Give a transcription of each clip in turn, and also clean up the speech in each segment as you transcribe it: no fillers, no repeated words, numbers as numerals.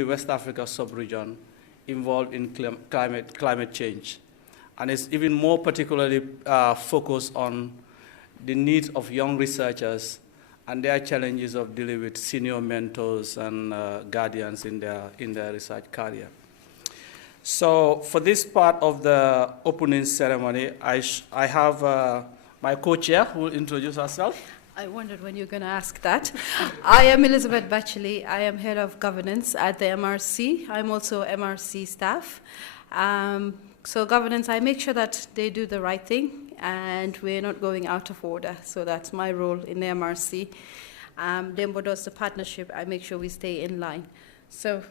the West Africa sub-region involved in climate change. And it's even more particularly focused on the needs of young researchers and their challenges of dealing with senior mentors and guardians in their research career. So for this part of the opening ceremony, I have my co-chair who will introduce herself. I wondered when you were going to ask that. I am Elizabeth Bacheli. I am head of governance at the MRC. I'm also MRC staff. So governance, I make sure that they do the right thing and we're not going out of order. So that's my role in the MRC. Dembo does the partnership. I make sure we stay in line. So,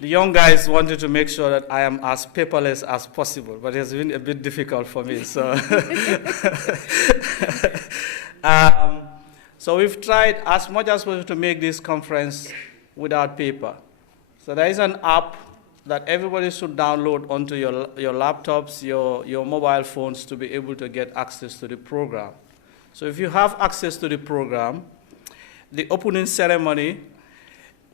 the young guys wanted to make sure that I am as paperless as possible, but it's been a bit difficult for me. So, so we've tried as much as possible to make this conference without paper. So there is an app that everybody should download onto your laptops, your mobile phones to be able to get access to the program. So if you have access to the program, the opening ceremony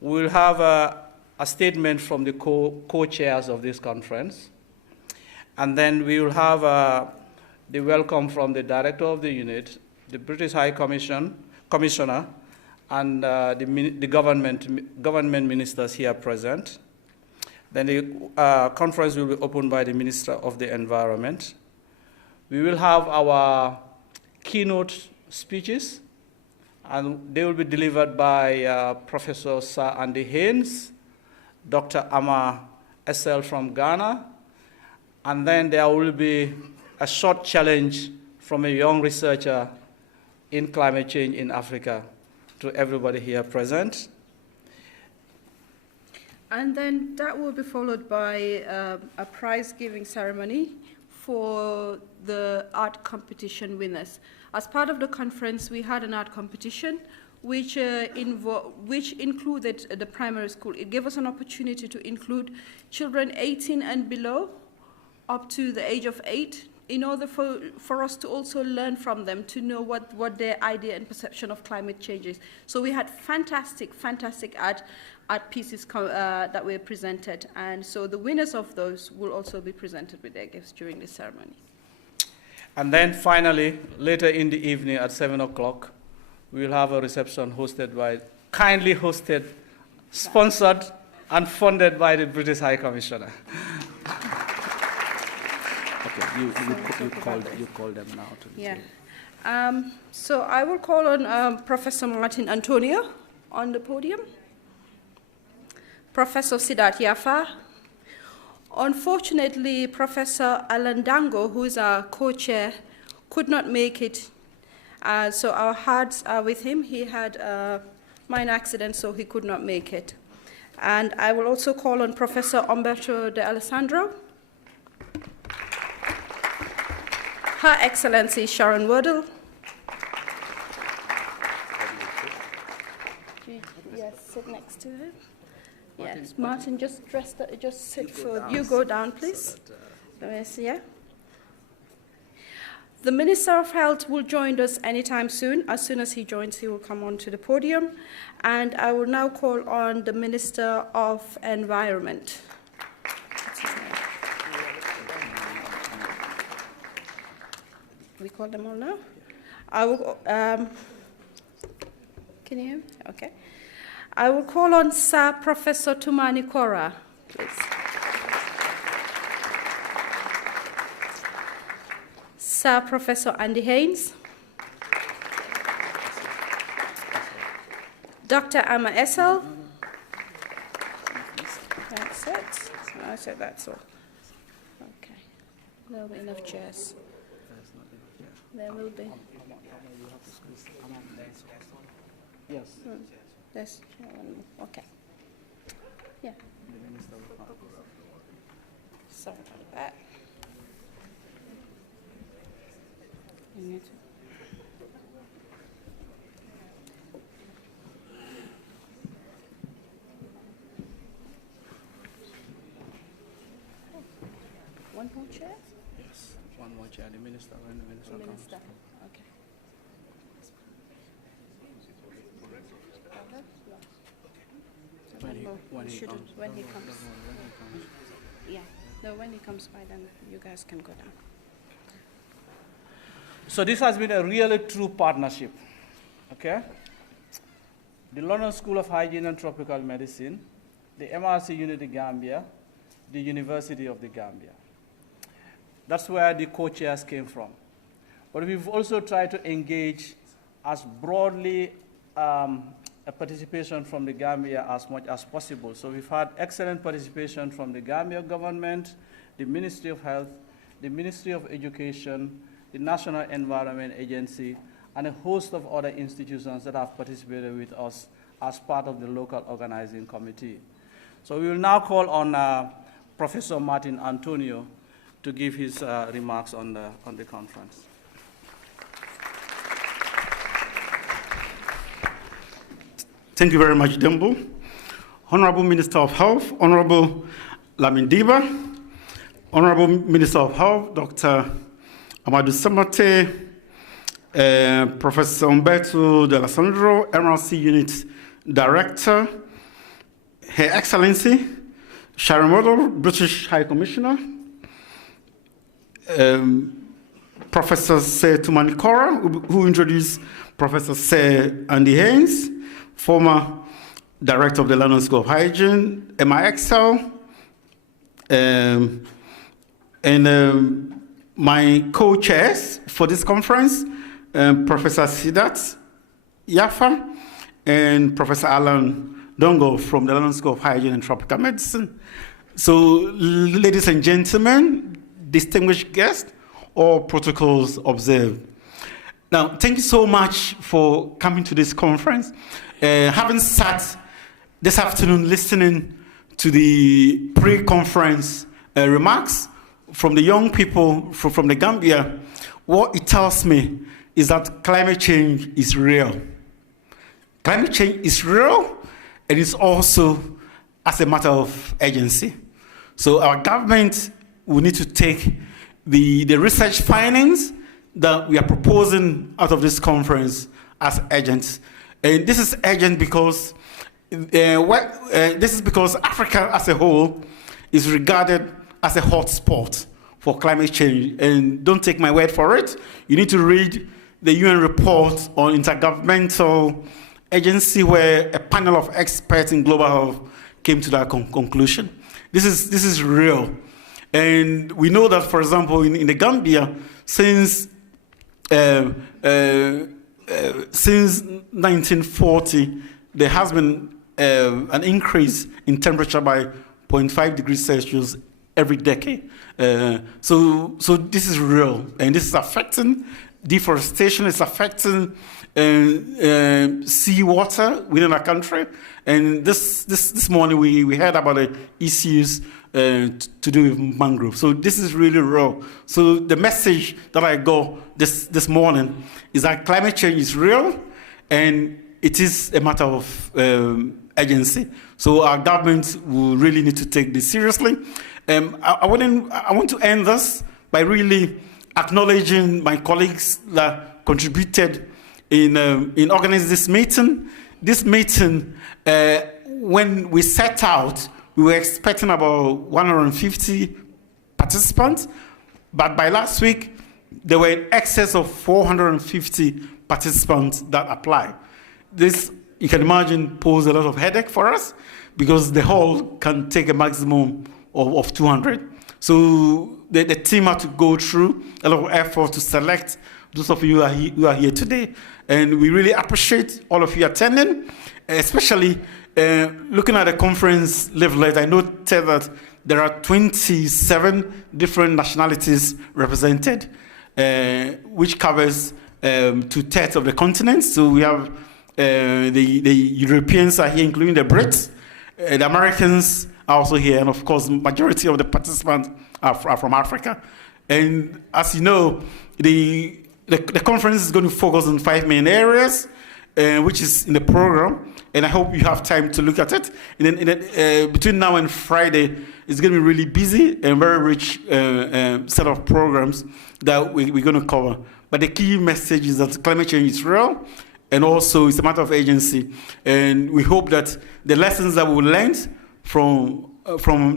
will have a statement from the co-chairs of this conference. And then we will have the welcome from the director of the unit, the British High Commissioner, and the government ministers here present. Then the conference will be opened by the Minister of the Environment. We will have our keynote speeches, and they will be delivered by Professor Sir Andy Haynes, Dr. Ama Essel from Ghana, and then there will be a short challenge from a young researcher in climate change in Africa to everybody here present. And then that will be followed by a prize-giving ceremony for the art competition winners. As part of the conference, we had an art competition which included the primary school. It gave us an opportunity to include children 18 and below, up to the age of 8, in order for us to also learn from them, to know what their idea and perception of climate change is. So we had fantastic art pieces that were presented. And so the winners of those will also be presented with their gifts during the ceremony. And then finally, later in the evening at 7 o'clock, we will have a reception kindly hosted, sponsored, and funded by the British High Commissioner. Okay, you call them now. Yeah. So I will call on Professor Martin Antonio on the podium. Professor Siddharth Yafa. Unfortunately, Professor Alan Dango, who is our co-chair, could not make it. So our hearts are with him. He had a minor accident, so he could not make it. And I will also call on Professor Umberto de Alessandro. Her Excellency Sharon Wardle. Yes, sit next to her. Yes, Martin, just sit for, you go down, please. Yeah. The Minister of Health will join us anytime soon. As soon as he joins, he will come onto the podium. And I will now call on the Minister of Environment. What's his name? We call them all now? I will, can you hear me? Okay. I will call on Sir Professor Tumani Kora, please. Sir Professor Andy Haynes. Dr. Ama Essel. That's it. I said that's all. Okay. There will be enough chairs. There will be. Yes. Yes. Okay. Yeah. Sorry about that. You need to. One more chair? Yes, one more chair. The minister and the minister comes. Okay. when he comes. Yeah. No, when he comes by, then you guys can go down. So this has been a really true partnership, okay? The London School of Hygiene and Tropical Medicine, the MRC Unity Gambia, the University of the Gambia. That's where the co-chairs came from. But we've also tried to engage as broadly a participation from the Gambia as much as possible. So we've had excellent participation from the Gambia government, the Ministry of Health, the Ministry of Education, the National Environment Agency, and a host of other institutions that have participated with us as part of the local organizing committee. So we will now call on Professor Martin Antonio to give his remarks on the conference. Thank you very much, Dembo. Honorable Minister of Health, Honorable Lamindiba, Honorable Minister of Health, Dr. Amadou Samate, Professor Umberto De Alessandro, MRC Unit Director, Her Excellency, Sharon Waddle, British High Commissioner, Professor Sir Tumani Kora, who introduced Professor Sir Andy Haynes, former Director of the London School of Hygiene, MIXL, and my co-chairs for this conference, Professor Sidat Yafa and Professor Alan Dongo from the London School of Hygiene and Tropical Medicine. So, ladies and gentlemen, distinguished guests, all protocols observed. Now, thank you so much for coming to this conference. Having sat this afternoon listening to the pre-conference remarks from the young people from the Gambia, what it tells me is that climate change is real. Climate change is real, and it's also as a matter of urgency. So our government will need to take the research findings that we are proposing out of this conference as urgent. And this is urgent because Africa as a whole is regarded as a hot spot for climate change. And don't take my word for it. You need to read the UN report on intergovernmental agency where a panel of experts in global health came to that conclusion. This is real. And we know that, for example, in the Gambia, since 1940, there has been an increase in temperature by 0.5 degrees Celsius every decade. So this is real, and this is affecting deforestation. It's affecting seawater within our country. And this morning we heard about the issues to do with mangrove. So this is really real. So the message that I got this morning is that climate change is real, and it is a matter of urgency. So our government will really need to take this seriously. I want to end this by really acknowledging my colleagues that contributed in organizing this meeting. This meeting, when we set out, we were expecting about 150 participants, but by last week, there were in excess of 450 participants that applied. This, you can imagine, posed a lot of headache for us because the hall can take a maximum of 200. So the team had to go through a lot of effort to select those of you who are here today. And we really appreciate all of you attending, especially looking at the conference leaflet. I noted that there are 27 different nationalities represented, which covers 2/3 of the continent. So we have the Europeans are here, including the Brits. The Americans are also here, and of course, majority of the participants are from Africa. And as you know, the conference is going to focus on 5 main areas, which is in the program, and I hope you have time to look at it. And then between now and Friday, it's going to be really busy and very rich set of programs that we're going to cover. But the key message is that climate change is real, and also it's a matter of agency. And we hope that the lessons that we learned from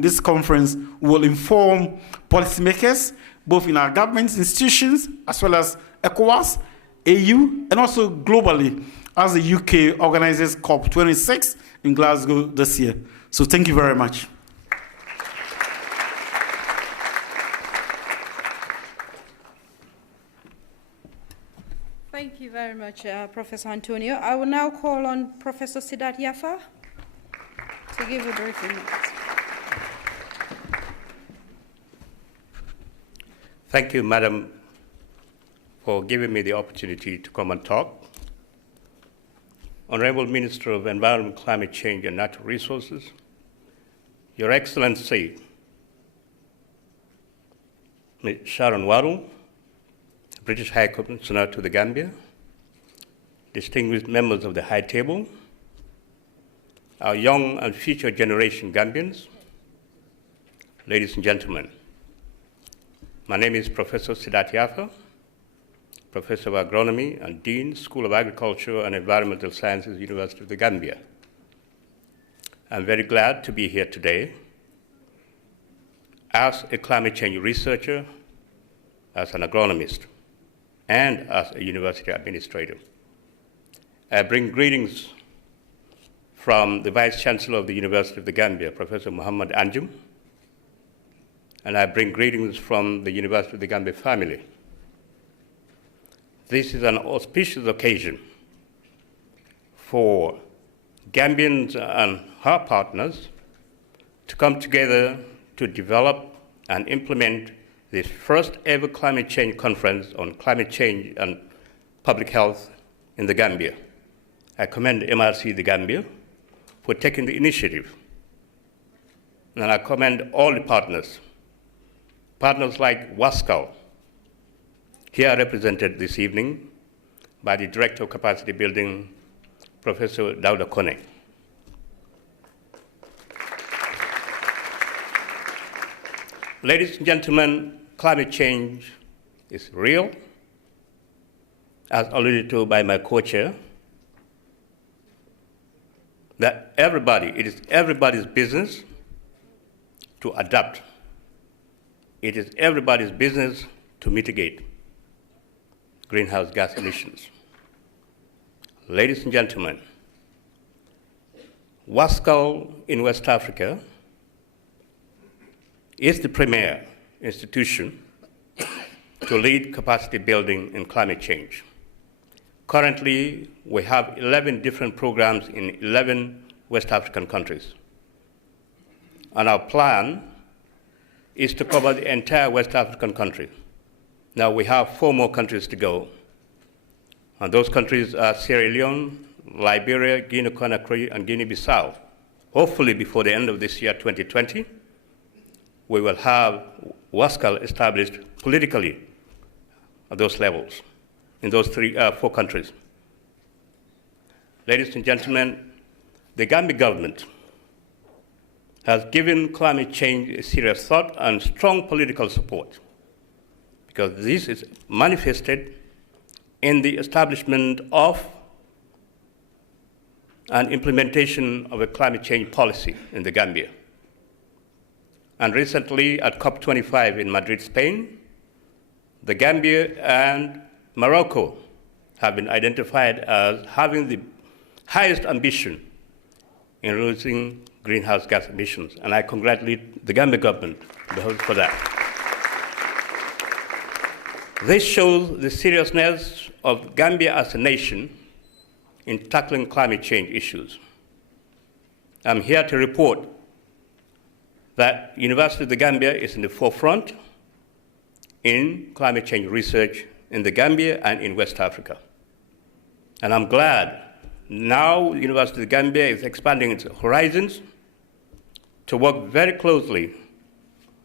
this conference will inform policymakers, both in our government institutions, as well as ECOWAS, AU, and also globally, as the UK organizes COP26 in Glasgow this year. So thank you very much. Thank you very much, Professor Antonio. I will now call on Professor Sidat Yafa to give a briefing. Thank you, Madam, for giving me the opportunity to come and talk. Honorable Minister of Environment, Climate Change and Natural Resources, Your Excellency, Ms. Sharon Waddle, British High Commissioner to the Gambia, distinguished members of the High Table, our young and future generation Gambians, ladies and gentlemen. My name is Professor Sidat Yafa, Professor of Agronomy and Dean, School of Agriculture and Environmental Sciences, University of the Gambia. I'm very glad to be here today as a climate change researcher, as an agronomist, and as a university administrator. I bring greetings from the Vice Chancellor of the University of the Gambia, Professor Muhammad Anjum, and I bring greetings from the University of the Gambia family. This is an auspicious occasion for Gambians and our partners to come together to develop and implement this first ever climate change conference on climate change and public health in the Gambia. I commend MRC the Gambia for taking the initiative. And I commend all the partners like WASCAL, here represented this evening by the Director of Capacity Building, Professor Dauda Kone. Ladies and gentlemen, climate change is real, as alluded to by my co-chair, that it is everybody's business to adapt. It is everybody's business to mitigate greenhouse gas emissions. Ladies and gentlemen, WASCAL in West Africa is the premier institution to lead capacity building in climate change. Currently, we have 11 different programs in 11 West African countries. And our plan is to cover the entire West African country. Now we have 4 more countries to go. And those countries are Sierra Leone, Liberia, Guinea-Conakry, and Guinea-Bissau. Hopefully before the end of this year, 2020, we will have WASCAL established politically at those levels, in those 4 countries. Ladies and gentlemen, the Gambia government has given climate change a serious thought and strong political support, because this is manifested in the establishment of and implementation of a climate change policy in the Gambia. And recently at COP25 in Madrid, Spain, the Gambia and Morocco have been identified as having the highest ambition in reducing greenhouse gas emissions, and I congratulate the Gambia government for that. This shows the seriousness of Gambia as a nation in tackling climate change issues. I'm here to report that University of the Gambia is in the forefront in climate change research in the Gambia and in West Africa. And I'm glad now the University of the Gambia is expanding its horizons to work very closely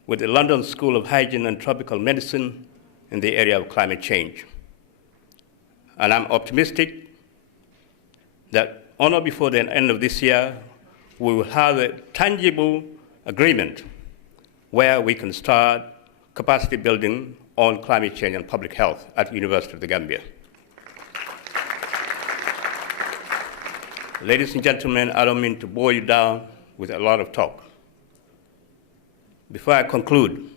with the London School of Hygiene and Tropical Medicine in the area of climate change. And I'm optimistic that on or before the end of this year, we will have a tangible agreement where we can start capacity building on climate change and public health at the University of the Gambia. Ladies and gentlemen, I don't mean to bore you down with a lot of talk. Before I conclude,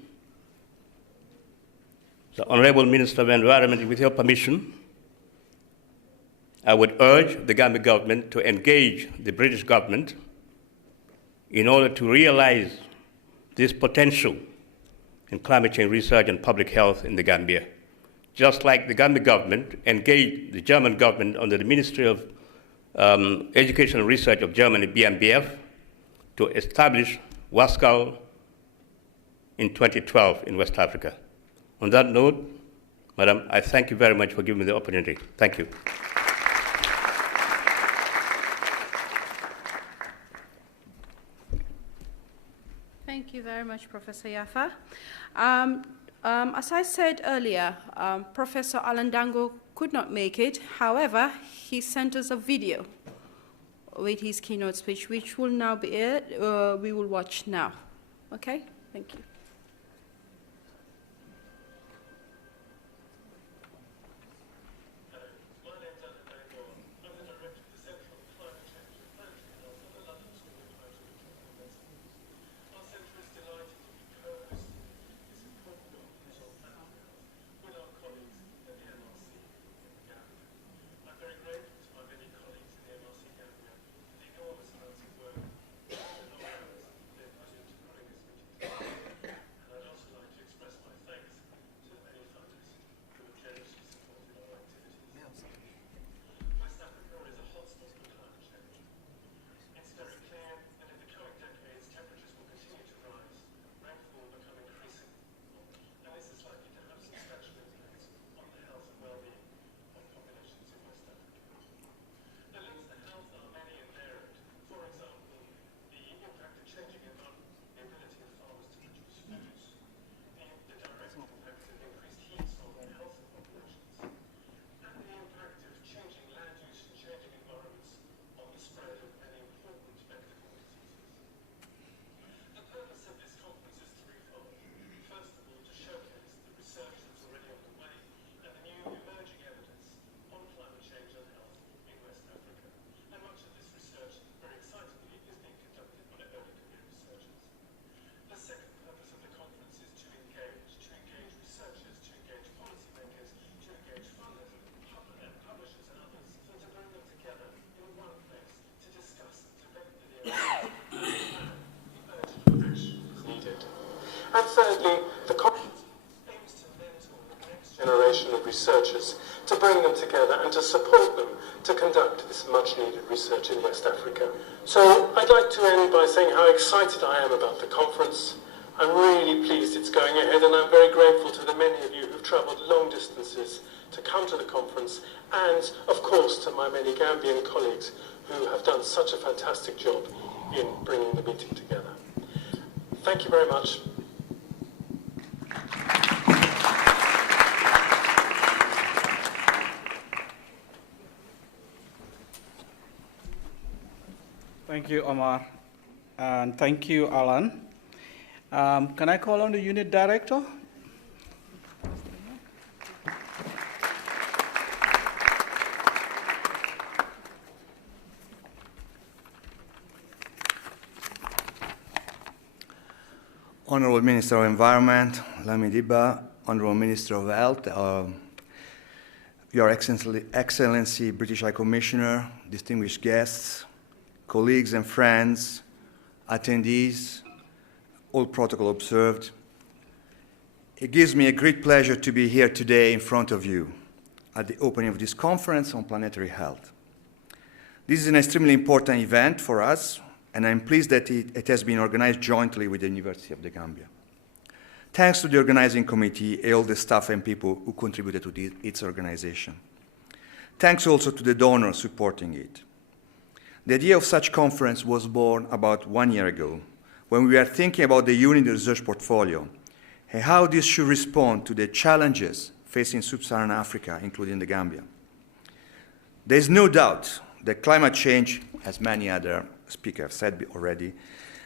the Honorable Minister of Environment, with your permission, I would urge the Gambia government to engage the British government in order to realize this potential in climate change research and public health in the Gambia. Just like the Gambia government engaged the German government under the Ministry of Education and Research of Germany, BMBF, to establish WASCAL in 2012 in West Africa. On that note, Madam, I thank you very much for giving me the opportunity. Thank you. Thank you very much, Professor Yafa. As I said earlier, Professor Alan Dango could not make it. However, he sent us a video with his keynote speech, which will now be aired. We will watch now. Okay? Thank you. And thirdly, the conference aims to mentor the next generation of researchers, to bring them together and to support them to conduct this much-needed research in West Africa. So I'd like to end by saying how excited I am about the conference. I'm really pleased it's going ahead, and I'm very grateful to the many of you who've travelled long distances to come to the conference, and of course to my many Gambian colleagues who have done such a fantastic job in bringing the meeting together. Thank you very much. Thank you, Omar, and thank you, Alan. Can I call on the unit director? Honorable Minister of Environment, Lami Diba, Honorable Minister of Health, Your Excellency, British High Commissioner, distinguished guests, colleagues and friends, attendees, all protocol observed. It gives me a great pleasure to be here today in front of you at the opening of this conference on planetary health. This is an extremely important event for us, and I'm pleased that it has been organized jointly with the University of the Gambia. Thanks to the organizing committee and all the staff and people who contributed to its organization. Thanks also to the donors supporting it. The idea of such conference was born about 1 year ago, when we were thinking about the unit research portfolio and how this should respond to the challenges facing sub-Saharan Africa, including the Gambia. There is no doubt that climate change, as many other speakers said already,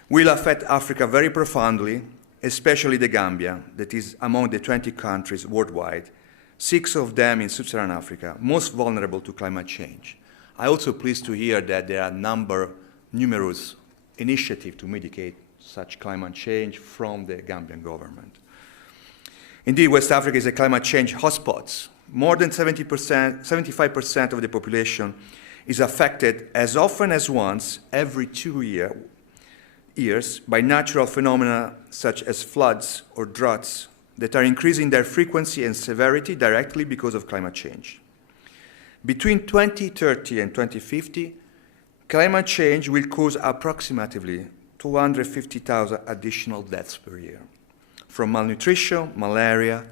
will affect Africa very profoundly, especially the Gambia, that is among the 20 countries worldwide, 6 of them in sub-Saharan Africa, most vulnerable to climate change. I'm also pleased to hear that there are numerous initiatives to mitigate such climate change from the Gambian government. Indeed, West Africa is a climate change hotspot. More than 75% of the population is affected as often as once every 2 years by natural phenomena such as floods or droughts that are increasing their frequency and severity directly because of climate change. Between 2030 and 2050, climate change will cause approximately 250,000 additional deaths per year from malnutrition, malaria,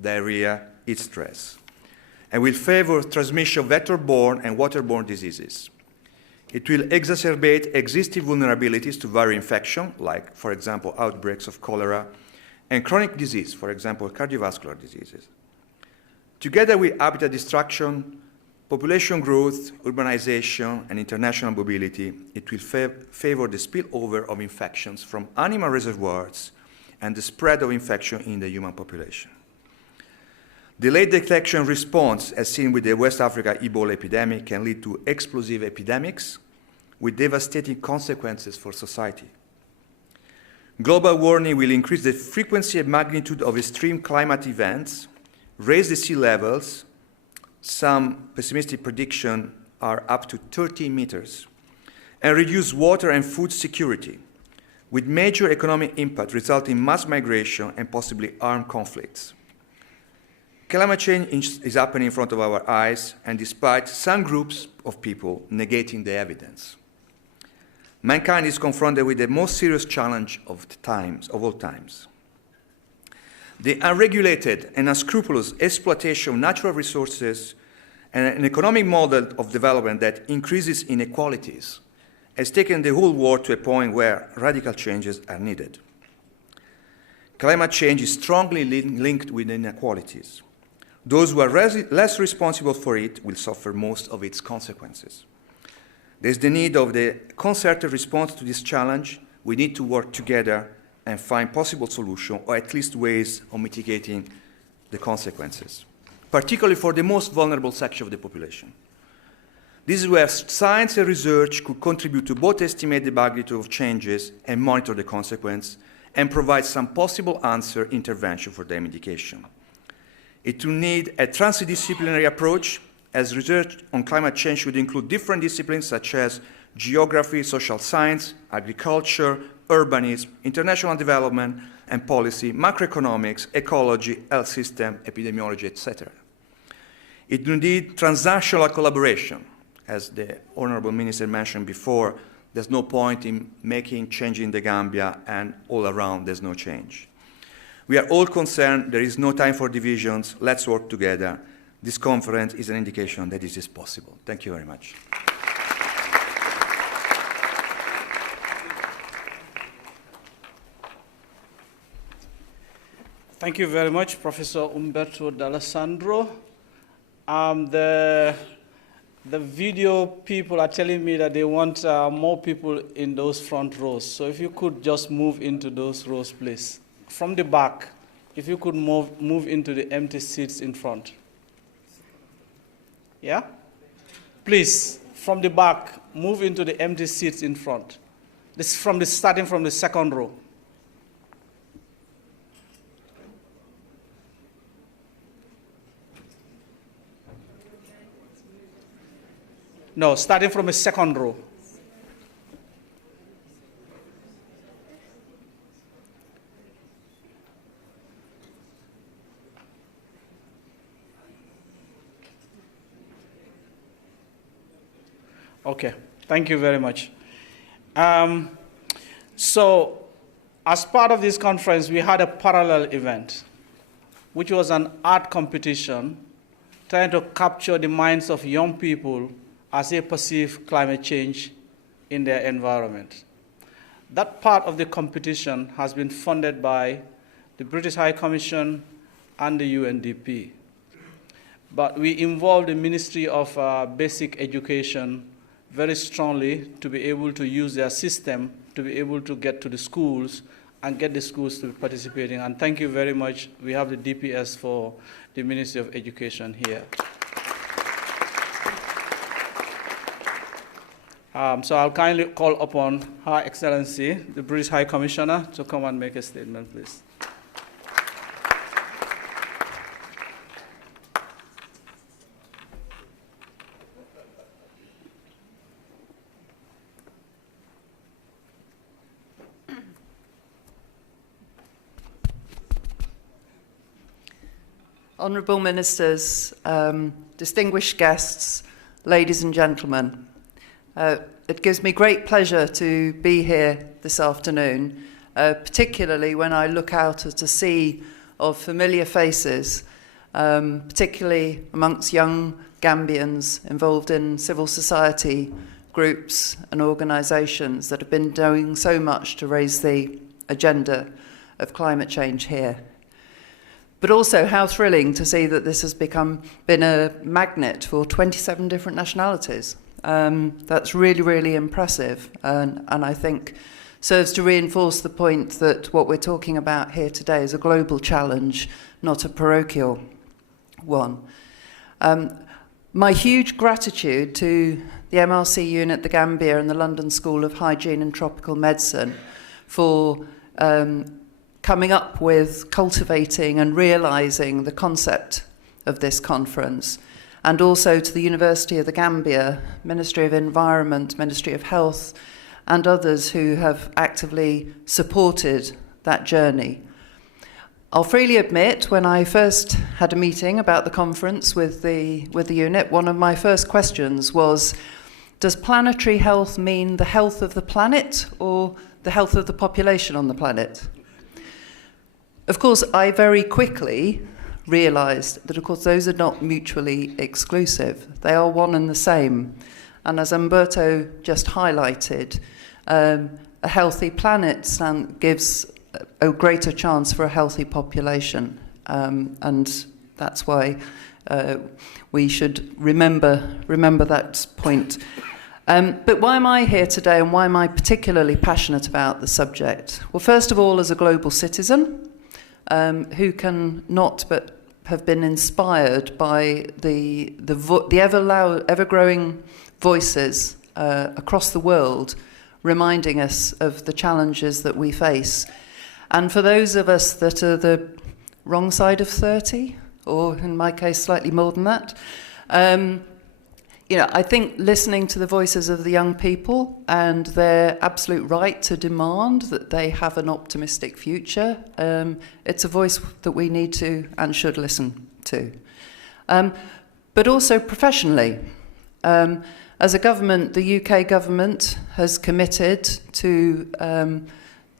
diarrhea, heat stress, and will favor transmission of vector-borne and waterborne diseases. It will exacerbate existing vulnerabilities to viral infection, like, for example, outbreaks of cholera, and chronic disease, for example, cardiovascular diseases. Together with habitat destruction, population growth, urbanization, and international mobility, it will favor the spillover of infections from animal reservoirs and the spread of infection in the human population. Delayed detection response, as seen with the West Africa Ebola epidemic, can lead to explosive epidemics with devastating consequences for society. Global warming will increase the frequency and magnitude of extreme climate events, raise the sea levels. Some pessimistic predictions are up to 30 meters, and reduce water and food security, with major economic impact resulting in mass migration and possibly armed conflicts. Climate change is happening in front of our eyes, and despite some groups of people negating the evidence, mankind is confronted with the most serious challenge of all times. The unregulated and unscrupulous exploitation of natural resources and an economic model of development that increases inequalities has taken the whole world to a point where radical changes are needed. Climate change is strongly linked with inequalities. Those who are less responsible for it will suffer most of its consequences. There is the need of the concerted response to this challenge. We need to work together and find possible solutions, or at least ways of mitigating the consequences, particularly for the most vulnerable section of the population. This is where science and research could contribute to both estimate the magnitude of changes and monitor the consequence, and provide some possible answer intervention for their mitigation. It will need a transdisciplinary approach, as research on climate change should include different disciplines such as geography, social science, agriculture, urbanism, international development and policy, macroeconomics, ecology, health system, epidemiology, etc. It will need transnational collaboration. As the Honorable Minister mentioned before, there's no point in making change in the Gambia and all around there's no change. We are all concerned, there is no time for divisions, let's work together. This conference is an indication that this is possible. Thank you very much. Thank you very much, Professor Umberto D'Alessandro. The video people are telling me that they want more people in those front rows. So if you could just move into those rows, please. From the back, if you could move into the empty seats in front. Yeah? Please, from the back, move into the empty seats in front. This is starting from the second row. No, starting from the second row. Okay, thank you very much. So, as part of this conference, we had a parallel event, which was an art competition trying to capture the minds of young people as they perceive climate change in their environment. That part of the competition has been funded by the British High Commission and the UNDP. But we involved the Ministry of Basic Education very strongly to be able to use their system to be able to get to the schools and get the schools to be participating. And thank you very much. We have the DPS for the Ministry of Education here. So I'll kindly call upon Her Excellency, the British High Commissioner, to come and make a statement, please. Honourable Ministers, distinguished guests, ladies and gentlemen, it gives me great pleasure to be here this afternoon, particularly when I look out at a sea of familiar faces, particularly amongst young Gambians involved in civil society groups and organisations that have been doing so much to raise the agenda of climate change here. But also how thrilling to see that this has been a magnet for 27 different nationalities. That's really, really impressive, and I think serves to reinforce the point that what we're talking about here today is a global challenge, not a parochial one. My huge gratitude to the MRC unit, the Gambia, and the London School of Hygiene and Tropical Medicine for coming up with, cultivating and realising the concept of this conference, and also to the University of the Gambia, Ministry of Environment, Ministry of Health, and others who have actively supported that journey. I'll freely admit, when I first had a meeting about the conference with the unit, one of my first questions was, does planetary health mean the health of the planet or the health of the population on the planet? Of course, I very quickly realised that, of course, those are not mutually exclusive. They are one and the same. And as Umberto just highlighted, a healthy planet gives a greater chance for a healthy population. And that's why we should remember that point. But why am I here today, and why am I particularly passionate about the subject? Well, first of all, as a global citizen, who can not but have been inspired by the ever-growing voices across the world, reminding us of the challenges that we face. And for those of us that are the wrong side of 30, or in my case, slightly more than that, I think listening to the voices of the young people and their absolute right to demand that they have an optimistic future, it's a voice that we need to and should listen to. But also professionally. As a government, the UK government has committed to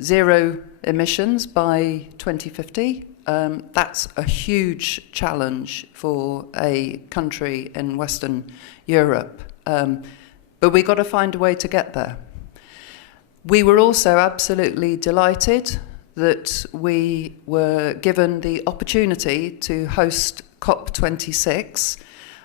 zero emissions by 2050. That's a huge challenge for a country in Western Europe. But we've got to find a way to get there. We were also absolutely delighted that we were given the opportunity to host COP26.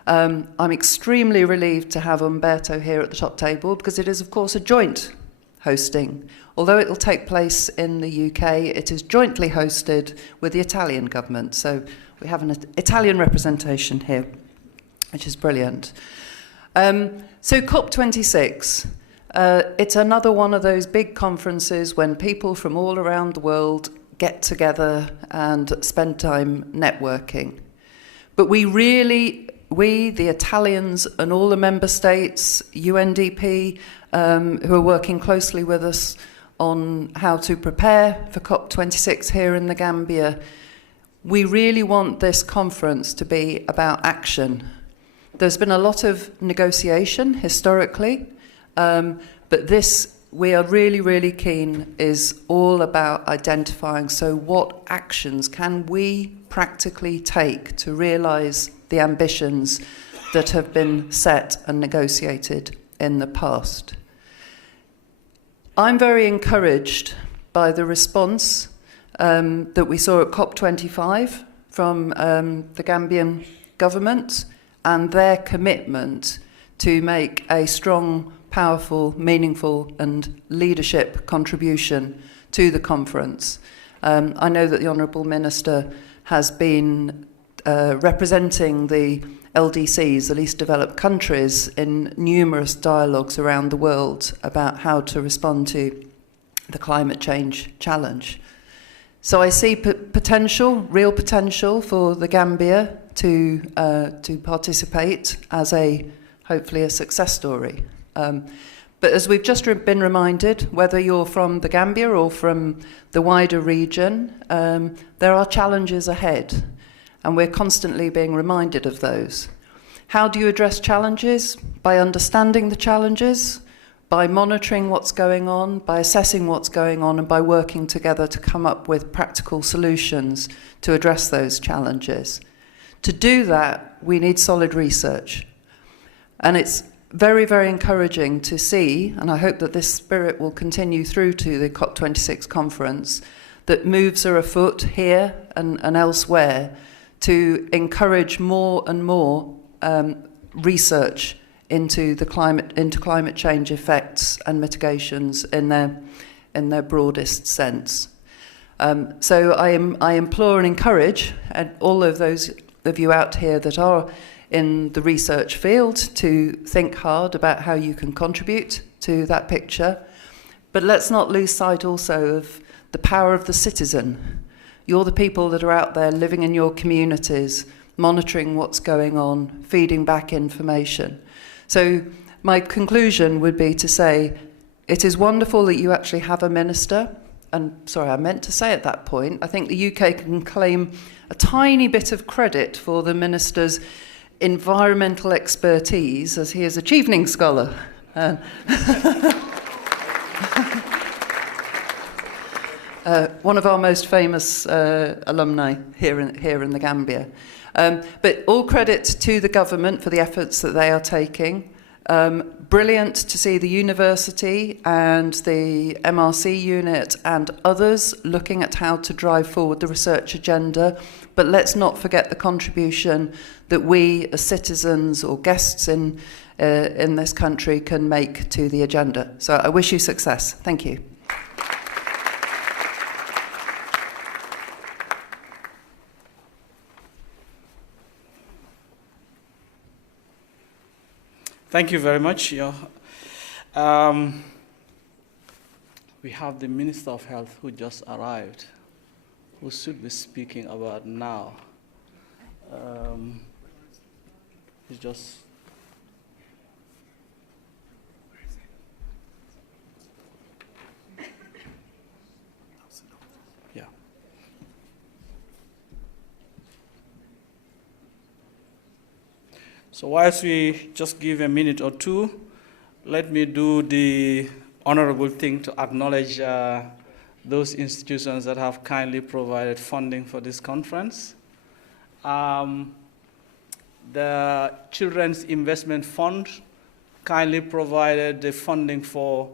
I'm extremely relieved to have Umberto here at the top table, because it is, of course, a joint hosting. Although it will take place in the UK, it is jointly hosted with the Italian government. So we have an Italian representation here, which is brilliant. So COP26, it's another one of those big conferences when people from all around the world get together and spend time networking. But we, the Italians and all the member states, UNDP, who are working closely with us on how to prepare for COP26 here in the Gambia, we really want this conference to be about action. There's been a lot of negotiation historically, but this, we are really, really keen, is all about identifying, so what actions can we practically take to realise the ambitions that have been set and negotiated in the past. I'm very encouraged by the response that we saw at COP25 from the Gambian government and their commitment to make a strong, powerful, meaningful and leadership contribution to the conference. I know that the Honourable Minister has been representing the LDCs, the least developed countries, in numerous dialogues around the world about how to respond to the climate change challenge. So I see potential, real potential for the Gambia to participate as hopefully a success story. But as we've just been reminded, whether you're from the Gambia or from the wider region, there are challenges ahead, and we're constantly being reminded of those. How do you address challenges? By understanding the challenges, by monitoring what's going on, by assessing what's going on, and by working together to come up with practical solutions to address those challenges. To do that, we need solid research. And it's very, very encouraging to see, and I hope that this spirit will continue through to the COP26 conference, that moves are afoot here and elsewhere to encourage more and more research into climate change effects and mitigations in their broadest sense. So I implore and encourage all of those of you out here that are in the research field to think hard about how you can contribute to that picture. But let's not lose sight also of the power of the citizen. You're the people that are out there living in your communities, monitoring what's going on, feeding back information. So my conclusion would be to say, it is wonderful that you actually have a minister. And sorry, I meant to say at that point, I think the UK can claim a tiny bit of credit for the minister's environmental expertise, as he is a Chevening scholar. One of our most famous alumni here in the Gambia. But all credit to the government for the efforts that they are taking. Brilliant to see the university and the MRC unit and others looking at how to drive forward the research agenda. But let's not forget the contribution that we as citizens or guests in this country can make to the agenda. So I wish you success. Thank you. Thank you very much. We have the Minister of Health who just arrived, who should be speaking about now. He's just... Yeah. So whilst we just give a minute or two, let me do the honorable thing to acknowledge those institutions that have kindly provided funding for this conference. The Children's Investment Fund kindly provided the funding for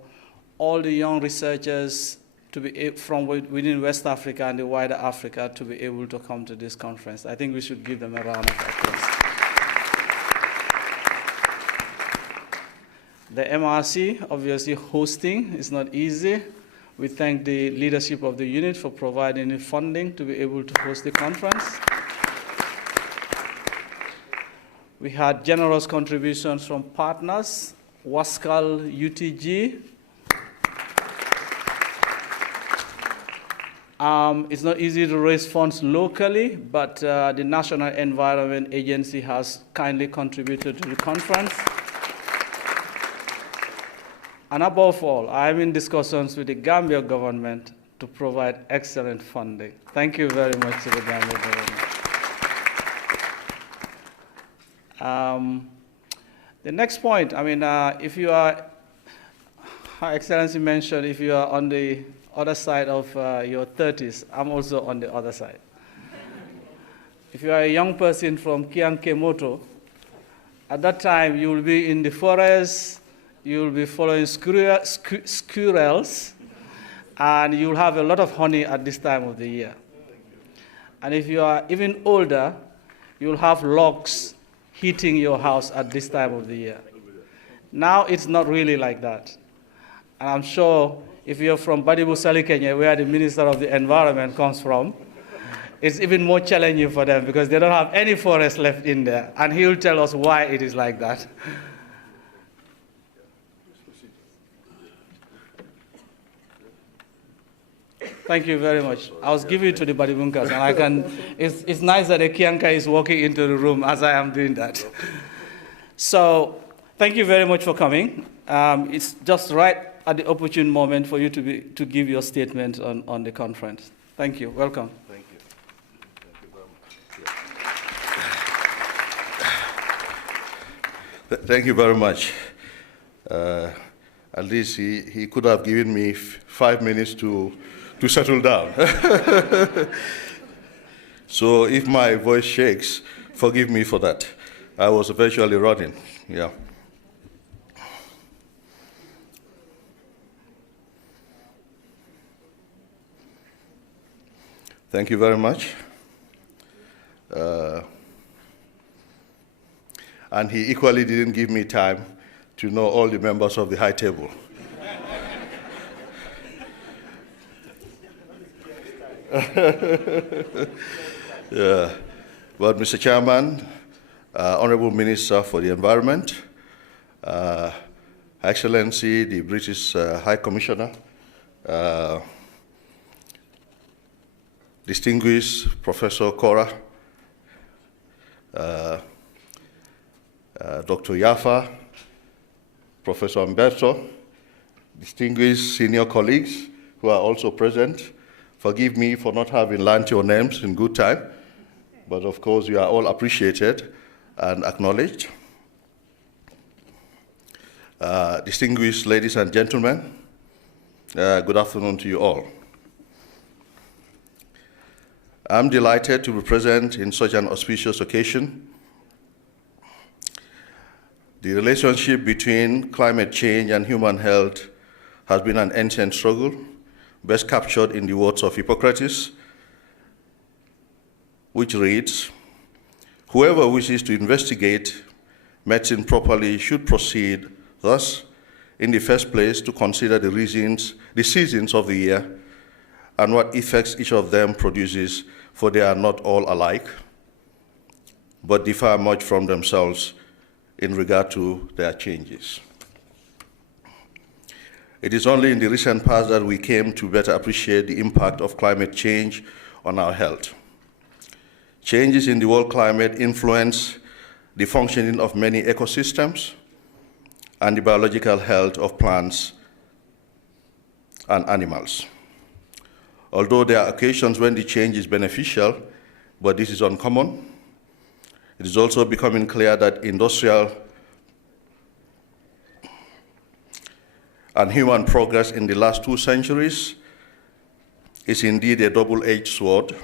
all the young researchers to be from within West Africa and the wider Africa to be able to come to this conference. I think we should give them a round of applause. The MRC, obviously hosting is not easy. We thank the leadership of the unit for providing the funding to be able to host the conference. We had generous contributions from partners, Wascal UTG. It's not easy to raise funds locally, but the National Environment Agency has kindly contributed to the conference. And above all, I'm in discussions with the Gambia government to provide excellent funding. Thank you very much to the Gambia government. The next point, if you are, Her Excellency mentioned, if you are on the other side of your 30s, I'm also on the other side. If you are a young person from Kiankemoto, at that time you will be in the forest, you will be following squirrels, and you will have a lot of honey at this time of the year. And if you are even older, you will have logs heating your house at this time of the year. Now it's not really like that. And I'm sure if you're from Badibu Sali, Kenya, where the Minister of the Environment comes from, it's even more challenging for them because they don't have any forest left in there. And he will tell us why it is like that. Thank you very much. I was giving it to the Badibunkas, and I can, it's nice that the Kianka is walking into the room as I am doing that. So, thank you very much for coming. It's just right at the opportune moment for you to give your statement on the conference. Thank you. Welcome. Thank you. Thank you very much. At least he could have given me 5 minutes to settle down. So if my voice shakes, forgive me for that. I was virtually running, yeah. Thank you very much. And he equally didn't give me time to know all the members of the high table. Yeah. But Mr. Chairman, Honorable Minister for the Environment, Excellency, the British High Commissioner, distinguished Professor Cora, Dr. Yafa, Professor Umberto, distinguished senior colleagues who are also present. Forgive me for not having learned your names in good time, but of course you are all appreciated and acknowledged. Distinguished ladies and gentlemen, good afternoon to you all. I'm delighted to be present in such an auspicious occasion. The relationship between climate change and human health has been an ancient struggle, best captured in the words of Hippocrates, which reads, "Whoever wishes to investigate medicine properly should proceed thus, in the first place, to consider the seasons of the year and what effects each of them produces, for they are not all alike, but differ much from themselves in regard to their changes." It is only in the recent past that we came to better appreciate the impact of climate change on our health. Changes in the world climate influence the functioning of many ecosystems and the biological health of plants and animals. Although there are occasions when the change is beneficial, but this is uncommon, it is also becoming clear that industrial and human progress in the last 2 centuries is indeed a double-edged sword.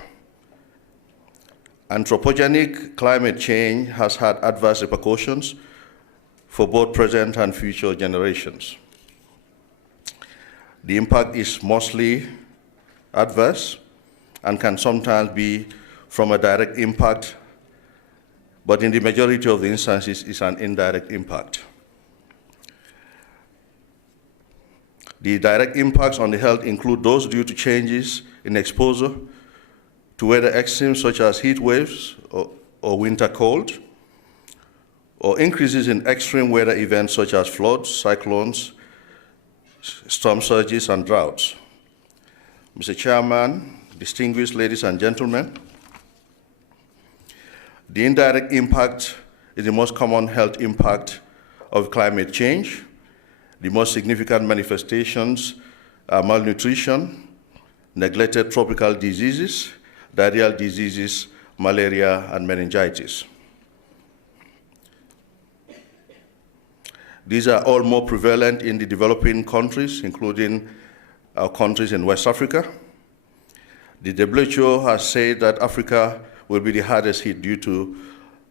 Anthropogenic climate change has had adverse repercussions for both present and future generations. The impact is mostly adverse and can sometimes be from a direct impact, but in the majority of the instances is an indirect impact. The direct impacts on the health include those due to changes in exposure to weather extremes such as heat waves or winter cold, or increases in extreme weather events such as floods, cyclones, storm surges, and droughts. Mr. Chairman, distinguished ladies and gentlemen, the indirect impact is the most common health impact of climate change. The most significant manifestations are malnutrition, neglected tropical diseases, diarrheal diseases, malaria, and meningitis. These are all more prevalent in the developing countries, including our countries in West Africa. The WHO has said that Africa will be the hardest hit due to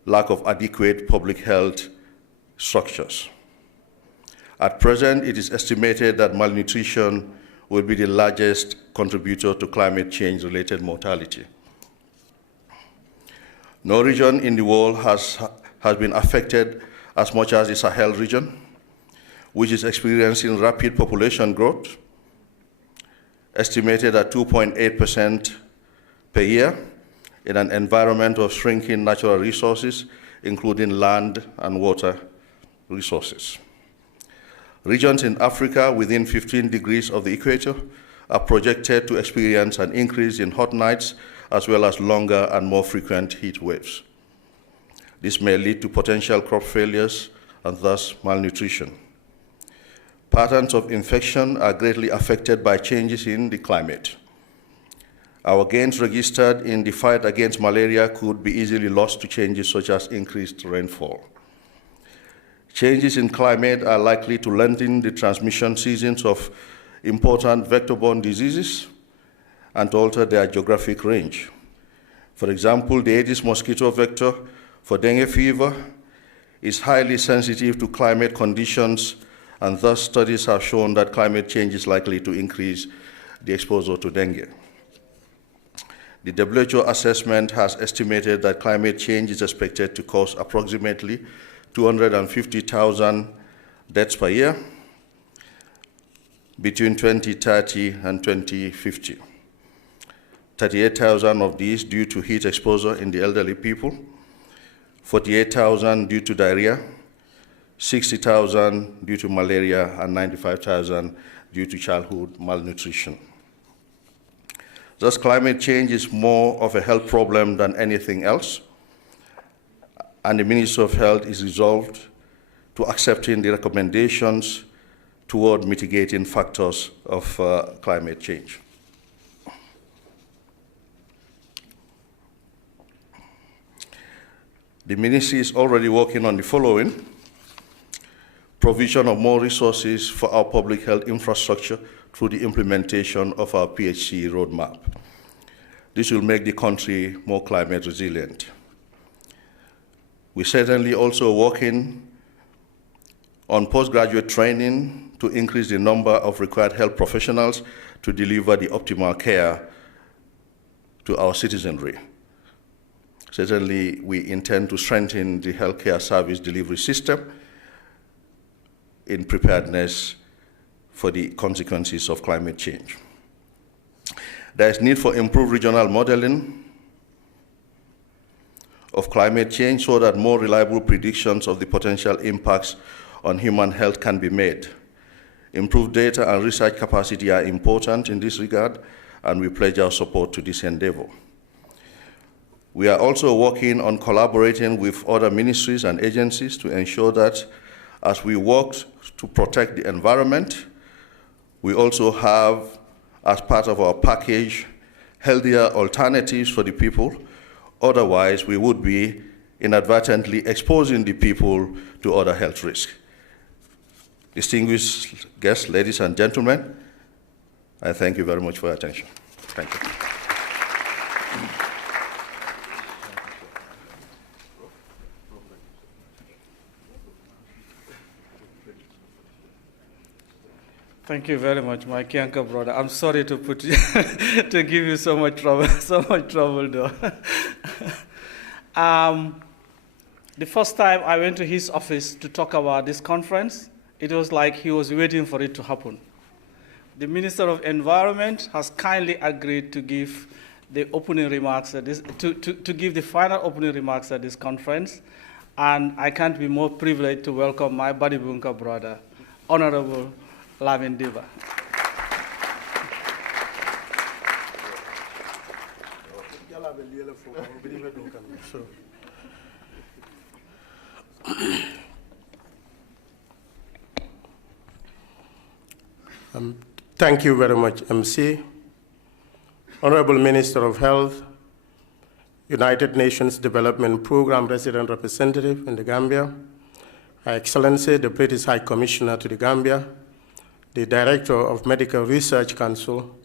lack of adequate public health structures. At present, it is estimated that malnutrition will be the largest contributor to climate change-related mortality. No region in the world has been affected as much as the Sahel region, which is experiencing rapid population growth, estimated at 2.8% per year, in an environment of shrinking natural resources, including land and water resources. Regions in Africa within 15 degrees of the equator are projected to experience an increase in hot nights as well as longer and more frequent heat waves. This may lead to potential crop failures and thus malnutrition. Patterns of infection are greatly affected by changes in the climate. Our gains registered in the fight against malaria could be easily lost to changes such as increased rainfall. Changes in climate are likely to lengthen the transmission seasons of important vector-borne diseases and to alter their geographic range. For example, the Aedes mosquito vector for dengue fever is highly sensitive to climate conditions, and thus studies have shown that climate change is likely to increase the exposure to dengue. The WHO assessment has estimated that climate change is expected to cause approximately 250,000 deaths per year between 2030 and 2050. 38,000 of these due to heat exposure in the elderly people, 48,000 due to diarrhea, 60,000 due to malaria, and 95,000 due to childhood malnutrition. Thus, climate change is more of a health problem than anything else, and the Ministry of Health is resolved to accepting the recommendations toward mitigating factors of climate change. The Ministry is already working on the following: provision of more resources for our public health infrastructure through the implementation of our PHC roadmap. This will make the country more climate resilient. We're certainly also working on postgraduate training to increase the number of required health professionals to deliver the optimal care to our citizenry. Certainly, we intend to strengthen the healthcare service delivery system in preparedness for the consequences of climate change. There is need for improved regional modeling of climate change so that more reliable predictions of the potential impacts on human health can be made. Improved data and research capacity are important in this regard, and we pledge our support to this endeavor. We are also working on collaborating with other ministries and agencies to ensure that as we work to protect the environment, we also have, as part of our package, healthier alternatives for the people. Otherwise, we would be inadvertently exposing the people to other health risks. Distinguished guests, ladies and gentlemen, I thank you very much for your attention. Thank you. Thank you very much, my Kianka brother. I'm sorry to put you to give you so much trouble, though. The first time I went to his office to talk about this conference, it was like he was waiting for it to happen. The Minister of Environment has kindly agreed to give the opening remarks at this, to give the final opening remarks at this conference, and I can't be more privileged to welcome my Badibunka brother, Honorable Lamin Diba. Thank you very much, MC. Honorable Minister of Health, United Nations Development Program Resident Representative in the Gambia, Her Excellency, the British High Commissioner to the Gambia, the Director of Medical Research Council,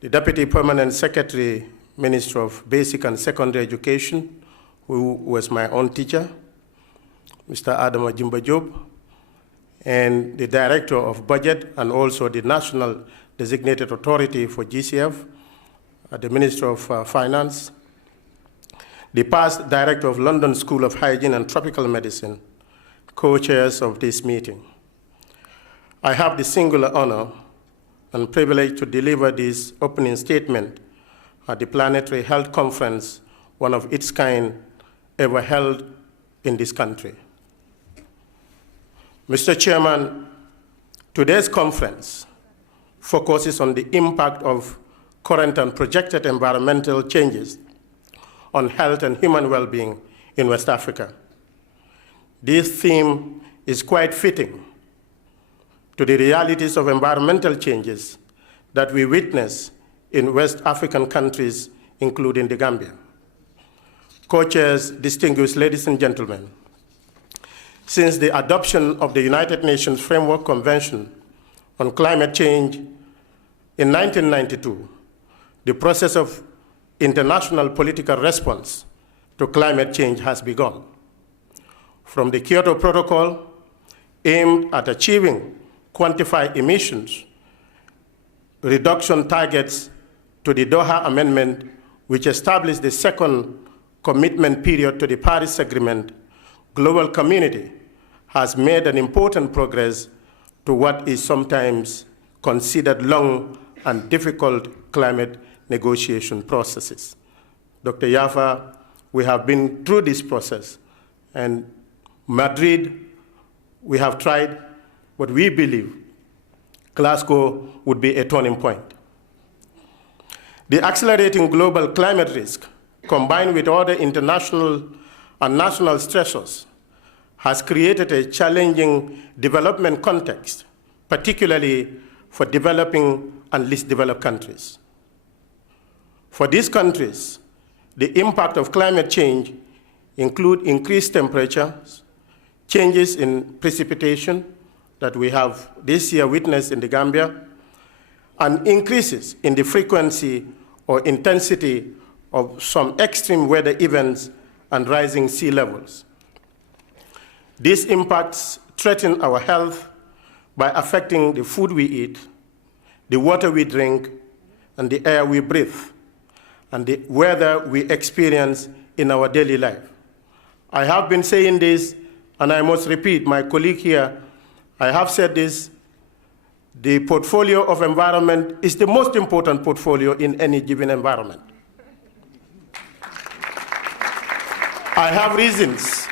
the Deputy Permanent Secretary, Minister of Basic and Secondary Education, who was my own teacher, Mr. Adama Jimba Job, and the Director of Budget and also the National Designated Authority for GCF, the Minister of Finance, the past Director of London School of Hygiene and Tropical Medicine, co-chairs of this meeting. I have the singular honor and privilege to deliver this opening statement at the Planetary Health Conference, one of its kind ever held in this country. Mr. Chairman, today's conference focuses on the impact of current and projected environmental changes on health and human well-being in West Africa. This theme is quite fitting to the realities of environmental changes that we witness in West African countries, including the Gambia. Co-chairs, distinguished ladies and gentlemen, since the adoption of the United Nations Framework Convention on Climate Change in 1992, the process of international political response to climate change has begun. From the Kyoto Protocol, aimed at achieving quantified emissions reduction targets, to the Doha Amendment, which established the second commitment period to the Paris Agreement, global community has made an important progress to what is sometimes considered long and difficult climate negotiation processes. Dr. Yafa, we have been through this process, and Madrid, we have tried, but we believe Glasgow would be a turning point. The accelerating global climate risk, combined with other international and national stressors, has created a challenging development context, particularly for developing and least developed countries. For these countries, the impact of climate change include increased temperatures, changes in precipitation that we have this year witnessed in the Gambia, and increases in the frequency or intensity of some extreme weather events and rising sea levels. These impacts threaten our health by affecting the food we eat, the water we drink, and the air we breathe, and the weather we experience in our daily life. I have been saying this, and I must repeat, my colleague here, I have said this, the portfolio of environment is the most important portfolio in any given environment. I have reasons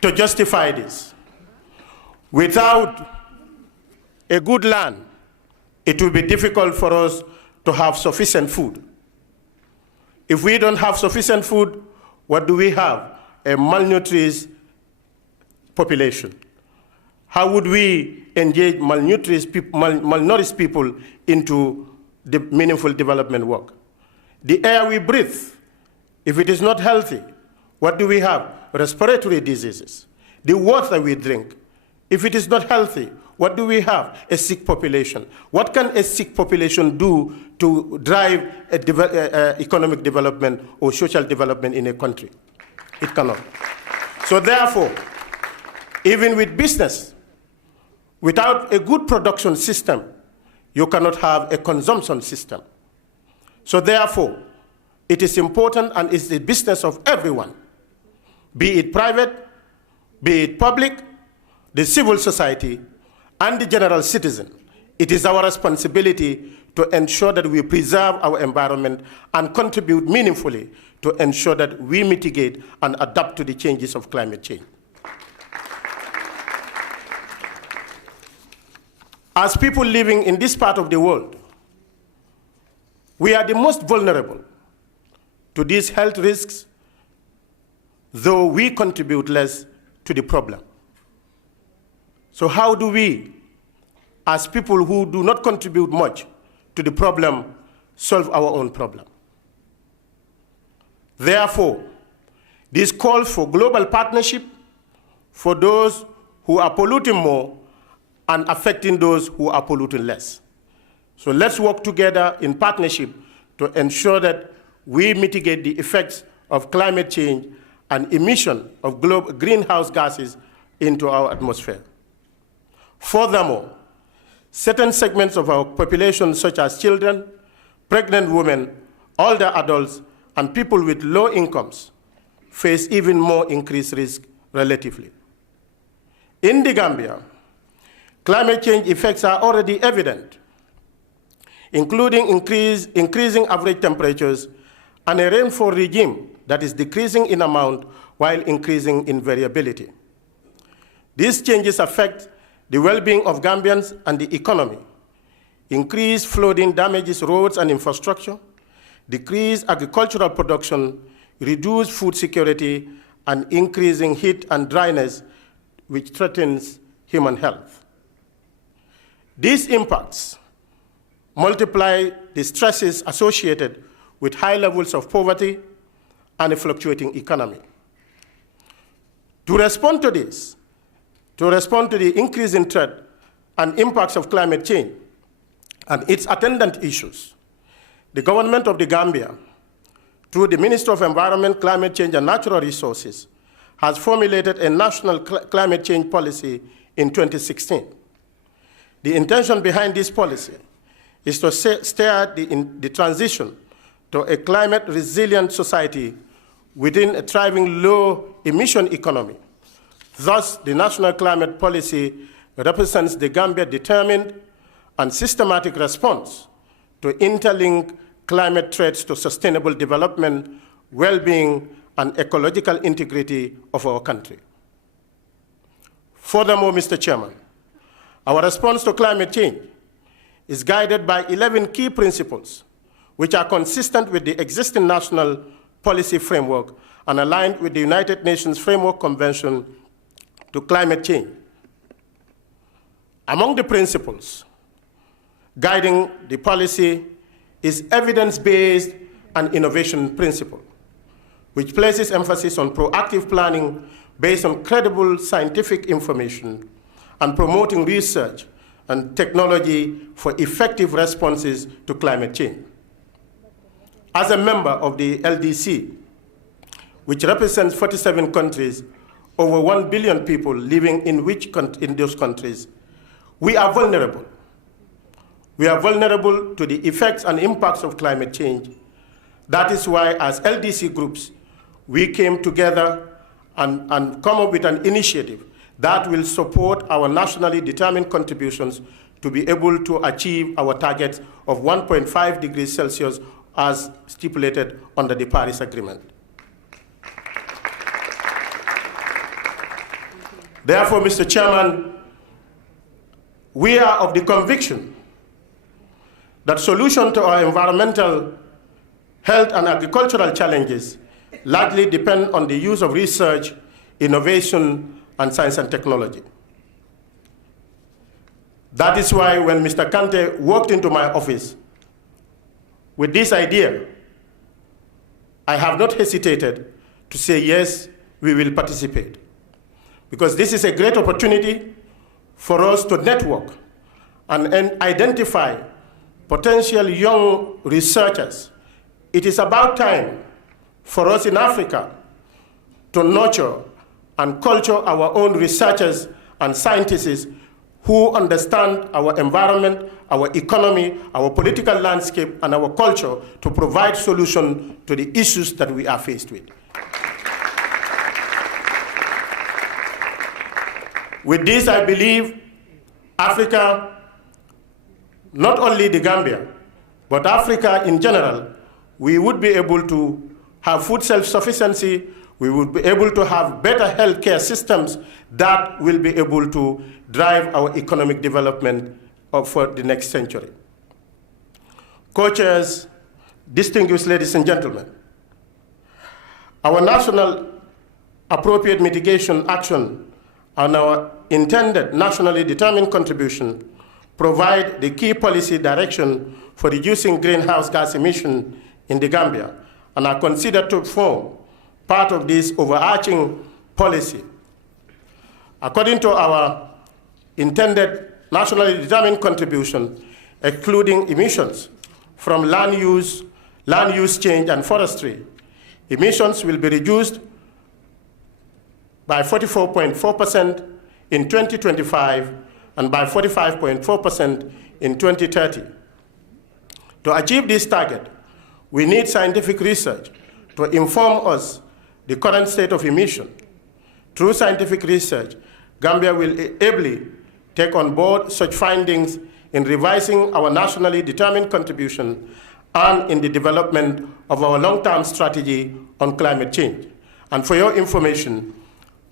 to justify this. Without a good land, it will be difficult for us to have sufficient food. If we don't have sufficient food, what do we have? A malnourished population. How would we engage malnourished people into the meaningful development work? The air we breathe, if it is not healthy, what do we have? Respiratory diseases. The water we drink, if it is not healthy, what do we have? A sick population. What can a sick population do to drive economic development or social development in a country? It cannot. So therefore, even with business, without a good production system, you cannot have a consumption system. So therefore, it is important and it's the business of everyone, be it private, be it public, the civil society, and the general citizen. It is our responsibility to ensure that we preserve our environment and contribute meaningfully to ensure that we mitigate and adapt to the changes of climate change. As people living in this part of the world, we are the most vulnerable to these health risks, though we contribute less to the problem. So how do we, as people who do not contribute much to the problem, solve our own problem? Therefore, this calls for global partnership for those who are polluting more and affecting those who are polluting less. So let's work together in partnership to ensure that we mitigate the effects of climate change and emission of greenhouse gases into our atmosphere. Furthermore, certain segments of our population, such as children, pregnant women, older adults, and people with low incomes, face even more increased risk relatively. In the Gambia, climate change effects are already evident. including increasing average temperatures and a rainfall regime that is decreasing in amount while increasing in variability. These changes affect the well-being of Gambians and the economy. Increased flooding damages roads and infrastructure, decreased agricultural production, reduced food security, and increasing heat and dryness, which threatens human health. These impacts multiply the stresses associated with high levels of poverty and a fluctuating economy. To respond to this, to respond to the increasing threat and impacts of climate change and its attendant issues, the government of the Gambia, through the Ministry of Environment, Climate Change and Natural Resources, has formulated a national climate change policy in 2016. The intention behind this policy is to steer the transition to a climate-resilient society within a thriving low-emission economy. Thus, the national climate policy represents the Gambia's determined and systematic response to interlink climate threats to sustainable development, well-being, and ecological integrity of our country. Furthermore, Mr. Chairman, our response to climate change is guided by 11 key principles, which are consistent with the existing national policy framework and aligned with the United Nations Framework Convention to Climate Change. Among the principles guiding the policy is evidence-based and innovation principle, which places emphasis on proactive planning based on credible scientific information and promoting research and technology for effective responses to climate change. As a member of the LDC, which represents 47 countries, over 1 billion people living in those countries, we are vulnerable. We are vulnerable to the effects and impacts of climate change. That is why, as LDC groups, we came together and come up with an initiative that will support our nationally determined contributions to be able to achieve our targets of 1.5 degrees Celsius as stipulated under the Paris Agreement. Therefore, Mr. Chairman, we are of the conviction that solutions to our environmental, health, and agricultural challenges largely depend on the use of research, innovation, and science and technology. That is why when Mr. Kante walked into my office with this idea, I have not hesitated to say, yes, we will participate. Because this is a great opportunity for us to network and identify potential young researchers. It is about time for us in Africa to nurture and culture our own researchers and scientists who understand our environment, our economy, our political landscape, and our culture to provide solutions to the issues that we are faced with. With this, I believe Africa, not only the Gambia, but Africa in general, we would be able to have food self-sufficiency, we would be able to have better healthcare systems that will be able to drive our economic development for the next century. Co-chairs, distinguished ladies and gentlemen, our national appropriate mitigation action and our intended nationally determined contribution provide the key policy direction for reducing greenhouse gas emission in the Gambia and are considered to form part of this overarching policy. According to our intended nationally determined contribution, excluding emissions from land use change and forestry, emissions will be reduced by 44.4% in 2025 and by 45.4% in 2030. To achieve this target, we need scientific research to inform us the current state of emission. Through scientific research, Gambia will ably take on board such findings in revising our nationally determined contribution and in the development of our long-term strategy on climate change. And for your information,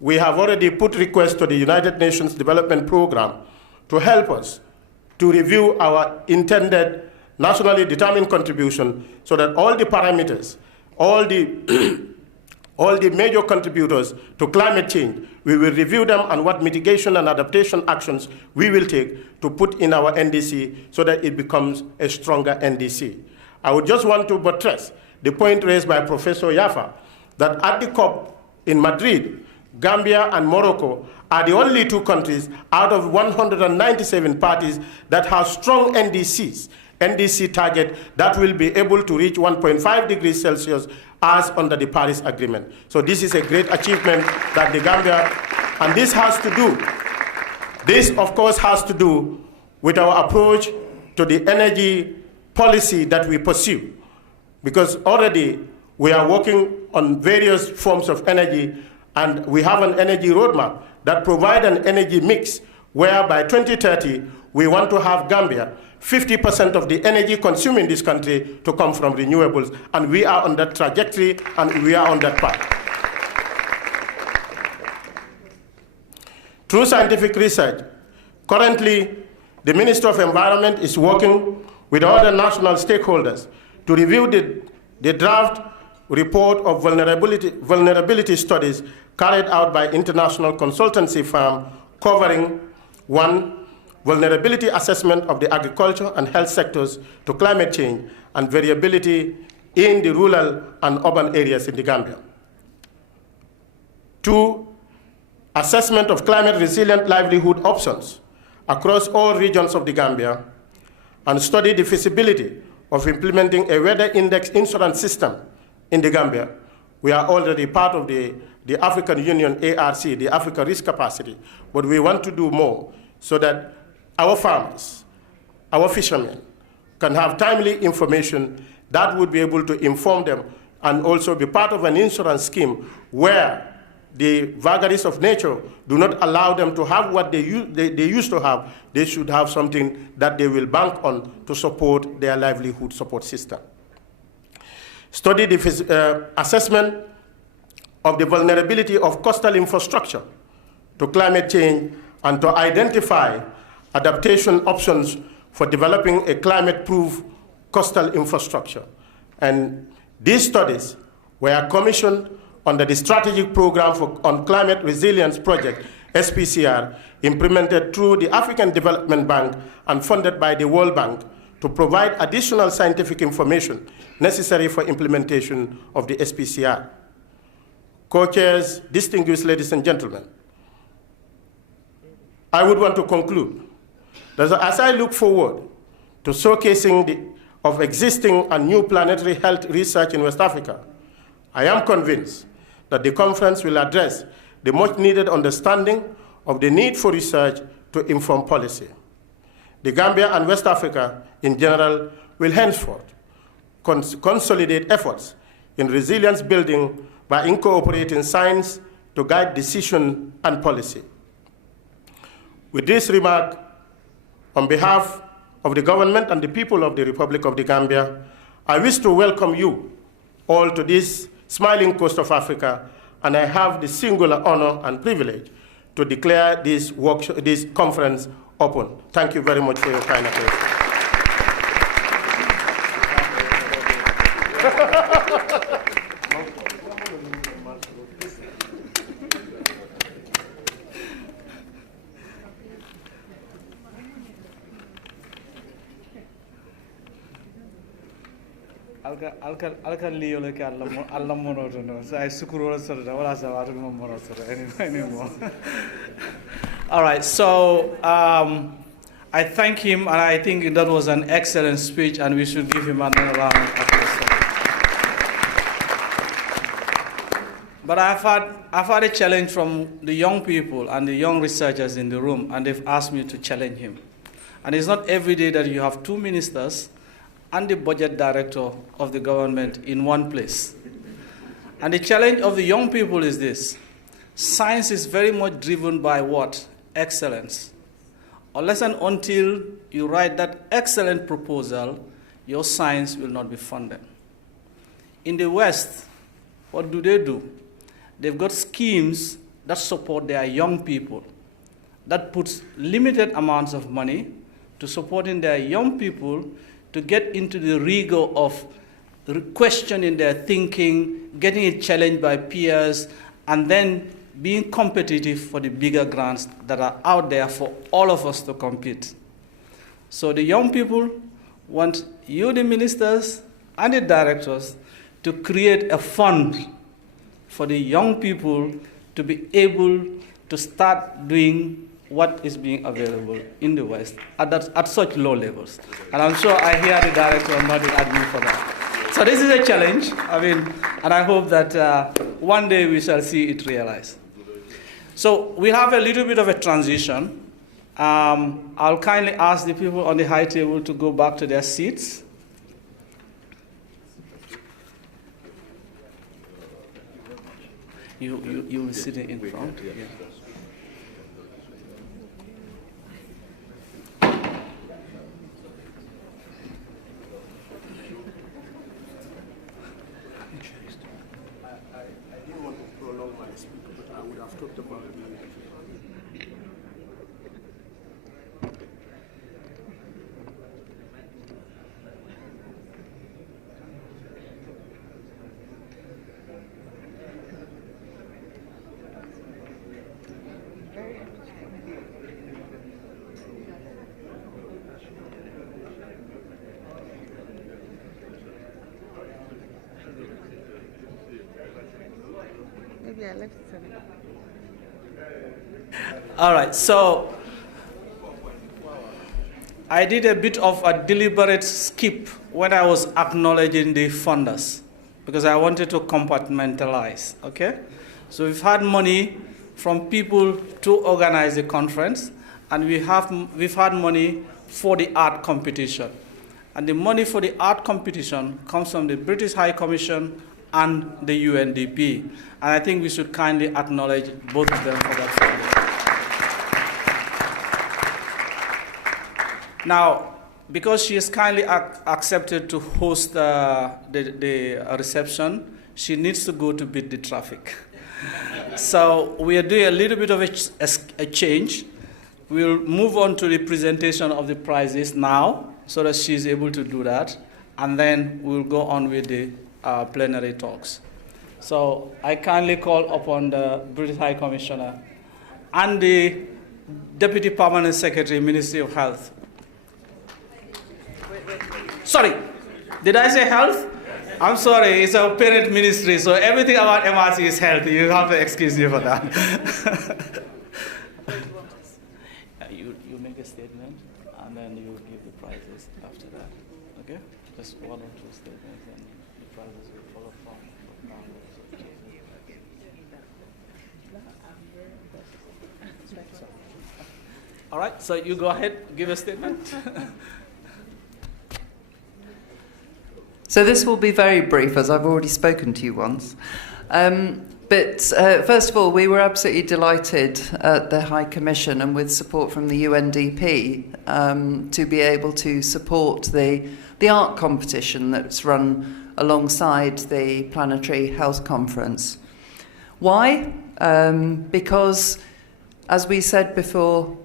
we have already put requests to the United Nations Development Programme to help us to review our intended nationally determined contribution so that all the parameters, all the all the major contributors to climate change, we will review them and what mitigation and adaptation actions we will take to put in our NDC so that it becomes a stronger NDC. I would just want to buttress the point raised by Professor Yafa that at the COP in Madrid, Gambia and Morocco are the only two countries out of 197 parties that have strong NDC target that will be able to reach 1.5 degrees Celsius as under the Paris Agreement. So this is a great achievement that the Gambia, and this of course has to do with our approach to the energy policy that we pursue, because already we are working on various forms of energy, and we have an energy roadmap that provides an energy mix where by 2030 we want to have Gambia 50% of the energy consumed in this country to come from renewables, and we are on that trajectory and we are on that path. Through scientific research, currently the Minister of Environment is working with other national stakeholders to review the draft report of vulnerability studies carried out by international consultancy firm covering 1, vulnerability assessment of the agriculture and health sectors to climate change and variability in the rural and urban areas in the Gambia. 2, assessment of climate resilient livelihood options across all regions of the Gambia, and study the feasibility of implementing a weather index insurance system in the Gambia. We are already part of the African Union ARC, the Africa Risk Capacity, but we want to do more so that our farmers, our fishermen can have timely information that would be able to inform them and also be part of an insurance scheme where the vagaries of nature do not allow them to have what they used to have. They should have something that they will bank on to support their livelihood support system. Study the assessment of the vulnerability of coastal infrastructure to climate change and to identify adaptation options for developing a climate-proof coastal infrastructure. And these studies were commissioned under the Strategic Program on Climate Resilience Project, SPCR, implemented through the African Development Bank and funded by the World Bank to provide additional scientific information necessary for implementation of the SPCR. Co-chairs, distinguished ladies and gentlemen, I would want to conclude that as I look forward to showcasing of existing and new planetary health research in West Africa, I am convinced that the conference will address the much needed understanding of the need for research to inform policy. The Gambia and West Africa in general will henceforth consolidate efforts in resilience building by incorporating science to guide decision and policy. With this remark, on behalf of the government and the people of the Republic of the Gambia, I wish to welcome you all to this smiling coast of Africa, and I have the singular honor and privilege to declare this conference open. Thank you very much for your kind attention. Alka Leo like Allah monoto no. So I sukuro sort wala sa watu no monoto anymore. All right, so I thank him, and I think that was an excellent speech, and we should give him another round of applause. But I've had a challenge from the young people and the young researchers in the room, and they've asked me to challenge him. And it's not every day that you have 2 ministers and the budget director of the government in one place. And the challenge of the young people is this: science is very much driven by what? Excellence. unless and until you write that excellent proposal, your science will not be funded. In the West, what do? They've got schemes that support their young people, that puts limited amounts of money to supporting their young people to get into the rigor of questioning their thinking, getting it challenged by peers, and then being competitive for the bigger grants that are out there for all of us to compete. So the young people want you, the ministers and the directors, to create a fund for the young people to be able to start doing what is being available in the West at such low levels. And I'm sure I hear the director nodding at me for that. So this is a challenge, and I hope that one day we shall see it realized. So we have a little bit of a transition. I'll kindly ask the people on the high table to go back to their seats. You will sit in front. Yeah. I didn't want to prolong my speech, but I would have talked about the All right, so I did a bit of a deliberate skip when I was acknowledging the funders because I wanted to compartmentalize, okay? So we've had money from people to organize the conference, and we've had money for the art competition. And the money for the art competition comes from the British High Commission and the UNDP. And I think we should kindly acknowledge both of them for that funding. Now, because she has kindly accepted to host the reception, she needs to go to beat the traffic. So we are doing a little bit of a change. We'll move on to the presentation of the prizes now so that she's able to do that. And then we'll go on with the plenary talks. So I kindly call upon the British High Commissioner and the Deputy Permanent Secretary, Ministry of Health. Sorry, did I say health? I'm sorry, it's a parent ministry, so everything about MRC is health. You have to excuse me for that. You make a statement, and then you give the prizes after that. Okay? Just one or two statements, and the prizes will follow from now. All right, so you go ahead, give a statement. So this will be very brief, as I've already spoken to you once. But first of all, we were absolutely delighted at the High Commission and with support from the UNDP to be able to support the art competition that's run alongside the Planetary Health Conference. Why? Because, as we said before,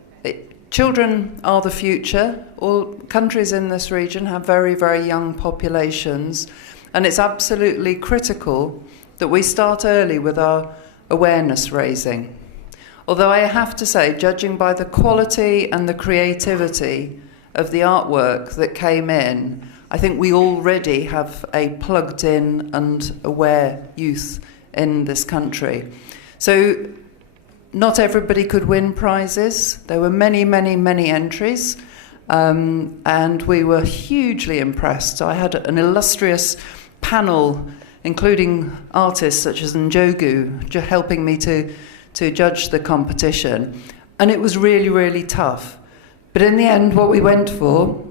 children are the future. All countries in this region have very, very young populations, and it's absolutely critical that we start early with our awareness raising. Although I have to say, judging by the quality and the creativity of the artwork that came in, I think we already have a plugged in and aware youth in this country. So not everybody could win prizes. There were many, many, many entries, and we were hugely impressed. I had an illustrious panel, including artists such as Njogu, helping me to judge the competition. And it was really, really tough. But in the end, what we went for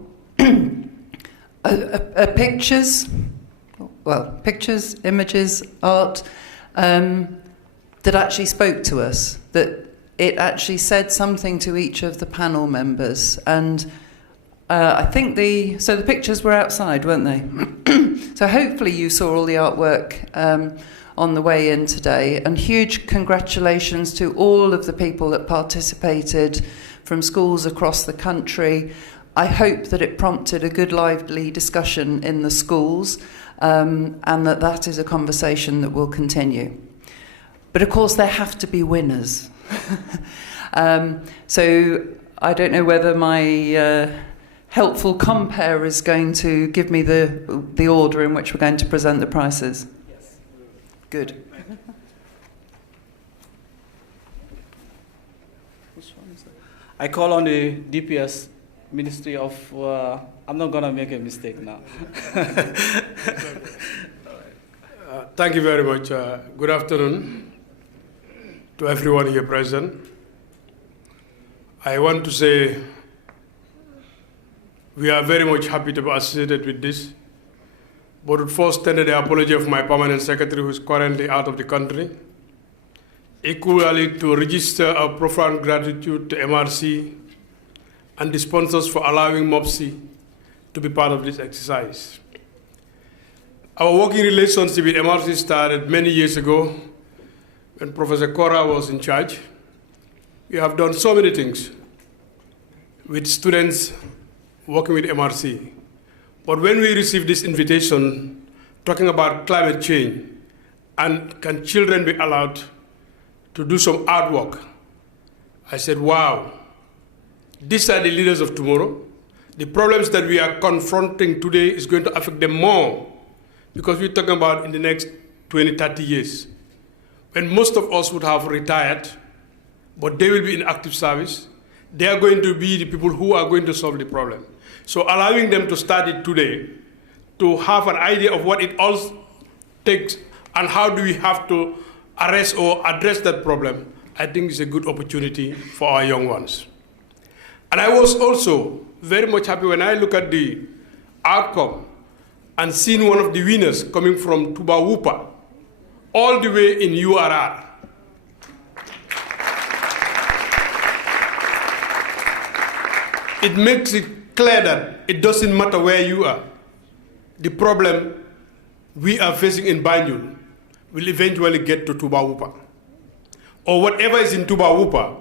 are pictures, images, art, that actually spoke to us, that it actually said something to each of the panel members. And I think the pictures were outside, weren't they? So hopefully you saw all the artwork on the way in today. And huge congratulations to all of the people that participated from schools across the country. I hope that it prompted a good, lively discussion in the schools, and that is a conversation that will continue. But of course, there have to be winners. So I don't know whether my helpful compere is going to give me the order in which we're going to present the prizes. Yes. Good. I call on the DPS Ministry of, I'm not going to make a mistake now. Thank you very much. Good afternoon to everyone here present. I want to say we are very much happy to be associated with this, but would first tender the apology of my permanent secretary who is currently out of the country. Equally to register our profound gratitude to MRC and the sponsors for allowing MOPSI to be part of this exercise. Our working relationship with MRC started many years ago when Professor Kora was in charge. We have done so many things with students working with MRC. But when we received this invitation talking about climate change and can children be allowed to do some artwork, I said, wow, these are the leaders of tomorrow. The problems that we are confronting today is going to affect them more because we're talking about in the next 20, 30 years, when most of us would have retired, but they will be in active service. They are going to be the people who are going to solve the problem. So allowing them to start it today, to have an idea of what it all takes and how do we have to arrest or address that problem, I think is a good opportunity for our young ones. And I was also very much happy when I look at the outcome and seeing one of the winners coming from Tuba Wupa, all the way in URR. It makes it clear that it doesn't matter where you are. The problem we are facing in Banjul will eventually get to Tuba Wupa. Or whatever is in Tuba Wupa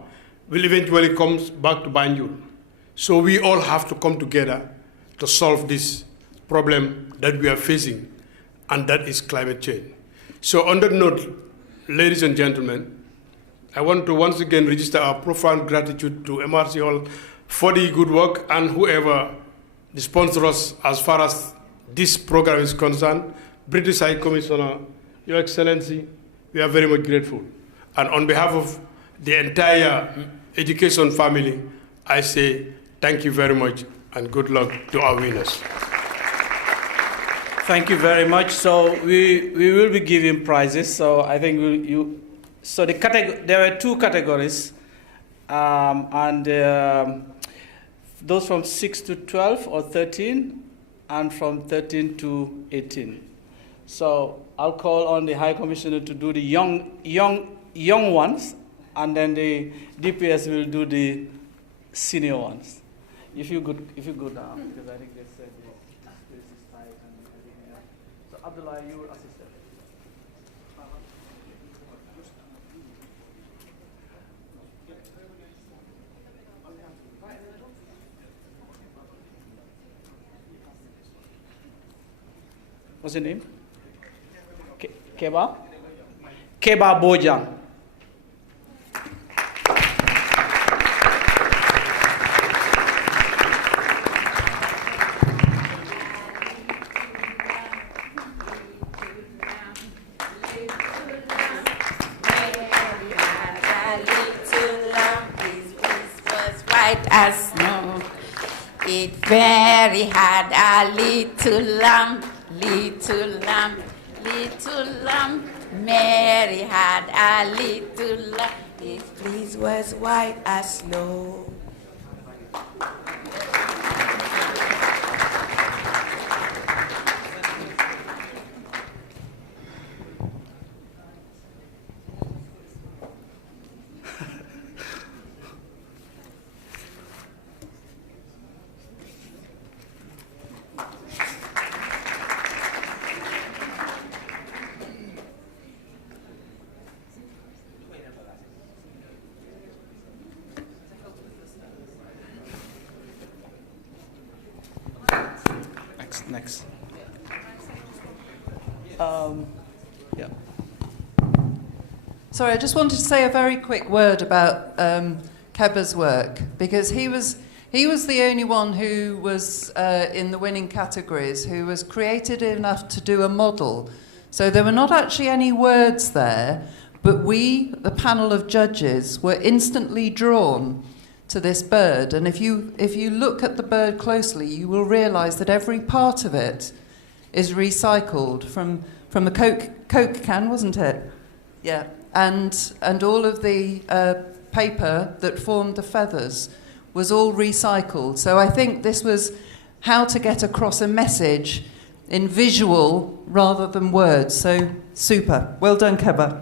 will eventually come back to Banjul. So we all have to come together to solve this problem that we are facing, and that is climate change. So on that note, ladies and gentlemen, I want to once again register our profound gratitude to MRC Hall for the good work and whoever the sponsor us as far as this program is concerned. British High Commissioner, Your Excellency, we are very much grateful. And on behalf of the entire education family, I say thank you very much and good luck to our winners. Thank you very much. So we will be giving prizes. So I think there are two categories, those from 6 to 12 or 13, and from 13 to 18. So I'll call on the High Commissioner to do the young ones, and then the DPS will do the senior ones. If you go down, because I think they said the space is tight and everything else. So Abdullah, you assist. What's your name? Keba? Keba Bojang. As snow, it very hard. A little lamb, little lamb, little lamb. Mary had a little lamb. Its fleece was white as snow. Next. Yeah. Sorry, I just wanted to say a very quick word about Keba's work, because he was the only one who was in the winning categories who was creative enough to do a model. So there were not actually any words there, but we, the panel of judges, were instantly drawn to this bird. And if you look at the bird closely, you will realise that every part of it is recycled from the Coke can, wasn't it? Yeah. And all of the paper that formed the feathers was all recycled. So I think this was how to get across a message in visual rather than words. So super. Well done, Keba.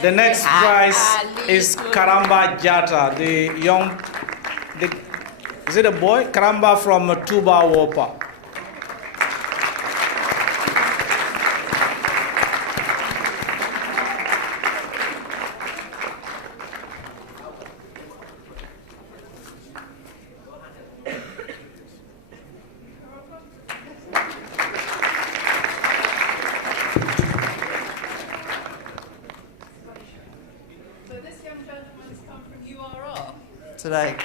The next prize is Karamba Jata, is it a boy? Karamba from Tuba Wopa. Today.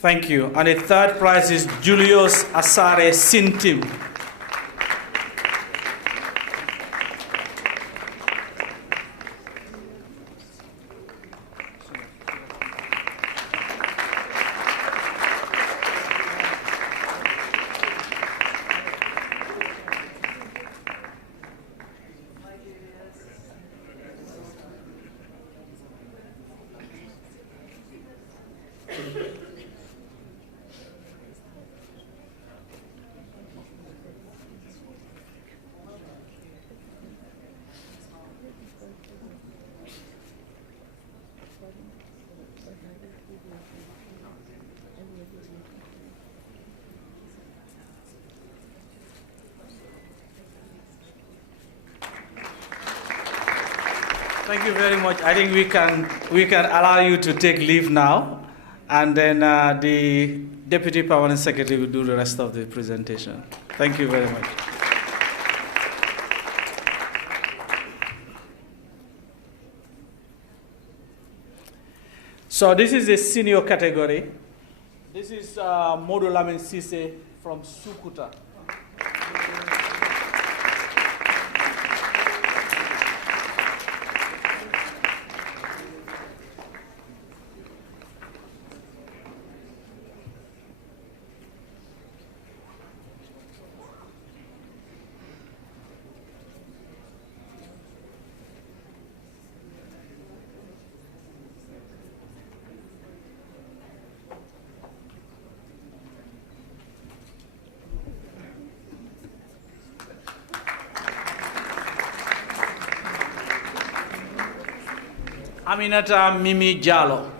Thank you. And the third prize is Julius Asare Sintim. Thank you very much. I think we can allow you to take leave now, and then the Deputy Permanent Secretary will do the rest of the presentation. Thank you very much. So this is the senior category. This is Modo Lamin Sise from Sukuta. Aminata Mimi Jallo.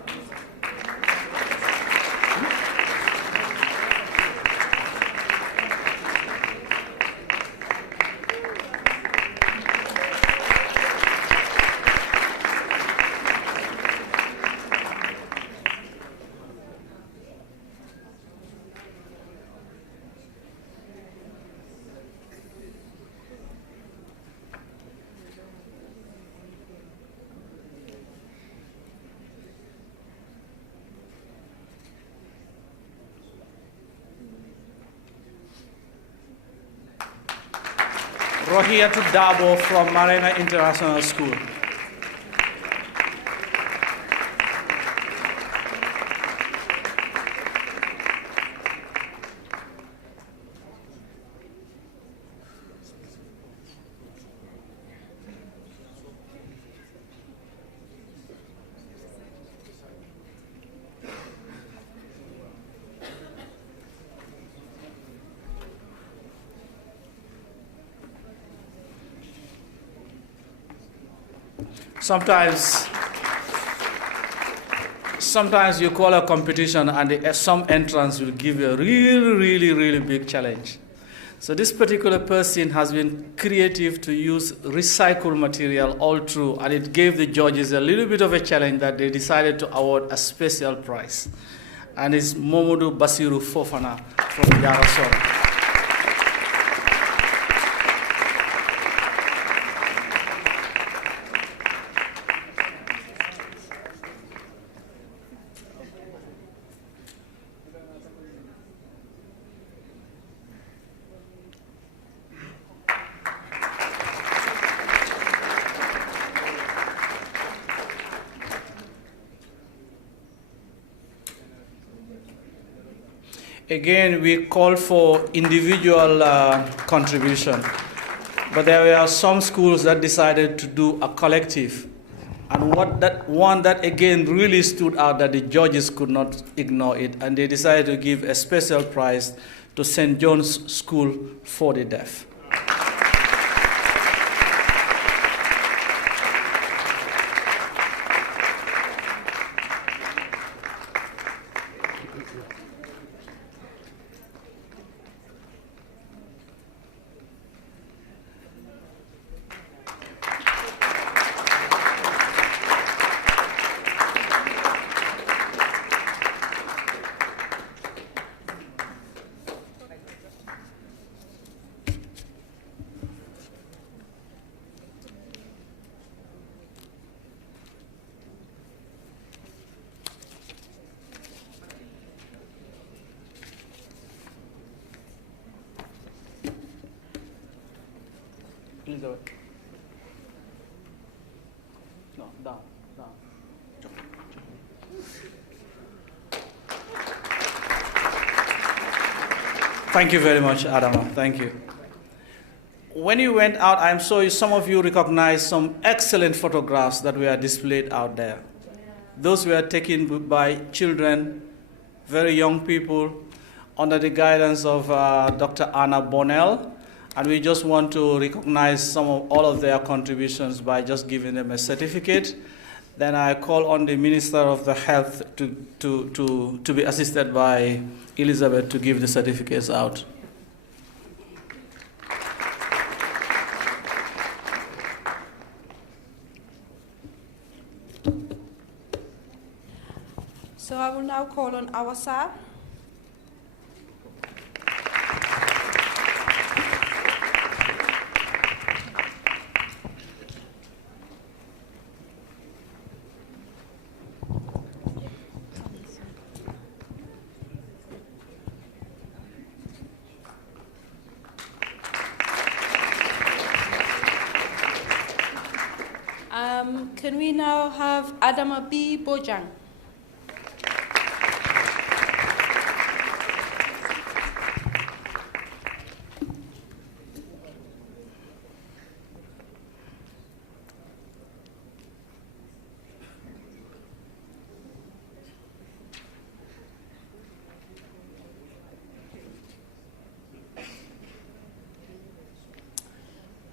Rohiyatu Dabo from Marina International School. Sometimes you call a competition and some entrance will give you a really big challenge. So this particular person has been creative to use recycled material all through, and it gave the judges a little bit of a challenge that they decided to award a special prize. And it's Momodu Basiru Fofana from Yarasora. Again, we called for individual contribution, but there were some schools that decided to do a collective. And one that again really stood out that the judges could not ignore it, and they decided to give a special prize to St. John's School for the Deaf. Elizabeth. No, down. Thank you very much, Adama. Thank you. When you went out, I'm sure some of you recognized some excellent photographs that were displayed out there. Those were taken by children, very young people, under the guidance of Dr. Anna Bonnell. And we just want to recognize all of their contributions by just giving them a certificate. Then I call on the Minister of the Health to be assisted by Elizabeth to give the certificates out. So I will now call on our sir. Can we now have Adama B. Bojang?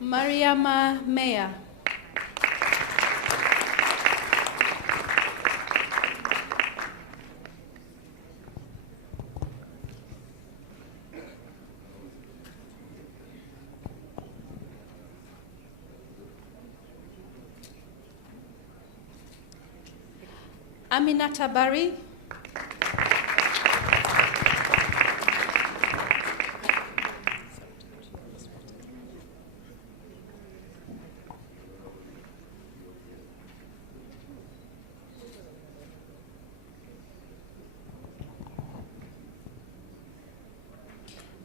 Mariama Meya. Aminata Bari.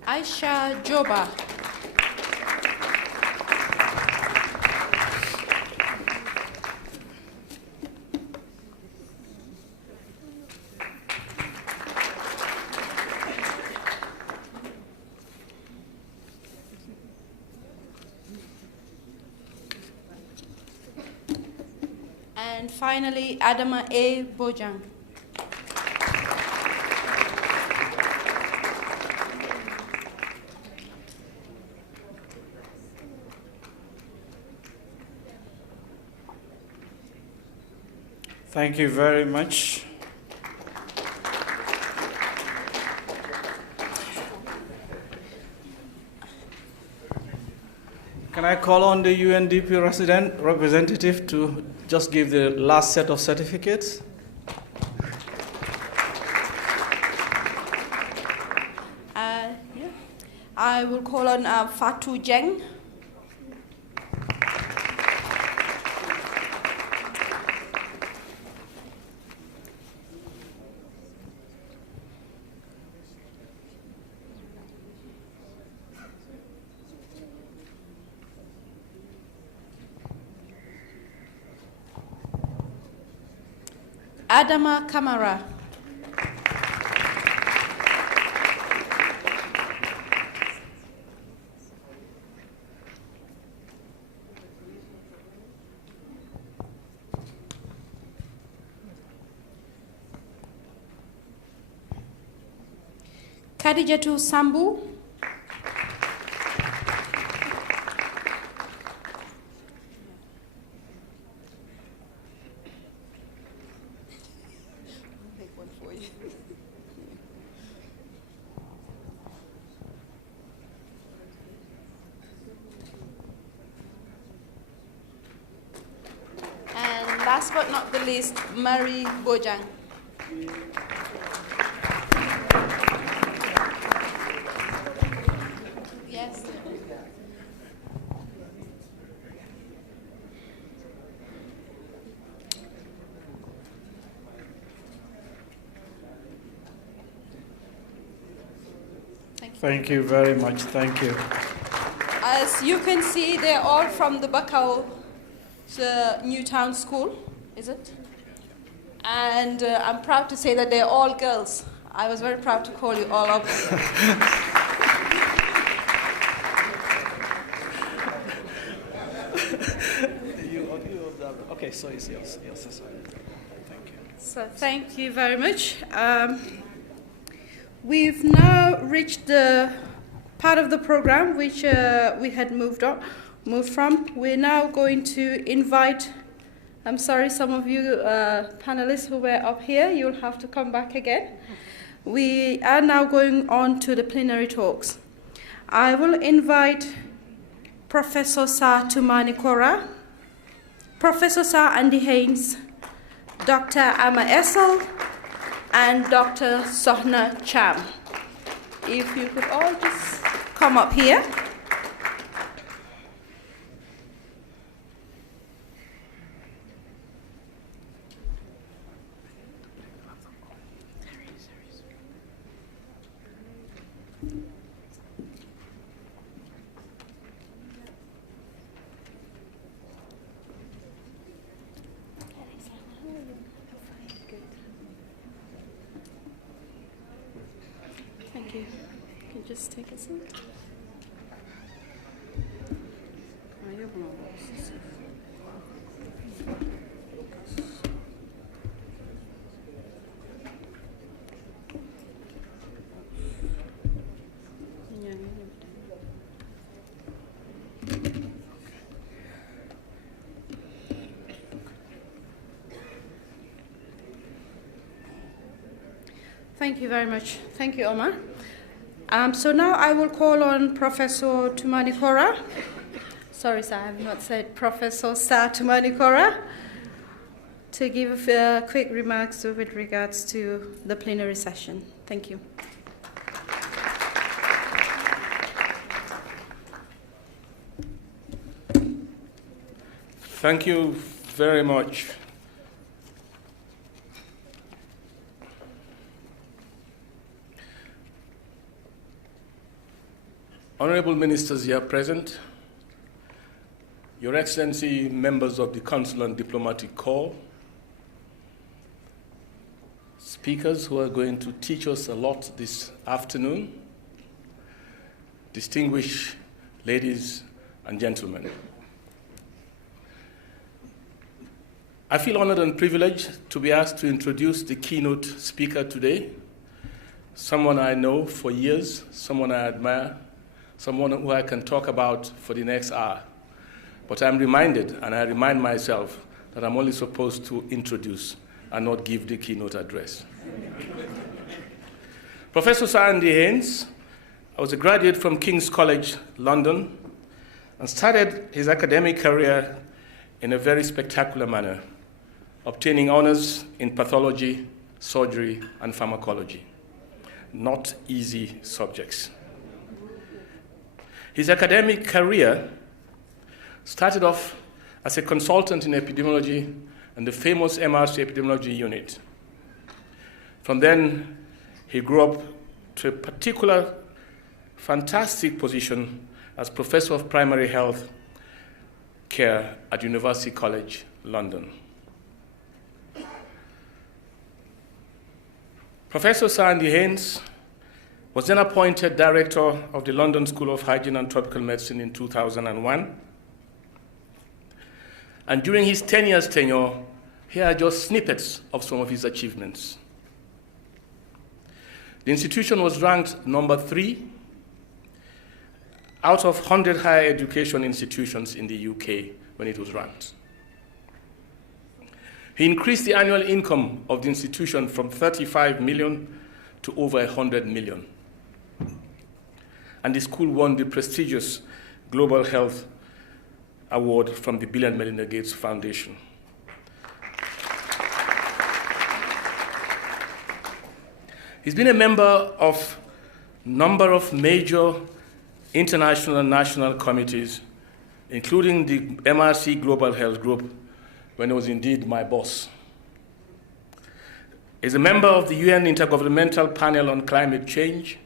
Aisha Joba. And finally, Adama A. Bojang. Thank you very much. Can I call on the UNDP representative to just give the last set of certificates? I will call on Fatou Jeng. Adama Kamara. Khadijatu Sambu. And last but not the least, Marie Bojang. Yes. Thank you very much. Thank you. As you can see, they're all from the Bakau Newtown School, is it? And I'm proud to say that they're all girls. I was very proud to call you all up. Okay, so it's yours. Yes, thank you. So thank you very much. We've now reached the part of the program which we had moved from. We're now going to invite, I'm sorry, some of you panelists who were up here, you'll have to come back again. We are now going on to the plenary talks. I will invite Professor Sir Tumani Kora, Professor Sir Andy Haynes, Dr. Ama Essel, and Dr. Sohna Cham. If you could all just come up here. Thank you. You can just take a seat. Thank you very much. Thank you, Omar. So now I will call on Professor Tumani Kora. Sorry, sir, I have not said Professor Sir Tumani Kora, to give quick remarks with regards to the plenary session. Thank you. Thank you very much. Honorable ministers here present, Your Excellency, members of the Consular and Diplomatic Corps, speakers who are going to teach us a lot this afternoon, distinguished ladies and gentlemen. I feel honored and privileged to be asked to introduce the keynote speaker today, someone I know for years, someone I admire, someone who I can talk about for the next hour. But I'm reminded, and I remind myself, that I'm only supposed to introduce and not give the keynote address. Professor Sir Andy Haynes was a graduate from King's College, London, and started his academic career in a very spectacular manner, obtaining honors in pathology, surgery, and pharmacology. Not easy subjects. His academic career started off as a consultant in epidemiology and the famous MRC epidemiology unit. From then, he grew up to a particular fantastic position as Professor of Primary Health Care at University College, London. Professor Sir Andy Haynes was then appointed Director of the London School of Hygiene and Tropical Medicine in 2001. And during his 10 years tenure, here are just snippets of some of his achievements. The institution was ranked number 3 out of 100 higher education institutions in the UK when it was ranked. He increased the annual income of the institution from 35 million to over 100 million. And the school won the prestigious Global Health Award from the Bill and Melinda Gates Foundation. He's been a member of a number of major international and national committees, including the MRC Global Health Group, when he was indeed my boss. He's a member of the UN Intergovernmental Panel on Climate Change,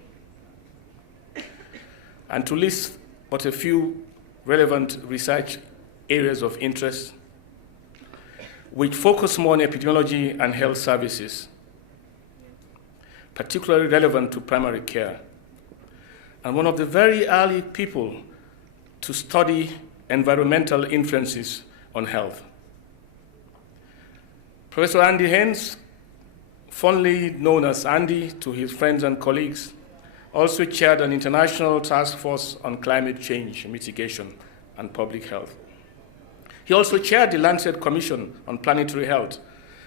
and to list but a few relevant research areas of interest, which focus more on epidemiology and health services, particularly relevant to primary care, and one of the very early people to study environmental influences on health. Professor Andy Haynes, fondly known as Andy to his friends and colleagues, also chaired an international task force on climate change mitigation and public health. He also chaired the Lancet Commission on Planetary Health,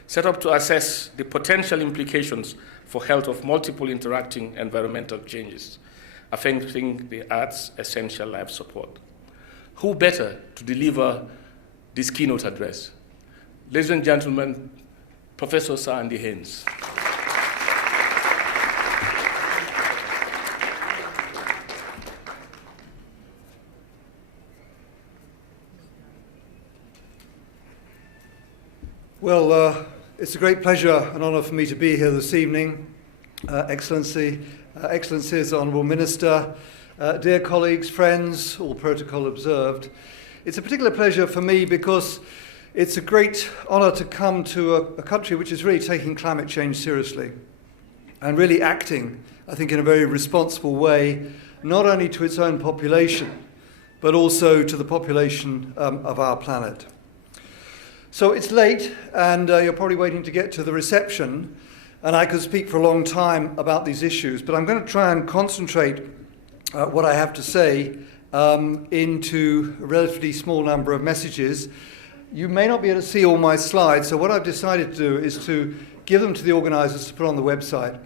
set up to assess the potential implications for health of multiple interacting environmental changes affecting the Earth's essential life support. Who better to deliver this keynote address? Ladies and gentlemen, Professor Sir Andy Haynes. Well, it's a great pleasure and honour for me to be here this evening. Excellencies, Honourable Minister, dear colleagues, friends, all protocol observed. It's a particular pleasure for me because it's a great honour to come to a country which is really taking climate change seriously and really acting, I think, in a very responsible way, not only to its own population, but also to the population of our planet. So it's late, and you're probably waiting to get to the reception, and I could speak for a long time about these issues, but I'm going to try and concentrate what I have to say into a relatively small number of messages. You may not be able to see all my slides, so what I've decided to do is to give them to the organisers to put on the website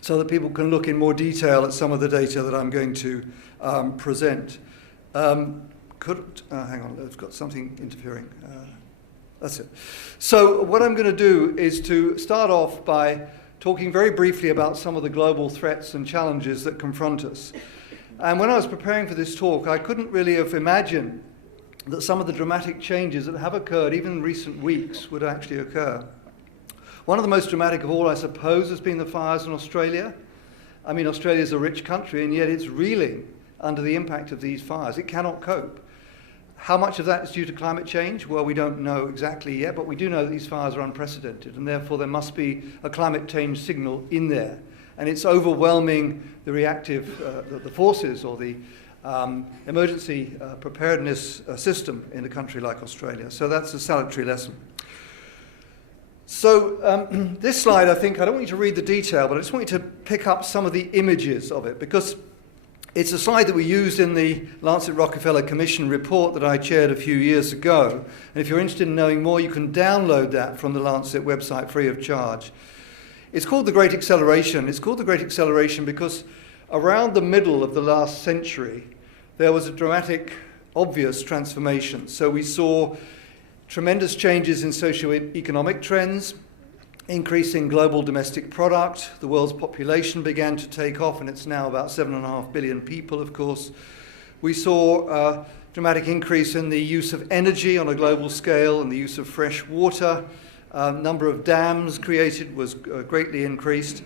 so that people can look in more detail at some of the data that I'm going to present. Hang on, I've got something interfering. That's it. So what I'm going to do is to start off by talking very briefly about some of the global threats and challenges that confront us. And when I was preparing for this talk, I couldn't really have imagined that some of the dramatic changes that have occurred, even in recent weeks, would actually occur. One of the most dramatic of all, I suppose, has been the fires in Australia. I mean, Australia is a rich country, and yet it's reeling under the impact of these fires. It cannot cope. How much of that is due to climate change? Well, we don't know exactly yet, but we do know that these fires are unprecedented, and therefore there must be a climate change signal in there. And it's overwhelming the reactive, the forces or the emergency preparedness system in a country like Australia. So that's a salutary lesson. So this slide, I think, I don't want you to read the detail, but I just want you to pick up some of the images of it, because It's a slide that we used in the Lancet Rockefeller Commission report that I chaired a few years ago. And if you're interested in knowing more, you can download that from the Lancet website free of charge. It's called the Great Acceleration. It's called the Great Acceleration because around the middle of the last century, there was a dramatic, obvious transformation. So we saw tremendous changes in socio-economic trends, increasing global domestic product. The world's population began to take off, and it's now about 7.5 billion people, of course. We saw a dramatic increase in the use of energy on a global scale and the use of fresh water. Number of dams created was greatly increased.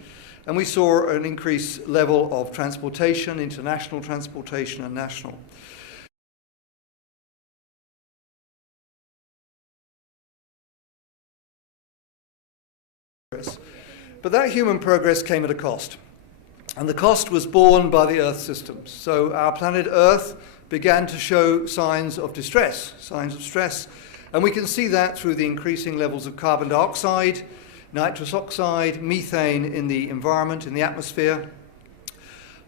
And we saw an increased level of transportation, international transportation and national. But that human progress came at a cost. And the cost was borne by the Earth systems. So our planet Earth began to show signs of distress, signs of stress. And we can see that through the increasing levels of carbon dioxide, nitrous oxide, methane in the environment, in the atmosphere.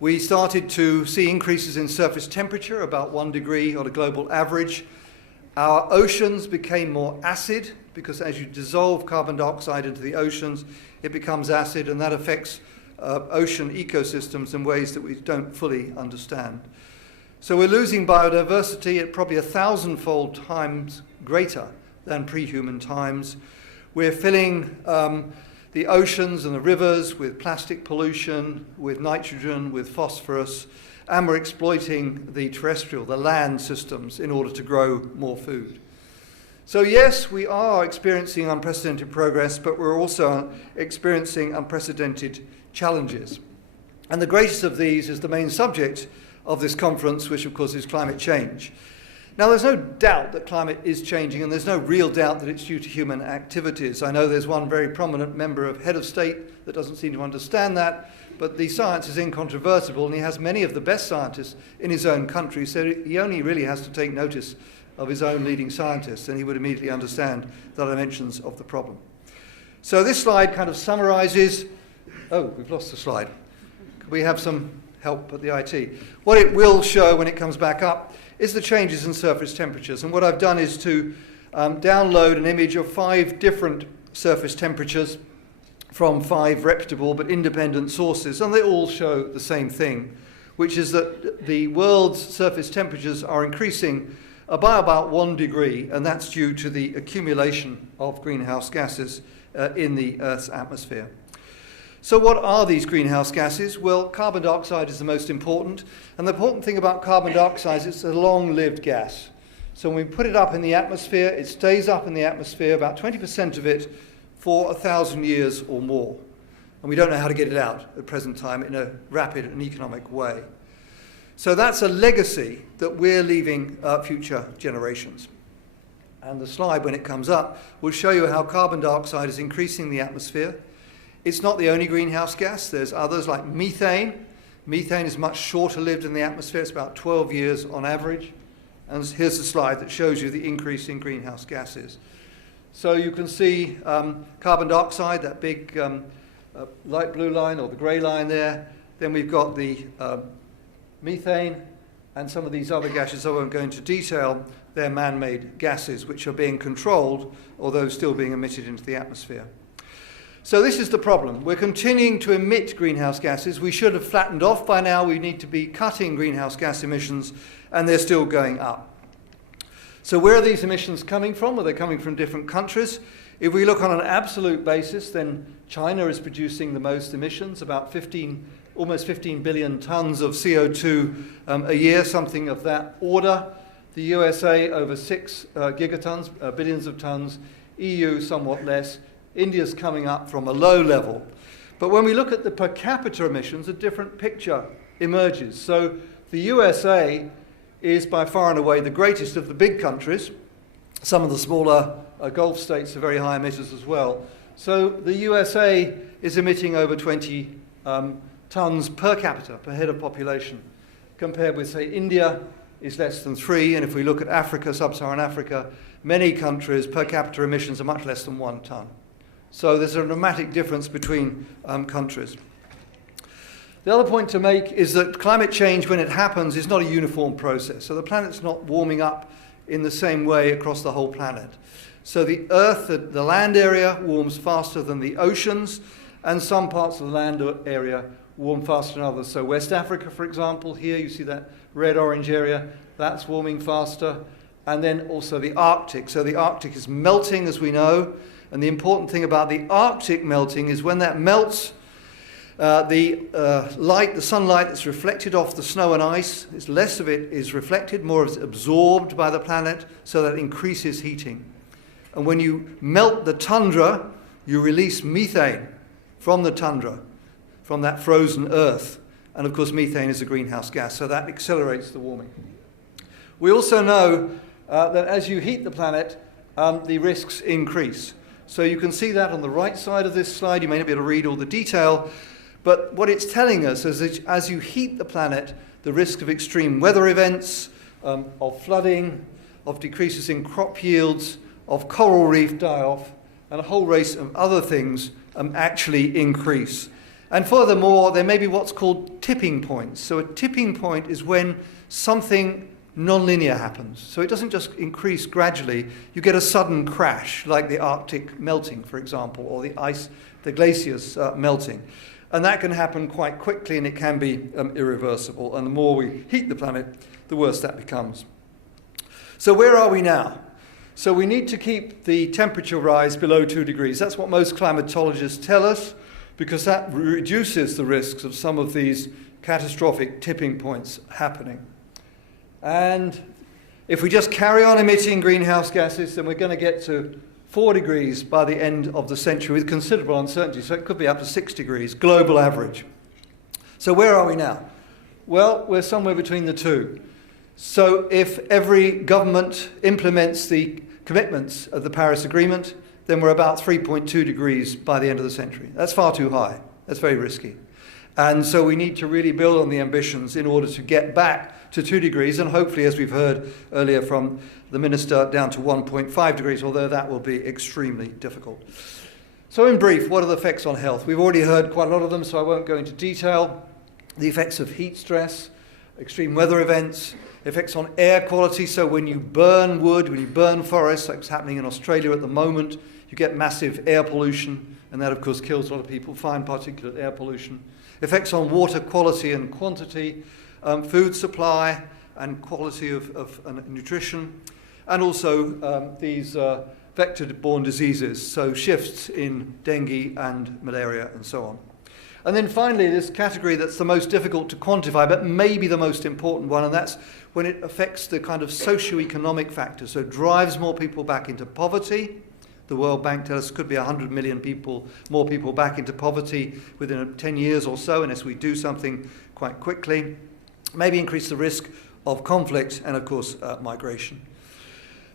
We started to see increases in surface temperature, about 1 degree on a global average. Our oceans became more acid, because as you dissolve carbon dioxide into the oceans, it becomes acid, and that affects ocean ecosystems in ways that we don't fully understand. So we're losing biodiversity at probably 1,000-fold times greater than pre-human times. We're filling the oceans and the rivers with plastic pollution, with nitrogen, with phosphorus, and we're exploiting the terrestrial, the land systems, in order to grow more food. So yes, we are experiencing unprecedented progress, but we're also experiencing unprecedented challenges. And the greatest of these is the main subject of this conference, which of course is climate change. Now, there's no doubt that climate is changing, and there's no real doubt that it's due to human activities. I know there's one very prominent member of head of state that doesn't seem to understand that, but the science is incontrovertible, and he has many of the best scientists in his own country, so he only really has to take notice of his own leading scientists, and he would immediately understand the dimensions of the problem. So this slide kind of summarizes... Oh, we've lost the slide. Could we have some help at the IT? What it will show when it comes back up is the changes in surface temperatures. And what I've done is to download an image of 5 different surface temperatures from 5 reputable but independent sources, and they all show the same thing, which is that the world's surface temperatures are increasing by about 1 degree, and that's due to the accumulation of greenhouse gases in the Earth's atmosphere. So what are these greenhouse gases? Well, carbon dioxide is the most important, and the important thing about carbon dioxide is it's a long-lived gas. So when we put it up in the atmosphere, it stays up in the atmosphere, about 20% of it, for 1,000 years or more. And we don't know how to get it out at the present time in a rapid and economic way. So that's a legacy that we're leaving future generations. And the slide, when it comes up, will show you how carbon dioxide is increasing the atmosphere. It's not the only greenhouse gas. There's others like methane. Methane is much shorter lived in the atmosphere. It's about 12 years on average. And here's the slide that shows you the increase in greenhouse gases. So you can see carbon dioxide, that big light blue line or the grey line there. Then we've got the methane and some of these other gases I won't go into detail. They're man-made gases which are being controlled, although still being emitted into the atmosphere. So this is the problem. We're continuing to emit greenhouse gases. We should have flattened off by now. We need to be cutting greenhouse gas emissions, and they're still going up. So where are these emissions coming from? Well, they're coming from different countries. If we look on an absolute basis, then China is producing the most emissions, about almost 15 billion tons of CO2 a year, something of that order. The USA, over 6 gigatons, billions of tons. EU, somewhat less. India's coming up from a low level. But when we look at the per capita emissions, a different picture emerges. So the USA is by far and away the greatest of the big countries. Some of the smaller Gulf states are very high emitters as well. So the USA is emitting over 20 tons per capita, per head of population, compared with, say, India is less than 3. And if we look at Africa, sub-Saharan Africa, many countries per capita emissions are much less than 1 ton. So there's a dramatic difference between countries. The other point to make is that climate change, when it happens, is not a uniform process. So the planet's not warming up in the same way across the whole planet. So the Earth, the land area, warms faster than the oceans, and some parts of the land area warm faster than others. So West Africa, for example, here you see that red-orange area, that's warming faster. And then also the Arctic. So the Arctic is melting, as we know. And the important thing about the Arctic melting is when that melts, the sunlight that's reflected off the snow and ice, less of it is reflected, more is absorbed by the planet, so that increases heating. And when you melt the tundra, you release methane from the tundra, from that frozen earth. And of course, methane is a greenhouse gas, so that accelerates the warming. We also know that as you heat the planet, the risks increase. So you can see that on the right side of this slide. You may not be able to read all the detail, but what it's telling us is that as you heat the planet, the risk of extreme weather events, of flooding, of decreases in crop yields, of coral reef die-off, and a whole race of other things actually increase. And furthermore, there may be what's called tipping points. So a tipping point is when something non-linear happens. So it doesn't just increase gradually. You get a sudden crash, like the Arctic melting, for example, or the glaciers melting. And that can happen quite quickly, and it can be irreversible. And the more we heat the planet, the worse that becomes. So where are we now? So we need to keep the temperature rise below 2 degrees. That's what most climatologists tell us, because that reduces the risks of some of these catastrophic tipping points happening. And if we just carry on emitting greenhouse gases, then we're going to get to 4 degrees by the end of the century with considerable uncertainty. So it could be up to 6 degrees, global average. So where are we now? Well, we're somewhere between the two. So if every government implements the commitments of the Paris Agreement, then we're about 3.2 degrees by the end of the century. That's far too high. That's very risky. And so we need to really build on the ambitions in order to get back to 2 degrees, and hopefully, as we've heard earlier from the Minister, down to 1.5 degrees, although that will be extremely difficult. So in brief, what are the effects on health? We've already heard quite a lot of them, so I won't go into detail. The effects of heat stress, extreme weather events, effects on air quality. So when you burn wood, when you burn forests, like what's happening in Australia at the moment, you get massive air pollution, and that, of course, kills a lot of people, fine particulate air pollution. Effects on water quality and quantity, food supply and quality of nutrition, and also these vector-borne diseases, so shifts in dengue and malaria and so on. And then finally, this category that's the most difficult to quantify, but maybe the most important one, and that's when it affects the kind of socio-economic factors, so it drives more people back into poverty. The World Bank tells us it could be 100 million people, more people back into poverty within 10 years or so, unless we do something quite quickly. Maybe increase the risk of conflict and, of course, migration.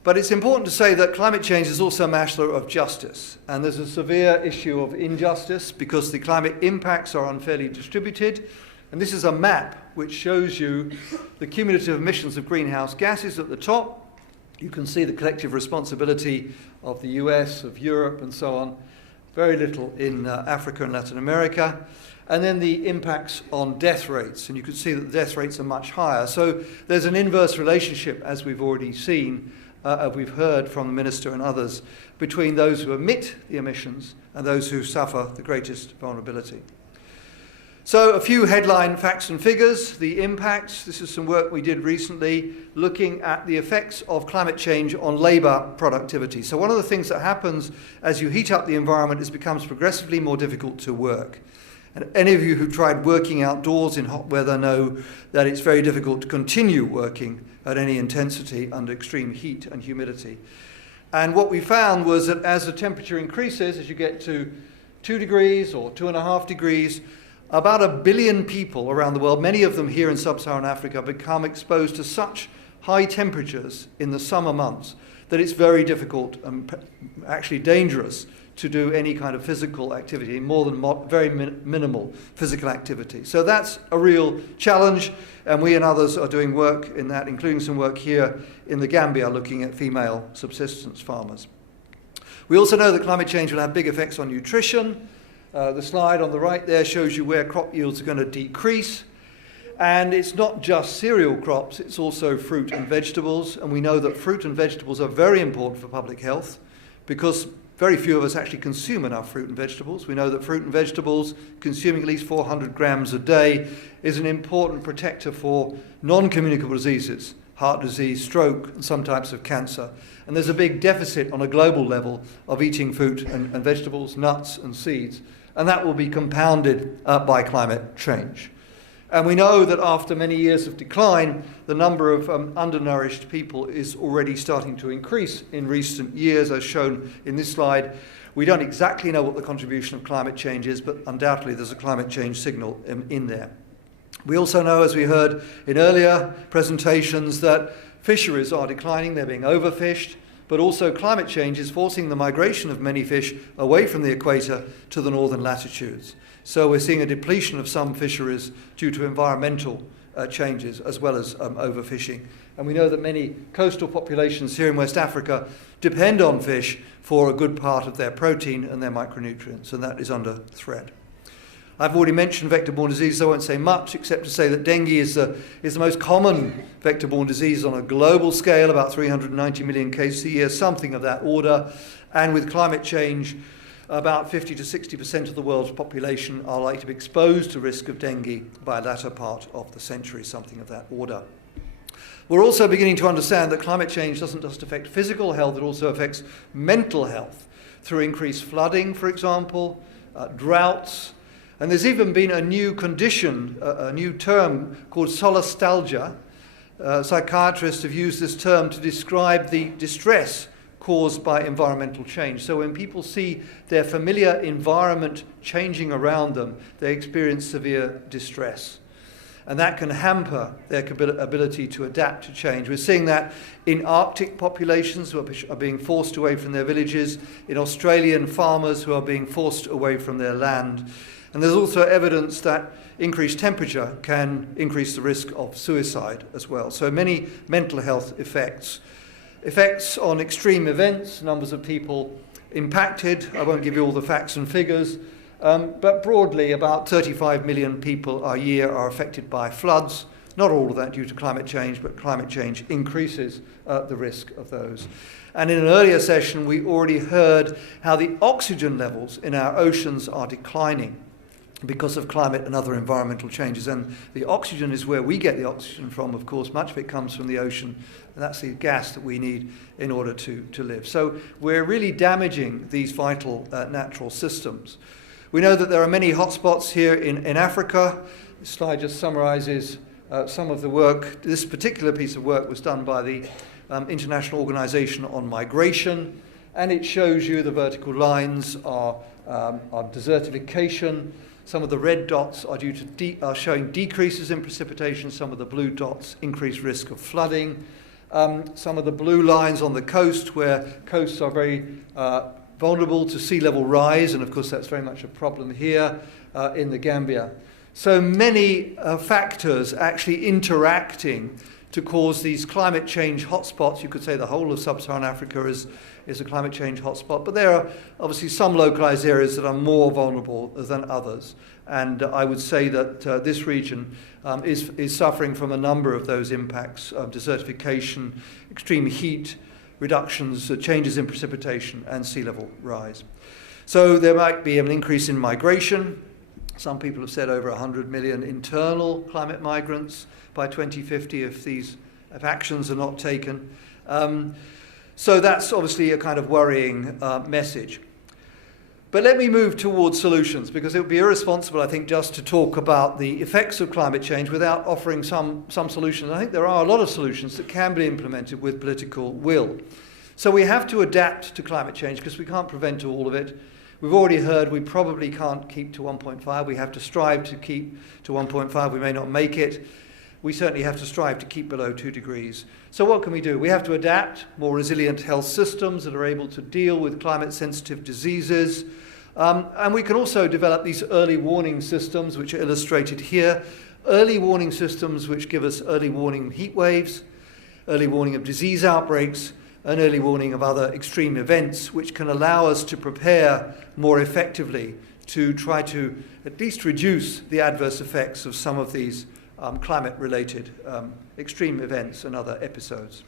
But it's important to say that climate change is also a matter of justice. And there's a severe issue of injustice because the climate impacts are unfairly distributed. And this is a map which shows you the cumulative emissions of greenhouse gases at the top. You can see the collective responsibility of the US, of Europe, and so on. Very little in Africa and Latin America. And then the impacts on death rates. And you can see that the death rates are much higher. So there's an inverse relationship, as we've already seen, we've heard from the Minister and others, between those who emit the emissions and those who suffer the greatest vulnerability. So a few headline facts and figures. The impacts, this is some work we did recently looking at the effects of climate change on labour productivity. So one of the things that happens as you heat up the environment is it becomes progressively more difficult to work. And any of you who tried working outdoors in hot weather know that it's very difficult to continue working at any intensity under extreme heat and humidity. And what we found was that as the temperature increases, as you get to 2 degrees or 2.5 degrees, about 1 billion people around the world, many of them here in sub-Saharan Africa, become exposed to such high temperatures in the summer months that it's very difficult and actually dangerous to do any kind of physical activity, more than very minimal physical activity. So that's a real challenge, and we and others are doing work in that, including some work here in the Gambia looking at female subsistence farmers. We also know that climate change will have big effects on nutrition. The slide on the right there shows you where crop yields are going to decrease. And it's not just cereal crops, it's also fruit and vegetables. And we know that fruit and vegetables are very important for public health because very few of us actually consume enough fruit and vegetables. We know that fruit and vegetables, consuming at least 400 grams a day, is an important protector for non-communicable diseases, heart disease, stroke, and some types of cancer. And there's a big deficit on a global level of eating fruit and vegetables, nuts and seeds. And that will be compounded by climate change. And we know that after many years of decline, the number of undernourished people is already starting to increase in recent years, as shown in this slide. We don't exactly know what the contribution of climate change is, but undoubtedly there's a climate change signal in there. We also know, as we heard in earlier presentations, that fisheries are declining, they're being overfished, but also climate change is forcing the migration of many fish away from the equator to the northern latitudes. So we're seeing a depletion of some fisheries due to environmental changes as well as overfishing. And we know that many coastal populations here in West Africa depend on fish for a good part of their protein and their micronutrients, and that is under threat. I've already mentioned vector-borne disease, so I won't say much except to say that dengue is the most common vector-borne disease on a global scale, about 390 million cases a year, something of that order. And with climate change, about 50 to 60% of the world's population are likely to be exposed to risk of dengue by the latter part of the century, something of that order. We're also beginning to understand that climate change doesn't just affect physical health, it also affects mental health through increased flooding, for example, droughts. And there's even been a new condition, a new term called solastalgia. Psychiatrists have used this term to describe the distress caused by environmental change. So when people see their familiar environment changing around them, they experience severe distress. And that can hamper their ability to adapt to change. We're seeing that in Arctic populations who are being forced away from their villages, in Australian farmers who are being forced away from their land. And there's also evidence that increased temperature can increase the risk of suicide as well. So many mental health effects. Effects on extreme events, numbers of people impacted. I won't give you all the facts and figures, but broadly about 35 million people a year are affected by floods. Not all of that due to climate change, but climate change increases the risk of those. And in an earlier session, we already heard how the oxygen levels in our oceans are declining because of climate and other environmental changes. And the oxygen is where we get the oxygen from, of course. Much of it comes from the ocean, and that's the gas that we need in order to live. So we're really damaging these vital natural systems. We know that there are many hotspots here in Africa. This slide just summarizes some of the work. This particular piece of work was done by the International Organization on Migration, and it shows you the vertical lines are desertification. Some of the red dots are showing decreases in precipitation. Some of the blue dots increased risk of flooding. Some of the blue lines on the coast, where coasts are very vulnerable to sea level rise, and of course that's very much a problem here in the Gambia. So many factors actually interacting to cause these climate change hotspots. You could say the whole of sub-Saharan Africa is a climate change hotspot, but there are obviously some localized areas that are more vulnerable than others. And I would say that this region is suffering from a number of those impacts of desertification, extreme heat, reductions, changes in precipitation, and sea level rise. So there might be an increase in migration. Some people have said over 100 million internal climate migrants by 2050 if actions are not taken. So that's obviously a kind of worrying message. But let me move towards solutions, because it would be irresponsible, I think, just to talk about the effects of climate change without offering some solutions. I think there are a lot of solutions that can be implemented with political will. So we have to adapt to climate change because we can't prevent all of it. We've already heard we probably can't keep to 1.5. We have to strive to keep to 1.5. We may not make it. We certainly have to strive to keep below 2 degrees. So what can we do? We have to adapt more resilient health systems that are able to deal with climate-sensitive diseases. And we can also develop these early warning systems, which are illustrated here. Early warning systems which give us early warning of heat waves, early warning of disease outbreaks, and early warning of other extreme events, which can allow us to prepare more effectively to try to at least reduce the adverse effects of some of these climate-related extreme events and other episodes.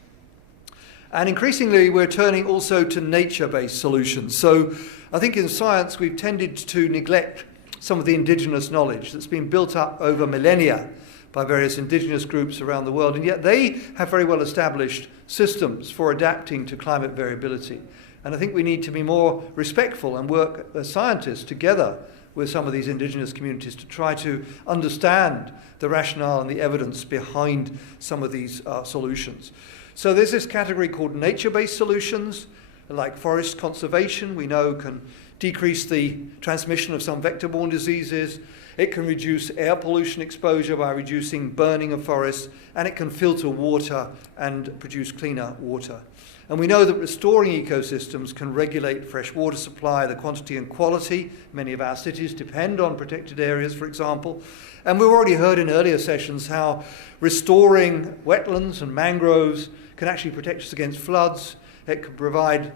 And increasingly, we're turning also to nature-based solutions. So I think in science, we've tended to neglect some of the indigenous knowledge that's been built up over millennia by various indigenous groups around the world, and yet they have very well established systems for adapting to climate variability. And I think we need to be more respectful and work as scientists together with some of these indigenous communities to try to understand the rationale and the evidence behind some of these solutions. So there's this category called nature-based solutions, like forest conservation, we know can decrease the transmission of some vector-borne diseases. It can reduce air pollution exposure by reducing burning of forests, and it can filter water and produce cleaner water. And we know that restoring ecosystems can regulate fresh water supply, the quantity and quality. Many of our cities depend on protected areas, for example. And we've already heard in earlier sessions how restoring wetlands and mangroves can actually protect us against floods. It can provide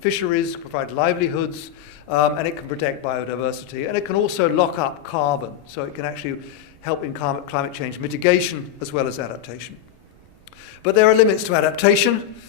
fisheries, provide livelihoods, and it can protect biodiversity. And it can also lock up carbon, so it can actually help in climate change mitigation as well as adaptation. But there are limits to adaptation,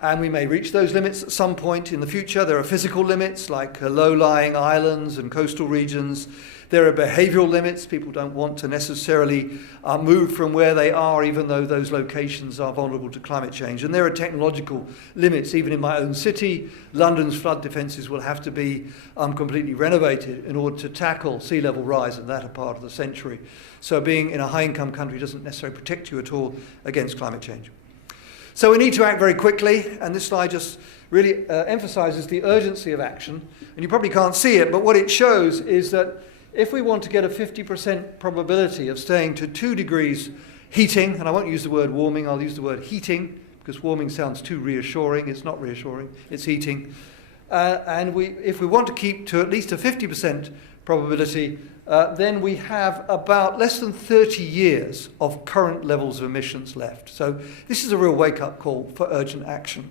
and we may reach those limits at some point in the future. There are physical limits, like low-lying islands and coastal regions. There are behavioral limits. People don't want to necessarily move from where they are, even though those locations are vulnerable to climate change. And there are technological limits. Even in my own city, London's flood defences will have to be completely renovated in order to tackle sea level rise in that part of the century. So being in a high-income country doesn't necessarily protect you at all against climate change. So we need to act very quickly, and this slide just really emphasises the urgency of action. And you probably can't see it, but what it shows is that if we want to get a 50% probability of staying to 2 degrees heating, and I won't use the word warming, I'll use the word heating, because warming sounds too reassuring. It's not reassuring, it's heating. And if we want to keep to at least a 50% probability, then we have about less than 30 years of current levels of emissions left. So this is a real wake-up call for urgent action.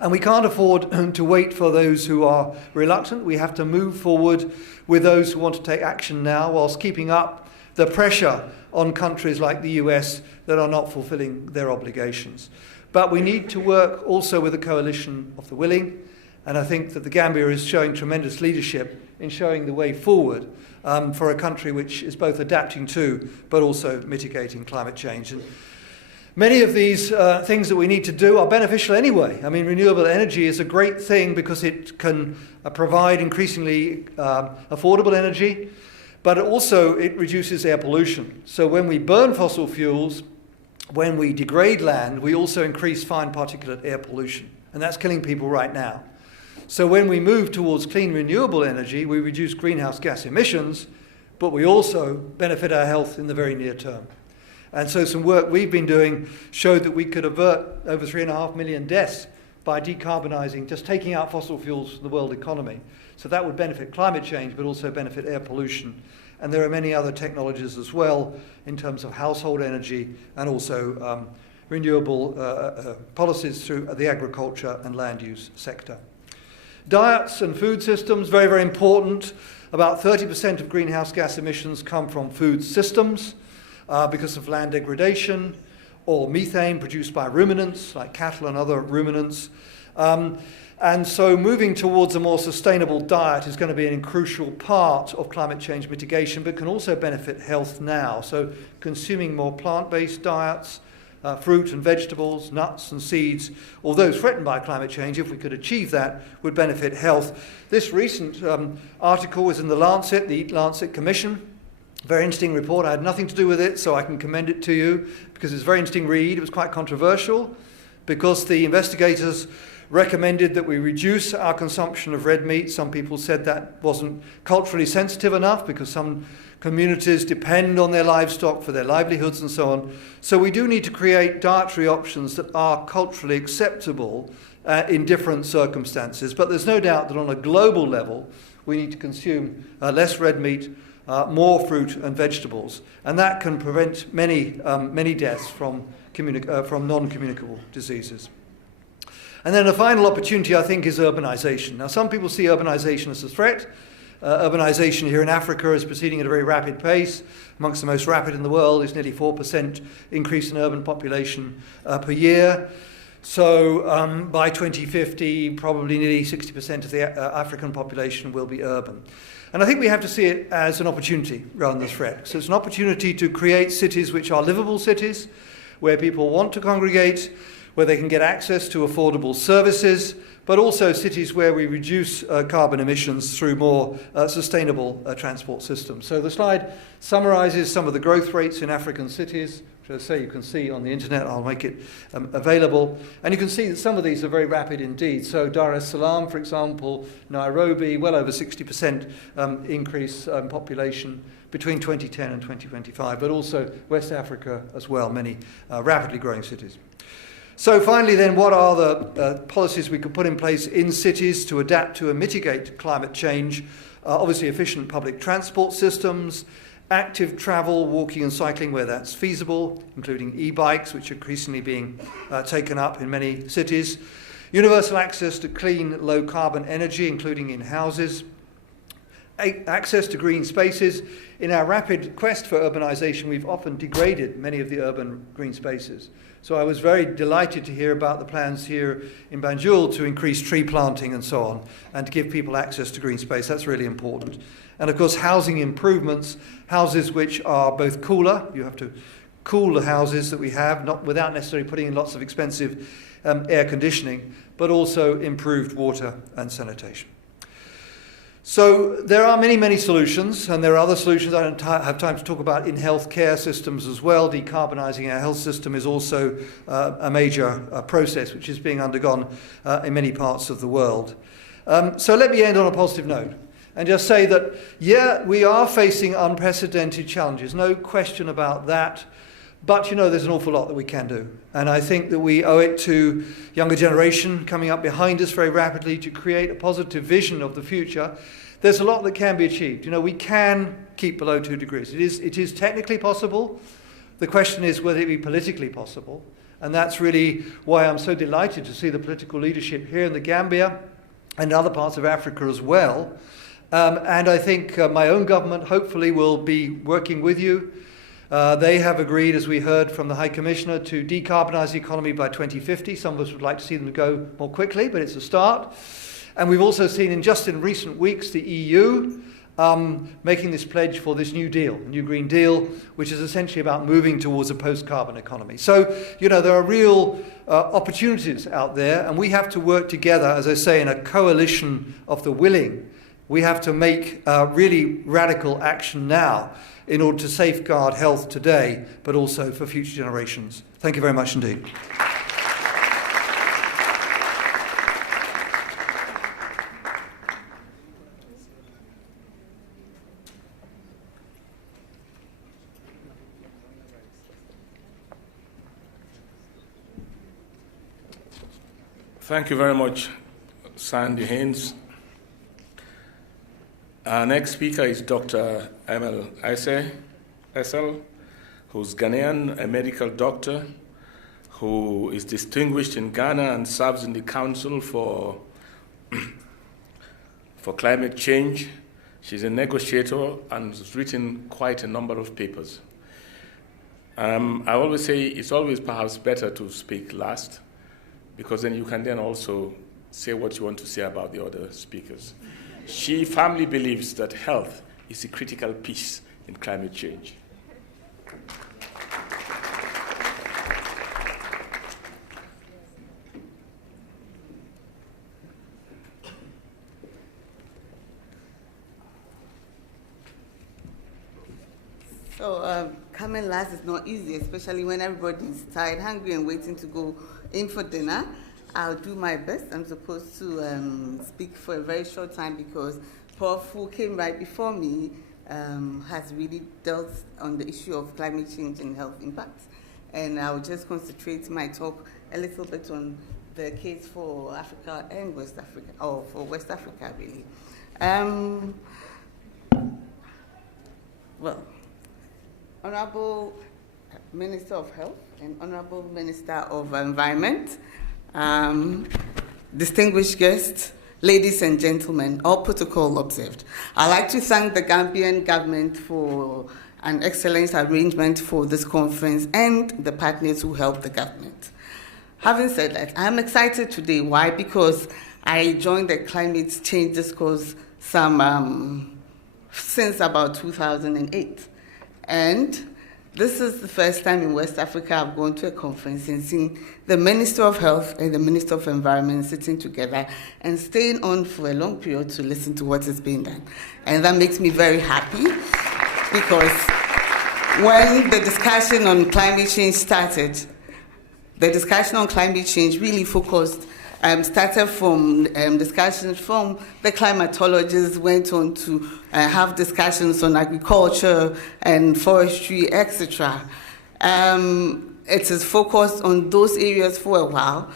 And we can't afford to wait for those who are reluctant. We have to move forward with those who want to take action now, whilst keeping up the pressure on countries like the US that are not fulfilling their obligations. But we need to work also with a coalition of the willing, and I think that the Gambia is showing tremendous leadership in showing the way forward for a country which is both adapting to but also mitigating climate change. And many of these things that we need to do are beneficial anyway. I mean, renewable energy is a great thing because it can provide increasingly affordable energy, but also it reduces air pollution. So when we burn fossil fuels, when we degrade land, we also increase fine particulate air pollution, and that's killing people right now. So when we move towards clean renewable energy, we reduce greenhouse gas emissions, but we also benefit our health in the very near term. And so some work we've been doing showed that we could avert over 3.5 million deaths by decarbonising, just taking out fossil fuels from the world economy. So that would benefit climate change, but also benefit air pollution. And there are many other technologies as well in terms of household energy and also renewable policies through the agriculture and land use sector. Diets and food systems, very, very important. About 30% of greenhouse gas emissions come from food systems because of land degradation or methane produced by ruminants like cattle and other ruminants. And so moving towards a more sustainable diet is going to be a crucial part of climate change mitigation, but can also benefit health now. So consuming more plant-based diets, fruit and vegetables, nuts and seeds, or those threatened by climate change, if we could achieve that, would benefit health. This recent article is in the Lancet, the Eat Lancet Commission. Very interesting report. I had nothing to do with it, so I can commend it to you, because it's a very interesting read. It was quite controversial, because the investigators recommended that we reduce our consumption of red meat. Some people said that wasn't culturally sensitive enough, because some communities depend on their livestock for their livelihoods and so on. So we do need to create dietary options that are culturally acceptable in different circumstances. But there's no doubt that on a global level, we need to consume less red meat, more fruit and vegetables. And that can prevent many deaths from non-communicable diseases. And then the final opportunity, I think, is urbanisation. Now, some people see urbanisation as a threat. Urbanization here in Africa is proceeding at a very rapid pace, amongst the most rapid in the world. It's nearly 4% increase in urban population per year. So by 2050, probably nearly 60% of the African population will be urban. And I think we have to see it as an opportunity rather than a threat. So it's an opportunity to create cities which are livable cities, where people want to congregate, where they can get access to affordable services, but also cities where we reduce carbon emissions through more sustainable transport systems. So the slide summarizes some of the growth rates in African cities, which I say you can see on the internet. I'll make it available. And you can see that some of these are very rapid indeed. So Dar es Salaam, for example, Nairobi, well over 60% increase in population between 2010 and 2025, but also West Africa as well, many rapidly growing cities. So finally then, what are the policies we could put in place in cities to adapt to and mitigate climate change? Obviously efficient public transport systems, active travel, walking and cycling where that's feasible, including e-bikes, which are increasingly being taken up in many cities, universal access to clean, low-carbon energy, including in houses, access to green spaces. In our rapid quest for urbanization, we've often degraded many of the urban green spaces. So I was very delighted to hear about the plans here in Banjul to increase tree planting and so on, and to give people access to green space. That's really important. And of course, housing improvements, houses which are both cooler, you have to cool the houses that we have, not without necessarily putting in lots of expensive air conditioning, but also improved water and sanitation. So there are many, many solutions, and there are other solutions I don't have time to talk about in healthcare systems as well. Decarbonising our health system is also a major process which is being undergone in many parts of the world. So let me end on a positive note and just say that, yeah, we are facing unprecedented challenges, no question about that. But, you know, there's an awful lot that we can do. And I think that we owe it to younger generation coming up behind us very rapidly to create a positive vision of the future. There's a lot that can be achieved. You know, we can keep below 2 degrees. It is technically possible. The question is whether it be politically possible. And that's really why I'm so delighted to see the political leadership here in the Gambia and other parts of Africa as well. And I think my own government hopefully will be working with you. They have agreed, as we heard from the High Commissioner, to decarbonise the economy by 2050. Some of us would like to see them go more quickly, but it's a start. And we've also seen just in recent weeks the EU making this pledge for this new deal, New Green Deal, which is essentially about moving towards a post-carbon economy. So, you know, there are real opportunities out there, and we have to work together, as I say, in a coalition of the willing. We have to make really radical action now in order to safeguard health today, but also for future generations. Thank you very much indeed. Thank you very much, Sandy Haynes. Our next speaker is Dr. Emil Essel, who's Ghanaian, a medical doctor, who is distinguished in Ghana and serves in the Council for Climate Change. She's a negotiator and has written quite a number of papers. I always say it's always perhaps better to speak last, because then you can then also say what you want to say about the other speakers. She firmly believes that health is a critical piece in climate change. So coming last is not easy, especially when everybody's tired, hungry, and waiting to go in for dinner. I'll do my best. I'm supposed to speak for a very short time because Prof, who came right before me, has really dealt on the issue of climate change and health impacts. And I'll just concentrate my talk a little bit on the case for Africa and West Africa, or for West Africa, really. Well, Honorable Minister of Health and Honorable Minister of Environment, distinguished guests, ladies and gentlemen, all protocol observed. I'd like to thank the Gambian government for an excellent arrangement for this conference and the partners who helped the government. Having said that, I'm excited today. Why? Because I joined the climate change discourse since about 2008. And this is the first time in West Africa I've gone to a conference and seen the Minister of Health and the Minister of Environment sitting together and staying on for a long period to listen to what is being done. And that makes me very happy, because when the discussion on climate change started, the discussion on climate change really focused, started from discussions from the climatologists, went on to have discussions on agriculture and forestry, etc. It is focused on those areas for a while.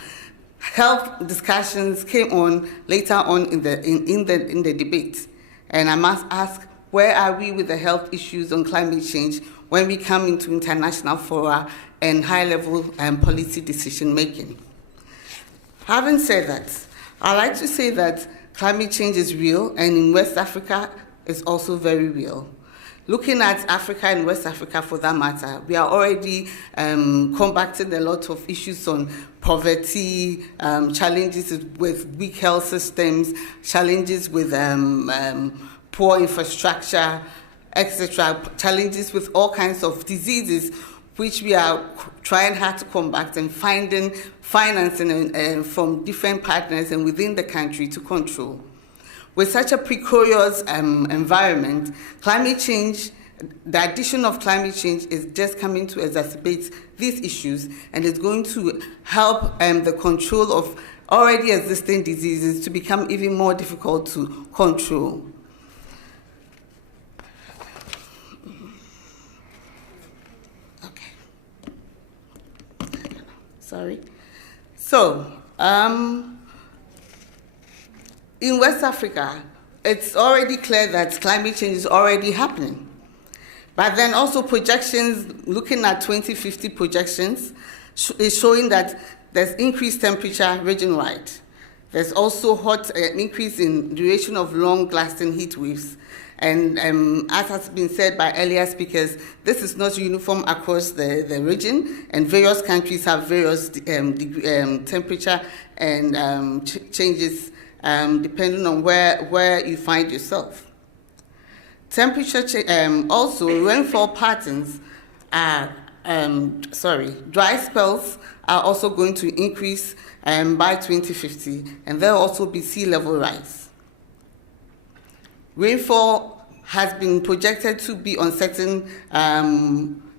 Health discussions came on later on in the debate. And I must ask, where are we with the health issues on climate change when we come into international fora and high-level policy decision-making? Having said that, I'd like to say that climate change is real, and in West Africa, it's also very real. Looking at Africa and West Africa, for that matter, we are already combating a lot of issues on poverty, challenges with weak health systems, challenges with poor infrastructure, etc., challenges with all kinds of diseases, which we are trying hard to combat and finding financing from different partners and within the country to control. With such a precarious environment, climate change, the addition of climate change is just coming to exacerbate these issues, and is going to help the control of already existing diseases to become even more difficult to control. Sorry. So, in West Africa, it's already clear that climate change is already happening. But then also projections, looking at 2050 projections, is showing that there's increased temperature region-wide. There's also increase in duration of long-lasting heat waves. And as has been said by earlier speakers, this is not uniform across the region, and various countries have various temperature and changes depending on where you find yourself. Also rainfall patterns are, dry spells are also going to increase by 2050, and there will also be sea level rise. Rainfall has been projected to be uncertain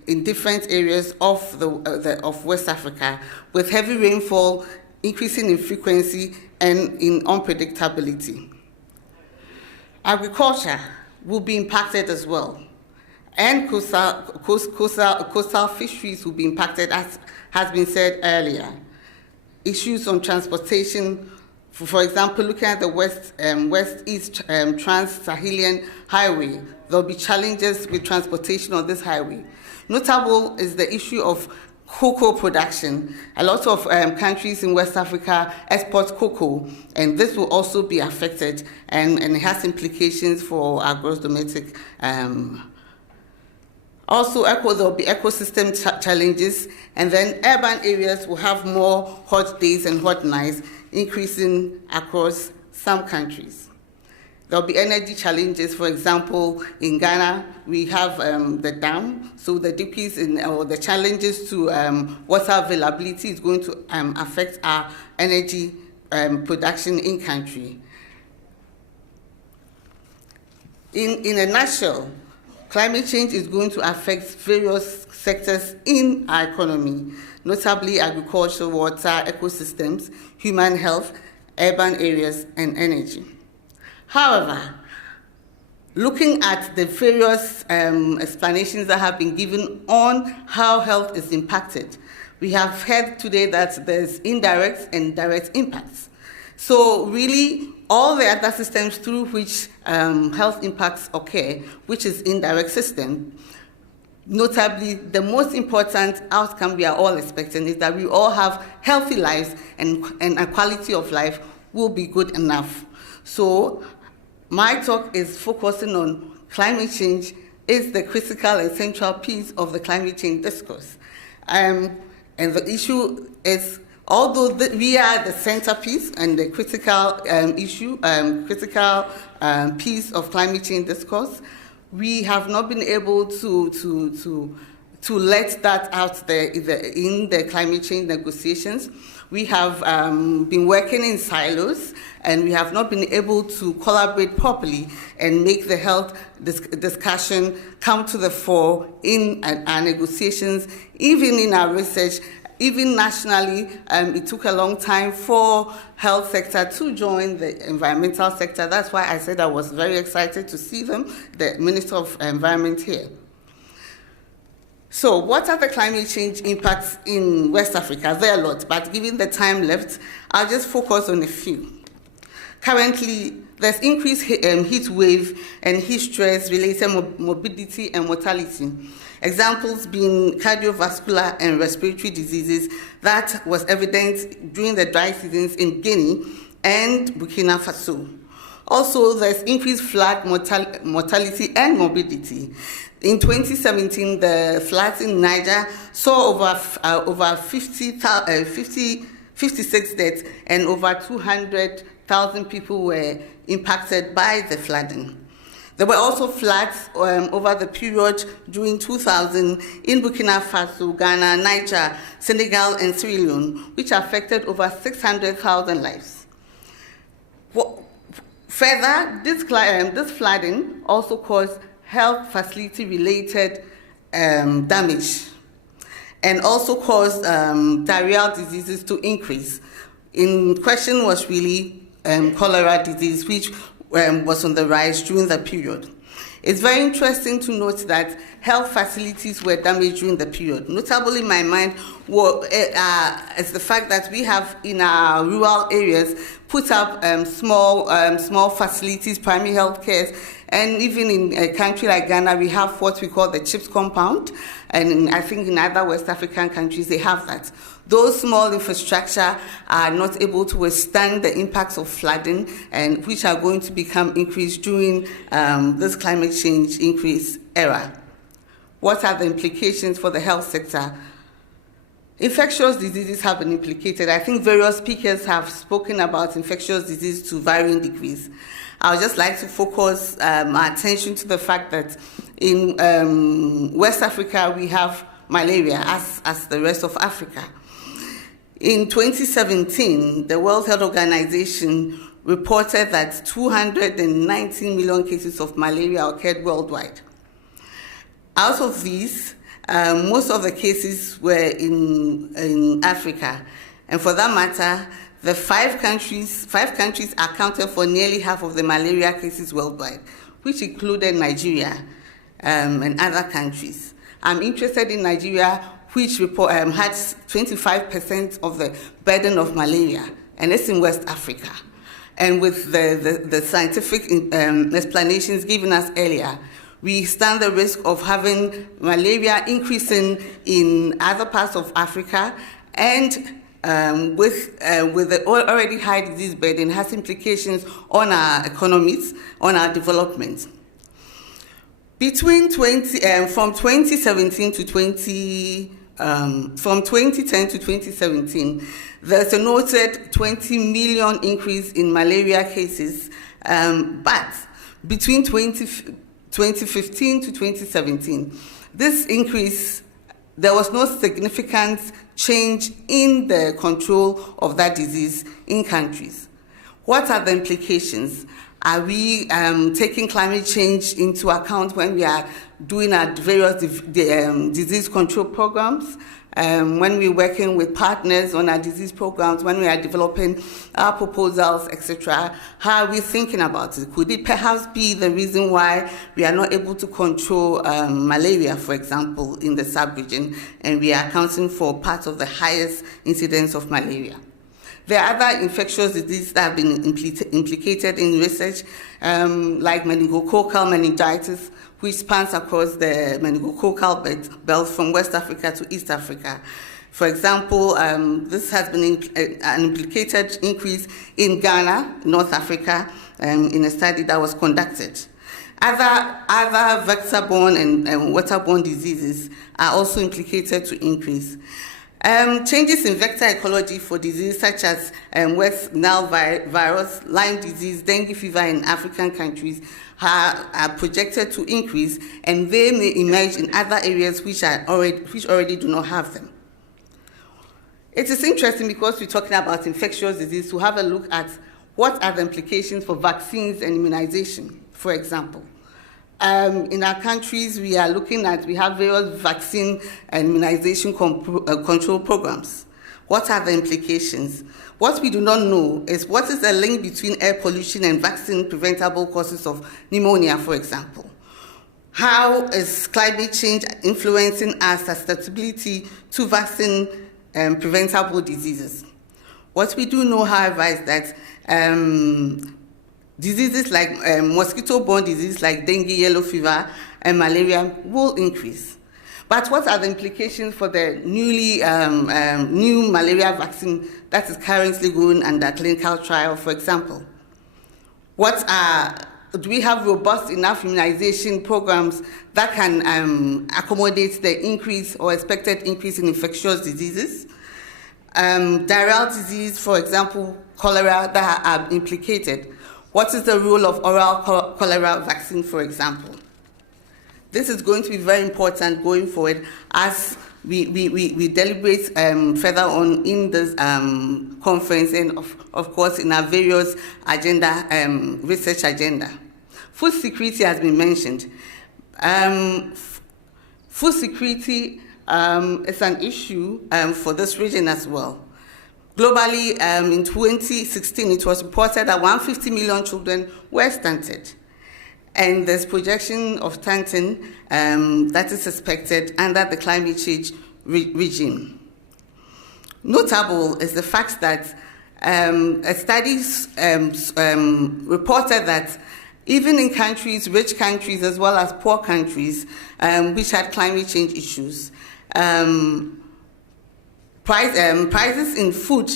in different areas of West Africa, with heavy rainfall increasing in frequency and in unpredictability. Agriculture will be impacted as well, and coastal fisheries will be impacted, as has been said earlier. Issues on transportation, for example, looking at the West-East Trans-Sahelian Highway, there will be challenges with transportation on this highway. Notable is the issue of cocoa production. A lot of countries in West Africa export cocoa, and this will also be affected, and it has implications for our gross domestic. Also, there will be ecosystem challenges, and then urban areas will have more hot days and hot nights, increasing across some countries. There will be energy challenges. For example, in Ghana, we have the dam, so the decrease or the challenges to water availability is going to affect our energy production in country. In a nutshell, climate change is going to affect various sectors in our economy, notably agriculture, water, ecosystems, human health, urban areas, and energy. However, looking at the various explanations that have been given on how health is impacted, we have heard today that there's indirect and direct impacts. So really, all the other systems through which health impacts occur, which is indirect system, notably the most important outcome we are all expecting is that we all have healthy lives, and a quality of life will be good enough. So my talk is focusing on climate change is the critical and central piece of the climate change discourse. And the issue is, although we are the centerpiece and the critical piece of climate change discourse, we have not been able to let that out there in the climate change negotiations. We have been working in silos, and we have not been able to collaborate properly and make the health discussion come to the fore in our negotiations, even in our research. Even nationally, it took a long time for health sector to join the environmental sector. That's why I said I was very excited to see them, the Minister of Environment here. So what are the climate change impacts in West Africa? There are a lot, but given the time left, I'll just focus on a few. Currently, there's increased heat wave and heat stress related morbidity and mortality. Examples being cardiovascular and respiratory diseases that was evident during the dry seasons in Guinea and Burkina Faso. Also, there's increased flood mortality and morbidity. In 2017, the floods in Niger saw over 56 deaths and over 200,000 people were impacted by the flooding. There were also floods over the period during 2000 in Burkina Faso, Ghana, Niger, Senegal, and Sierra Leone, which affected over 600,000 lives. Further, this flooding also caused health facility-related damage and also caused diarrheal diseases to increase. In question was really cholera disease, which was on the rise during the period. It's very interesting to note that health facilities were damaged during the period. Notable in my mind is the fact that we have in our rural areas put up small facilities, primary health care, and even in a country like Ghana, we have what we call the CHIPS compound, and I think in other West African countries they have that. Those small infrastructure are not able to withstand the impacts of flooding, and which are going to become increased during this climate change increase era. What are the implications for the health sector? Infectious diseases have been implicated. I think various speakers have spoken about infectious disease to varying degrees. I would just like to focus our attention to the fact that in West Africa we have malaria as the rest of Africa. In 2017, the World Health Organization reported that 219 million cases of malaria occurred worldwide. Out of these, most of the cases were in Africa. And for that matter, the five countries accounted for nearly half of the malaria cases worldwide, which included Nigeria and other countries. I'm interested in Nigeria, which had 25% of the burden of malaria, and it's in West Africa. And with the scientific explanations given us earlier, we stand the risk of having malaria increasing in other parts of Africa, and with the already high disease burden has implications on our economies, on our development. From 2010 to 2017, there's a noted 20 million increase in malaria cases, but between 2015 to 2017, this increase, there was no significant change in the control of that disease in countries. What are the implications? Are we taking climate change into account when we are doing our various disease control programs? When we're working with partners on our disease programs, when we are developing our proposals, etc., how are we thinking about it? Could it perhaps be the reason why we are not able to control malaria, for example, in the sub-region, and we are accounting for part of the highest incidence of malaria? There are other infectious diseases that have been implicated in research, like meningococcal meningitis, which spans across the meningococcal belt from West Africa to East Africa. For example, this has been an implicated increase in Ghana, North Africa, in a study that was conducted. Other vector-borne and waterborne diseases are also implicated to increase. Changes in vector ecology for diseases such as West Nile virus, Lyme disease, dengue fever in African countries are projected to increase, and they may emerge in other areas which already do not have them. It is interesting, because we're talking about infectious disease, to have a look at what are the implications for vaccines and immunization, for example. In our countries, we have various vaccine and immunization control programs. What are the implications? What we do not know is what is the link between air pollution and vaccine preventable causes of pneumonia, for example. How is climate change influencing our susceptibility to vaccine preventable diseases? What we do know, however, is that diseases like mosquito-borne diseases like dengue, yellow fever, and malaria will increase. But what are the implications for the new malaria vaccine that is currently going under clinical trial, for example? Do we have robust enough immunization programs that can accommodate the increase or expected increase in infectious diseases? Diarrheal disease, for example, cholera, that are implicated. What is the role of oral cholera vaccine, for example? This is going to be very important going forward as we deliberate further on in this conference, and of course in our various research agenda. Food security has been mentioned. Food security is an issue for this region as well. Globally, in 2016, it was reported that 150 million children were stunted. And there's projection of stunting that is expected under the climate change regime. Notable is the fact that studies reported that even in countries, rich countries as well as poor countries, which had climate change issues, prices in food,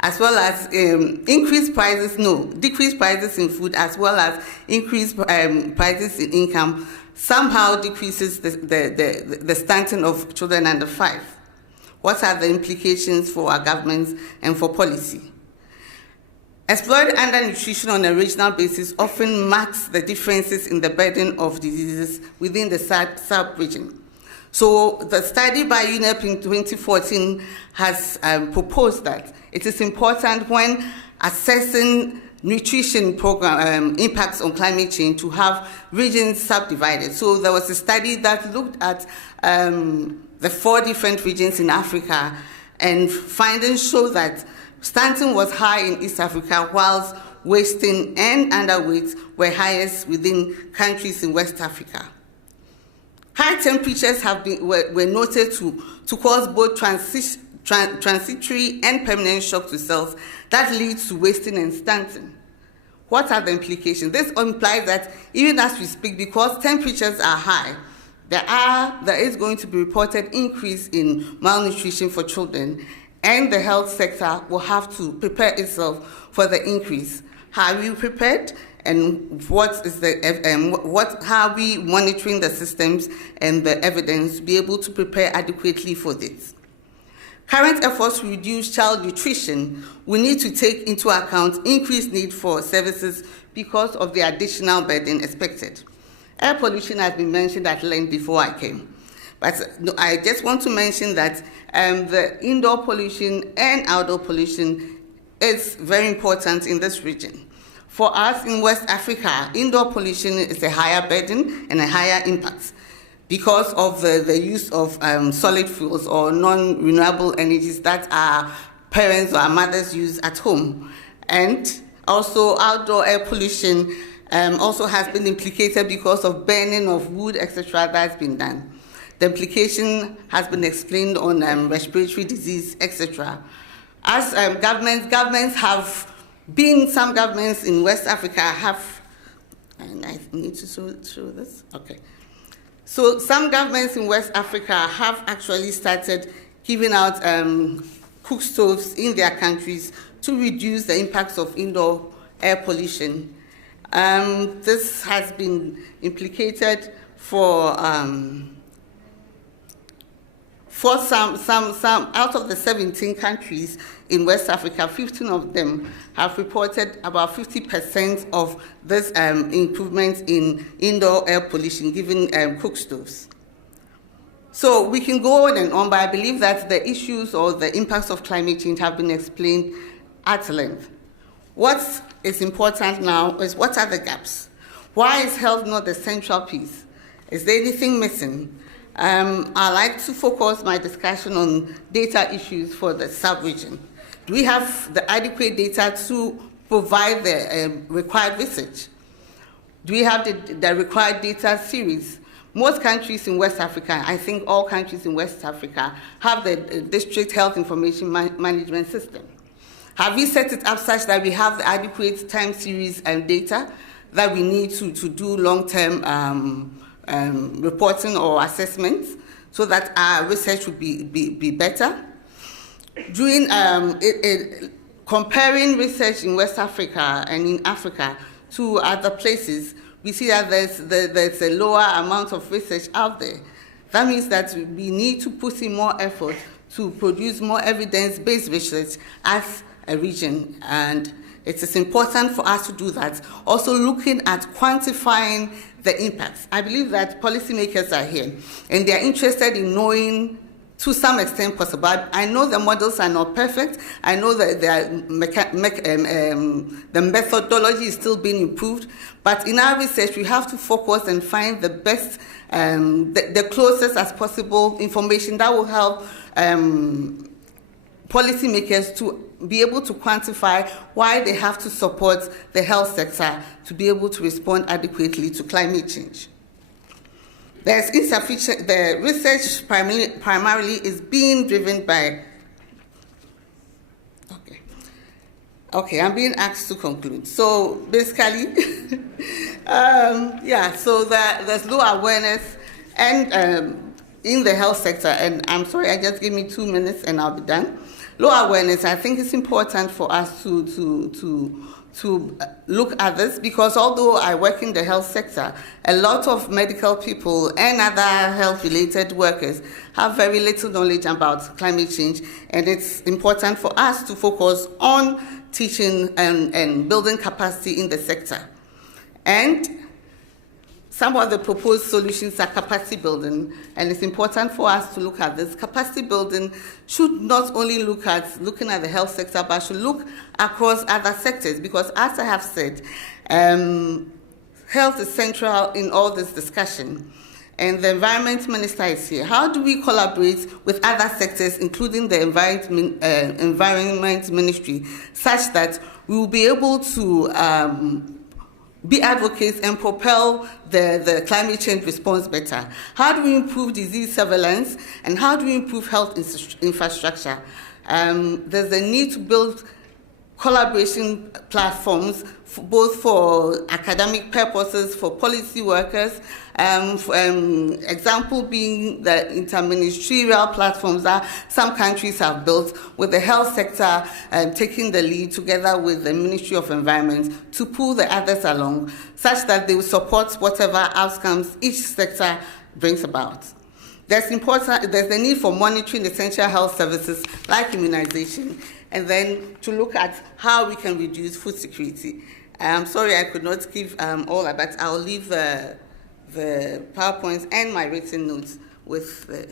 as well as decreased prices in food, as well as increased prices in income, somehow decreases the stunting of children under 5. What are the implications for our governments and for policy? Exploited undernutrition on a regional basis often marks the differences in the burden of diseases within the sub-region. So the study by UNEP in 2014 has proposed that it is important when assessing nutrition program impacts on climate change to have regions subdivided. So there was a study that looked at the 4 different regions in Africa, and findings show that stunting was high in East Africa, whilst wasting and underweight were highest within countries in West Africa. High temperatures were noted to cause both transitory and permanent shock to cells that leads to wasting and stunting. What are the implications? This implies that even as we speak, because temperatures are high, there is going to be reported increase in malnutrition for children, and the health sector will have to prepare itself for the increase. How are we prepared? And how are we monitoring the systems and the evidence to be able to prepare adequately for this? Current efforts to reduce child nutrition will need to take into account increased need for services because of the additional burden expected. Air pollution has been mentioned at length before I came. But I just want to mention that the indoor pollution and outdoor pollution is very important in this region. For us in West Africa, indoor pollution is a higher burden and a higher impact because of the use of solid fuels or non-renewable energies that our parents or our mothers use at home. And also outdoor air pollution also has been implicated because of burning of wood, etc. that's been done. The implication has been explained on respiratory disease, etc. As governments have been, some governments in West Africa have, and I need to show this, okay. So some governments in West Africa have actually started giving out cook stoves in their countries to reduce the impacts of indoor air pollution. This has been implicated for some out of the 17 countries in West Africa, 15 of them have reported about 50% of this improvement in indoor air pollution, given cook stoves. So we can go on and on, but I believe that the issues or the impacts of climate change have been explained at length. What is important now is what are the gaps? Why is health not the central piece? Is there anything missing? I'd like to focus my discussion on data issues for the sub-region. Do we have the adequate data to provide the required research? Do we have the required data series? Most countries in West Africa, I think all countries in West Africa, have the district health information management system. Have we set it up such that we have the adequate time series and data that we need to do long-term reporting or assessments so that our research would be better? Doing comparing research in West Africa and in Africa to other places, we see that there's a lower amount of research out there. That means that we need to put in more effort to produce more evidence-based research as a region, and it is important for us to do that. Also looking at quantifying the impacts. I believe that policymakers are here, and they are interested in knowing, to some extent possible. I know the models are not perfect. I know that the methodology is still being improved, but in our research, we have to focus and find the best, the closest as possible information that will help policymakers to be able to quantify why they have to support the health sector to be able to respond adequately to climate change. There's insufficient, the research primarily is being driven by, okay, I'm being asked to conclude. So basically, so there's low awareness and in the health sector, and I'm sorry, I just give me 2 minutes and I'll be done. Low awareness, I think it's important for us to look at this, because although I work in the health sector, a lot of medical people and other health-related workers have very little knowledge about climate change, and it's important for us to focus on teaching and building capacity in the sector. And some of the proposed solutions are capacity building, and it's important for us to look at this. Capacity building should not only look at looking at the health sector, but should look across other sectors, because as I have said, health is central in all this discussion. And the Environment Minister is here. How do we collaborate with other sectors, including the Environment Ministry, such that we will be able to be advocates and propel the climate change response better? How do we improve disease surveillance, and how do we improve health infrastructure? There's a need to build collaboration platforms, both for academic purposes, for policy workers, example being the interministerial platforms that some countries have built, with the health sector taking the lead together with the Ministry of Environment to pull the others along, such that they will support whatever outcomes each sector brings about. There's the need for monitoring essential health services like immunization, and then to look at how we can reduce food security. I'm sorry I could not give all that, but I'll leave the PowerPoints and my written notes with the...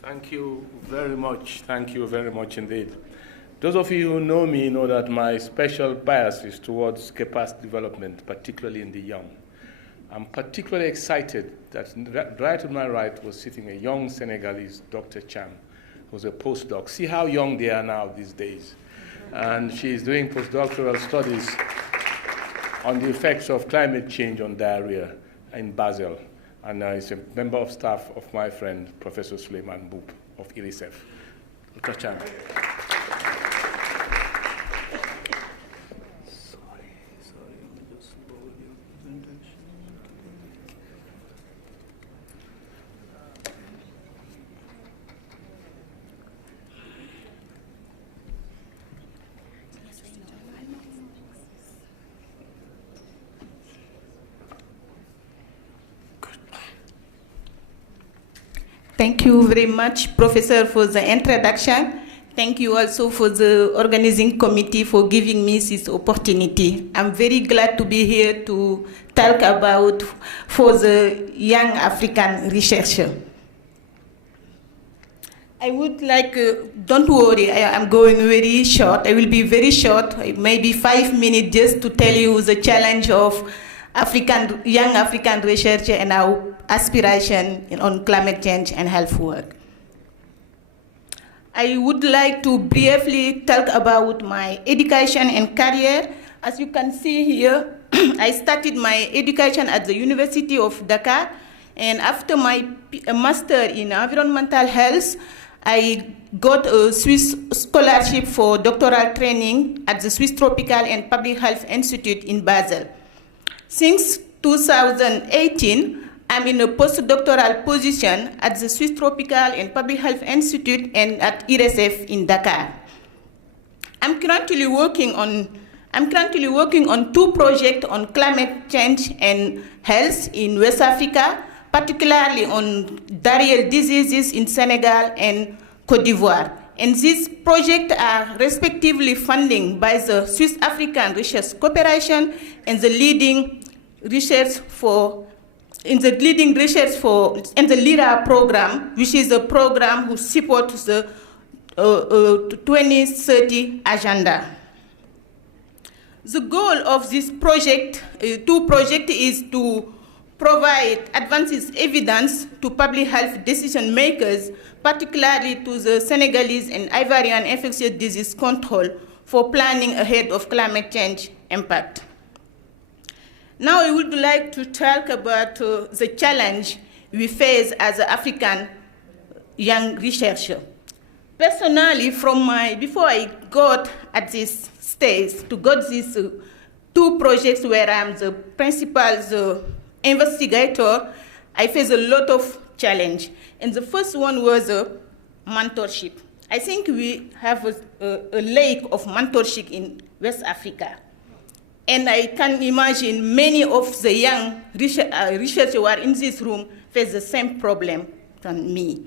Thank you very much. Thank you very much indeed. Those of you who know me know that my special bias is towards capacity development, particularly in the young. I'm particularly excited that right to my right was sitting a young Senegalese, Dr. Cham, who's a postdoc. See how young they are now these days. And she's doing postdoctoral studies on the effects of climate change on diarrhea in Basel. and is a member of staff of my friend, Professor Suleiman Boop of IRISEF. Dr. Chan. Thank you very much, Professor, for the introduction. Thank you also for the organizing committee for giving me this opportunity. I'm very glad to be here to talk about for the young African researcher. I would like, don't worry, I'm going very short. I will be very short, maybe 5 minutes just to tell you the challenge of young African researcher and our aspiration on climate change and health work. I would like to briefly talk about my education and career. As you can see here, I started my education at the University of Dakar, and after my master in environmental health, I got a Swiss scholarship for doctoral training at the Swiss Tropical and Public Health Institute in Basel. Since 2018, I'm in a postdoctoral position at the Swiss Tropical and Public Health Institute and at IRISEF in Dakar. I'm currently working on 2 projects on climate change and health in West Africa, particularly on diarrheal diseases in Senegal and Côte d'Ivoire. And these projects are respectively funded by the Swiss African Research Cooperation and the leading research in the LIRA program, which is a program who supports the 2030 agenda. The goal of this project, 2 projects, is to provide advances evidence to public health decision makers, particularly to the Senegalese and Ivorian infectious disease control for planning ahead of climate change impact. Now I would like to talk about the challenge we face as an African young researcher. Personally, before I got at this stage to got these 2 projects where I'm the principal investigator, I faced a lot of challenge. And the first one was mentorship. I think we have a lack of mentorship in West Africa. And I can imagine many of the young researchers who are in this room face the same problem than me.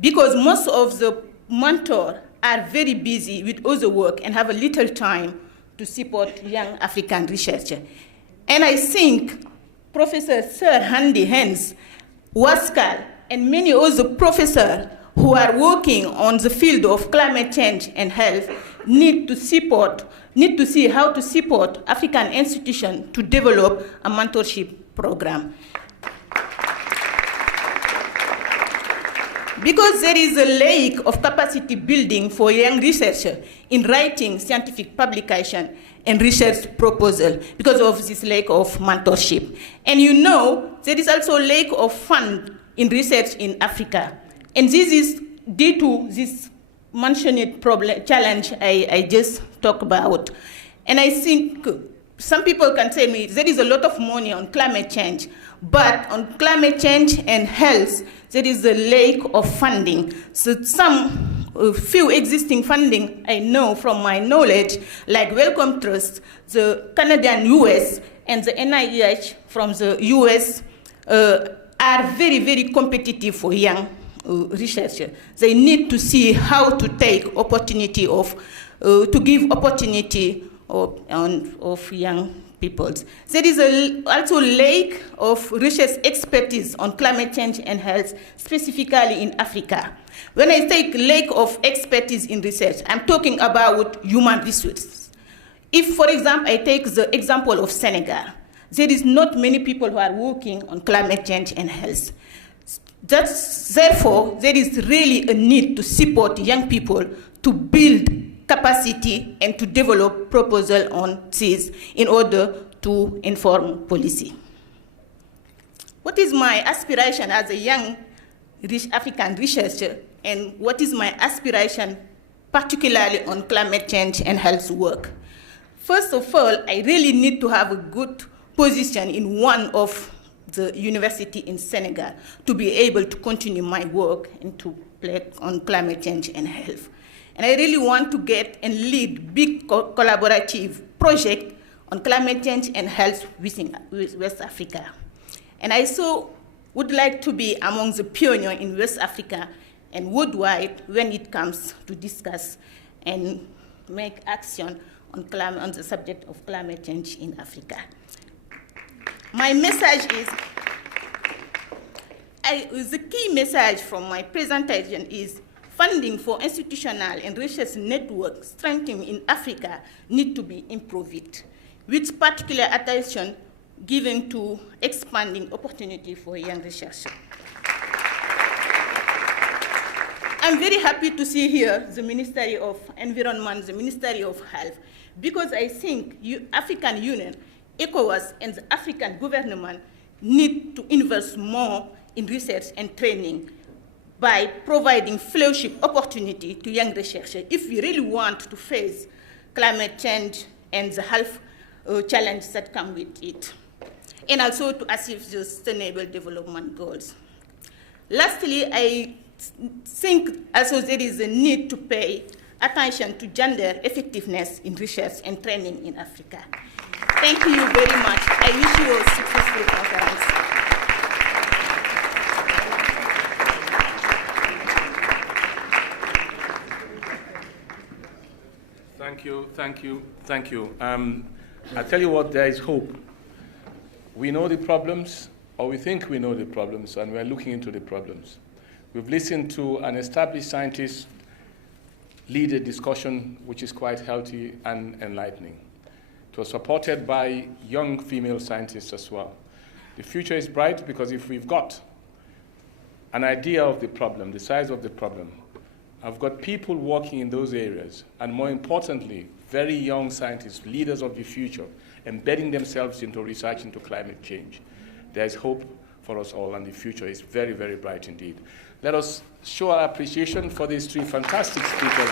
Because most of the mentors are very busy with other work and have a little time to support young African researchers. And I think Professor Sir Handy Hens, Waskal, and many other professors who are working on the field of climate change and health need to see how to support African institutions to develop a mentorship program. Because there is a lack of capacity building for young researchers in writing scientific publication and research proposal because of this lack of mentorship. And you know, there is also a lack of fund in research in Africa. And this is due to this mentioned challenge I just talked about. And I think some people can say to me, there is a lot of money on climate change, but on climate change and health, there is a lack of funding. So few existing funding I know from my knowledge, like Wellcome Trust, the Canadian US, and the NIH from the US are very, very competitive for young researchers. They need to see how to take opportunity to give opportunity of young people. There is also lack of research expertise on climate change and health, specifically in Africa. When I say lack of expertise in research, I'm talking about human resources. If, for example, I take the example of Senegal, there is not many people who are working on climate change and health. Therefore, there is really a need to support young people to build capacity and to develop proposals on this in order to inform policy. what is my aspiration as a young African researcher, and what is my aspiration particularly on climate change and health work? First of all, I really need to have a good position in one of the university in Senegal to be able to continue my work and to play on climate change and health. And I really want to get and lead big collaborative project on climate change and health within West Africa. And I also would like to be among the pioneers in West Africa and worldwide when it comes to discuss and make action on the subject of climate change in Africa. My message is, the key message from my presentation is funding for institutional and research network strengthening in Africa need to be improved, with particular attention given to expanding opportunity for young researchers. I'm very happy to see here the Ministry of Environment, the Ministry of Health, because I think African Union, ECOWAS, and the African government need to invest more in research and training by providing fellowship opportunity to young researchers if we really want to face climate change and the health challenges that come with it, and also to achieve the Sustainable Development Goals. Lastly, I think also there is a need to pay attention to gender effectiveness in research and training in Africa. Thank you very much. I wish you a successful conference. Thank you. I tell you what, there is hope. We know the problems, or we think we know the problems, and we're looking into the problems. We've listened to an established scientist lead a discussion which is quite healthy and enlightening. It was supported by young female scientists as well. The future is bright because if we've got an idea of the problem, the size of the problem, I've got people working in those areas, and more importantly, very young scientists, leaders of the future, embedding themselves into research into climate change. There is hope for us all, and the future is very, very bright indeed. Let us show our appreciation for these three fantastic speakers.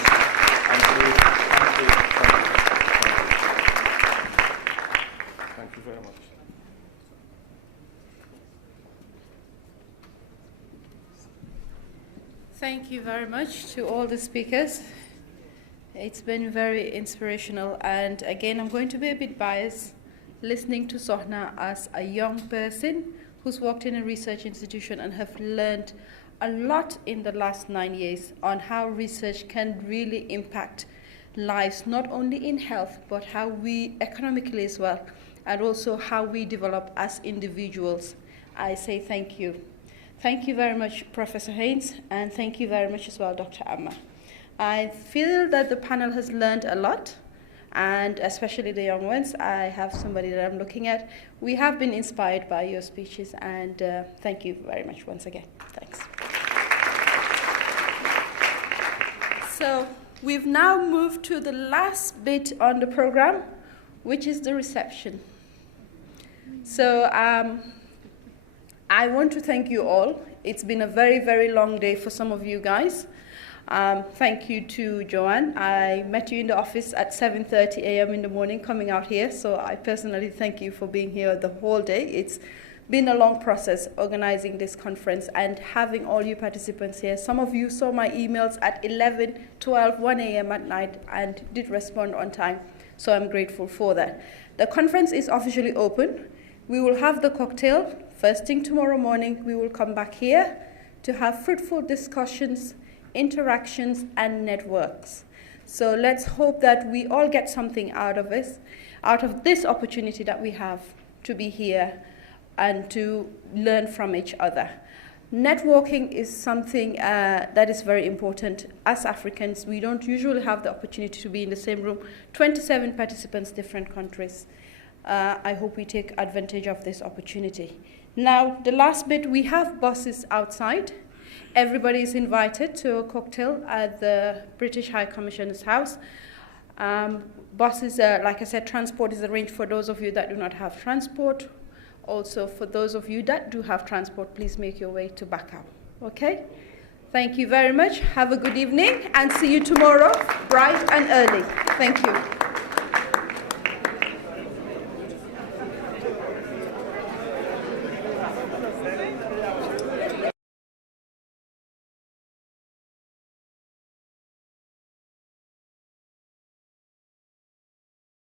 Thank you very much. Thank you very much to all the speakers. It's been very inspirational, and again, I'm going to be a bit biased listening to Sohna as a young person who's worked in a research institution and have learned a lot in the last 9 years on how research can really impact lives, not only in health, but how we economically as well, and also how we develop as individuals. I say thank you. Thank you very much, Professor Haynes, and thank you very much as well, Dr. Amma. I feel that the panel has learned a lot, and especially the young ones. I have somebody that I'm looking at. We have been inspired by your speeches, and thank you very much once again. Thanks. So we've now moved to the last bit on the program, which is the reception. So I want to thank you all. It's been a very, very long day for some of you guys. Thank you to Joanne. I met you in the office at 7:30 a.m. in the morning coming out here, so I personally thank you for being here the whole day. It's been a long process organizing this conference and having all you participants here. Some of you saw my emails at 11, 12, 1 a.m. at night and did respond on time, so I'm grateful for that. The conference is officially open. We will have the cocktail. First thing tomorrow morning, we will come back here to have fruitful discussions, interactions, and networks. So let's hope that we all get something out of this opportunity that we have to be here and to learn from each other. Networking is something that is very important. As Africans, we don't usually have the opportunity to be in the same room. 27 participants, different countries. I hope we take advantage of this opportunity. Now, the last bit, we have buses outside. Everybody is invited to a cocktail at the British High Commissioner's house. Buses, like I said, transport is arranged for those of you that do not have transport, also for those of you that do have transport, please make your way to Bakau. Okay? Thank you very much. Have a good evening and see you tomorrow, bright and early. Thank you.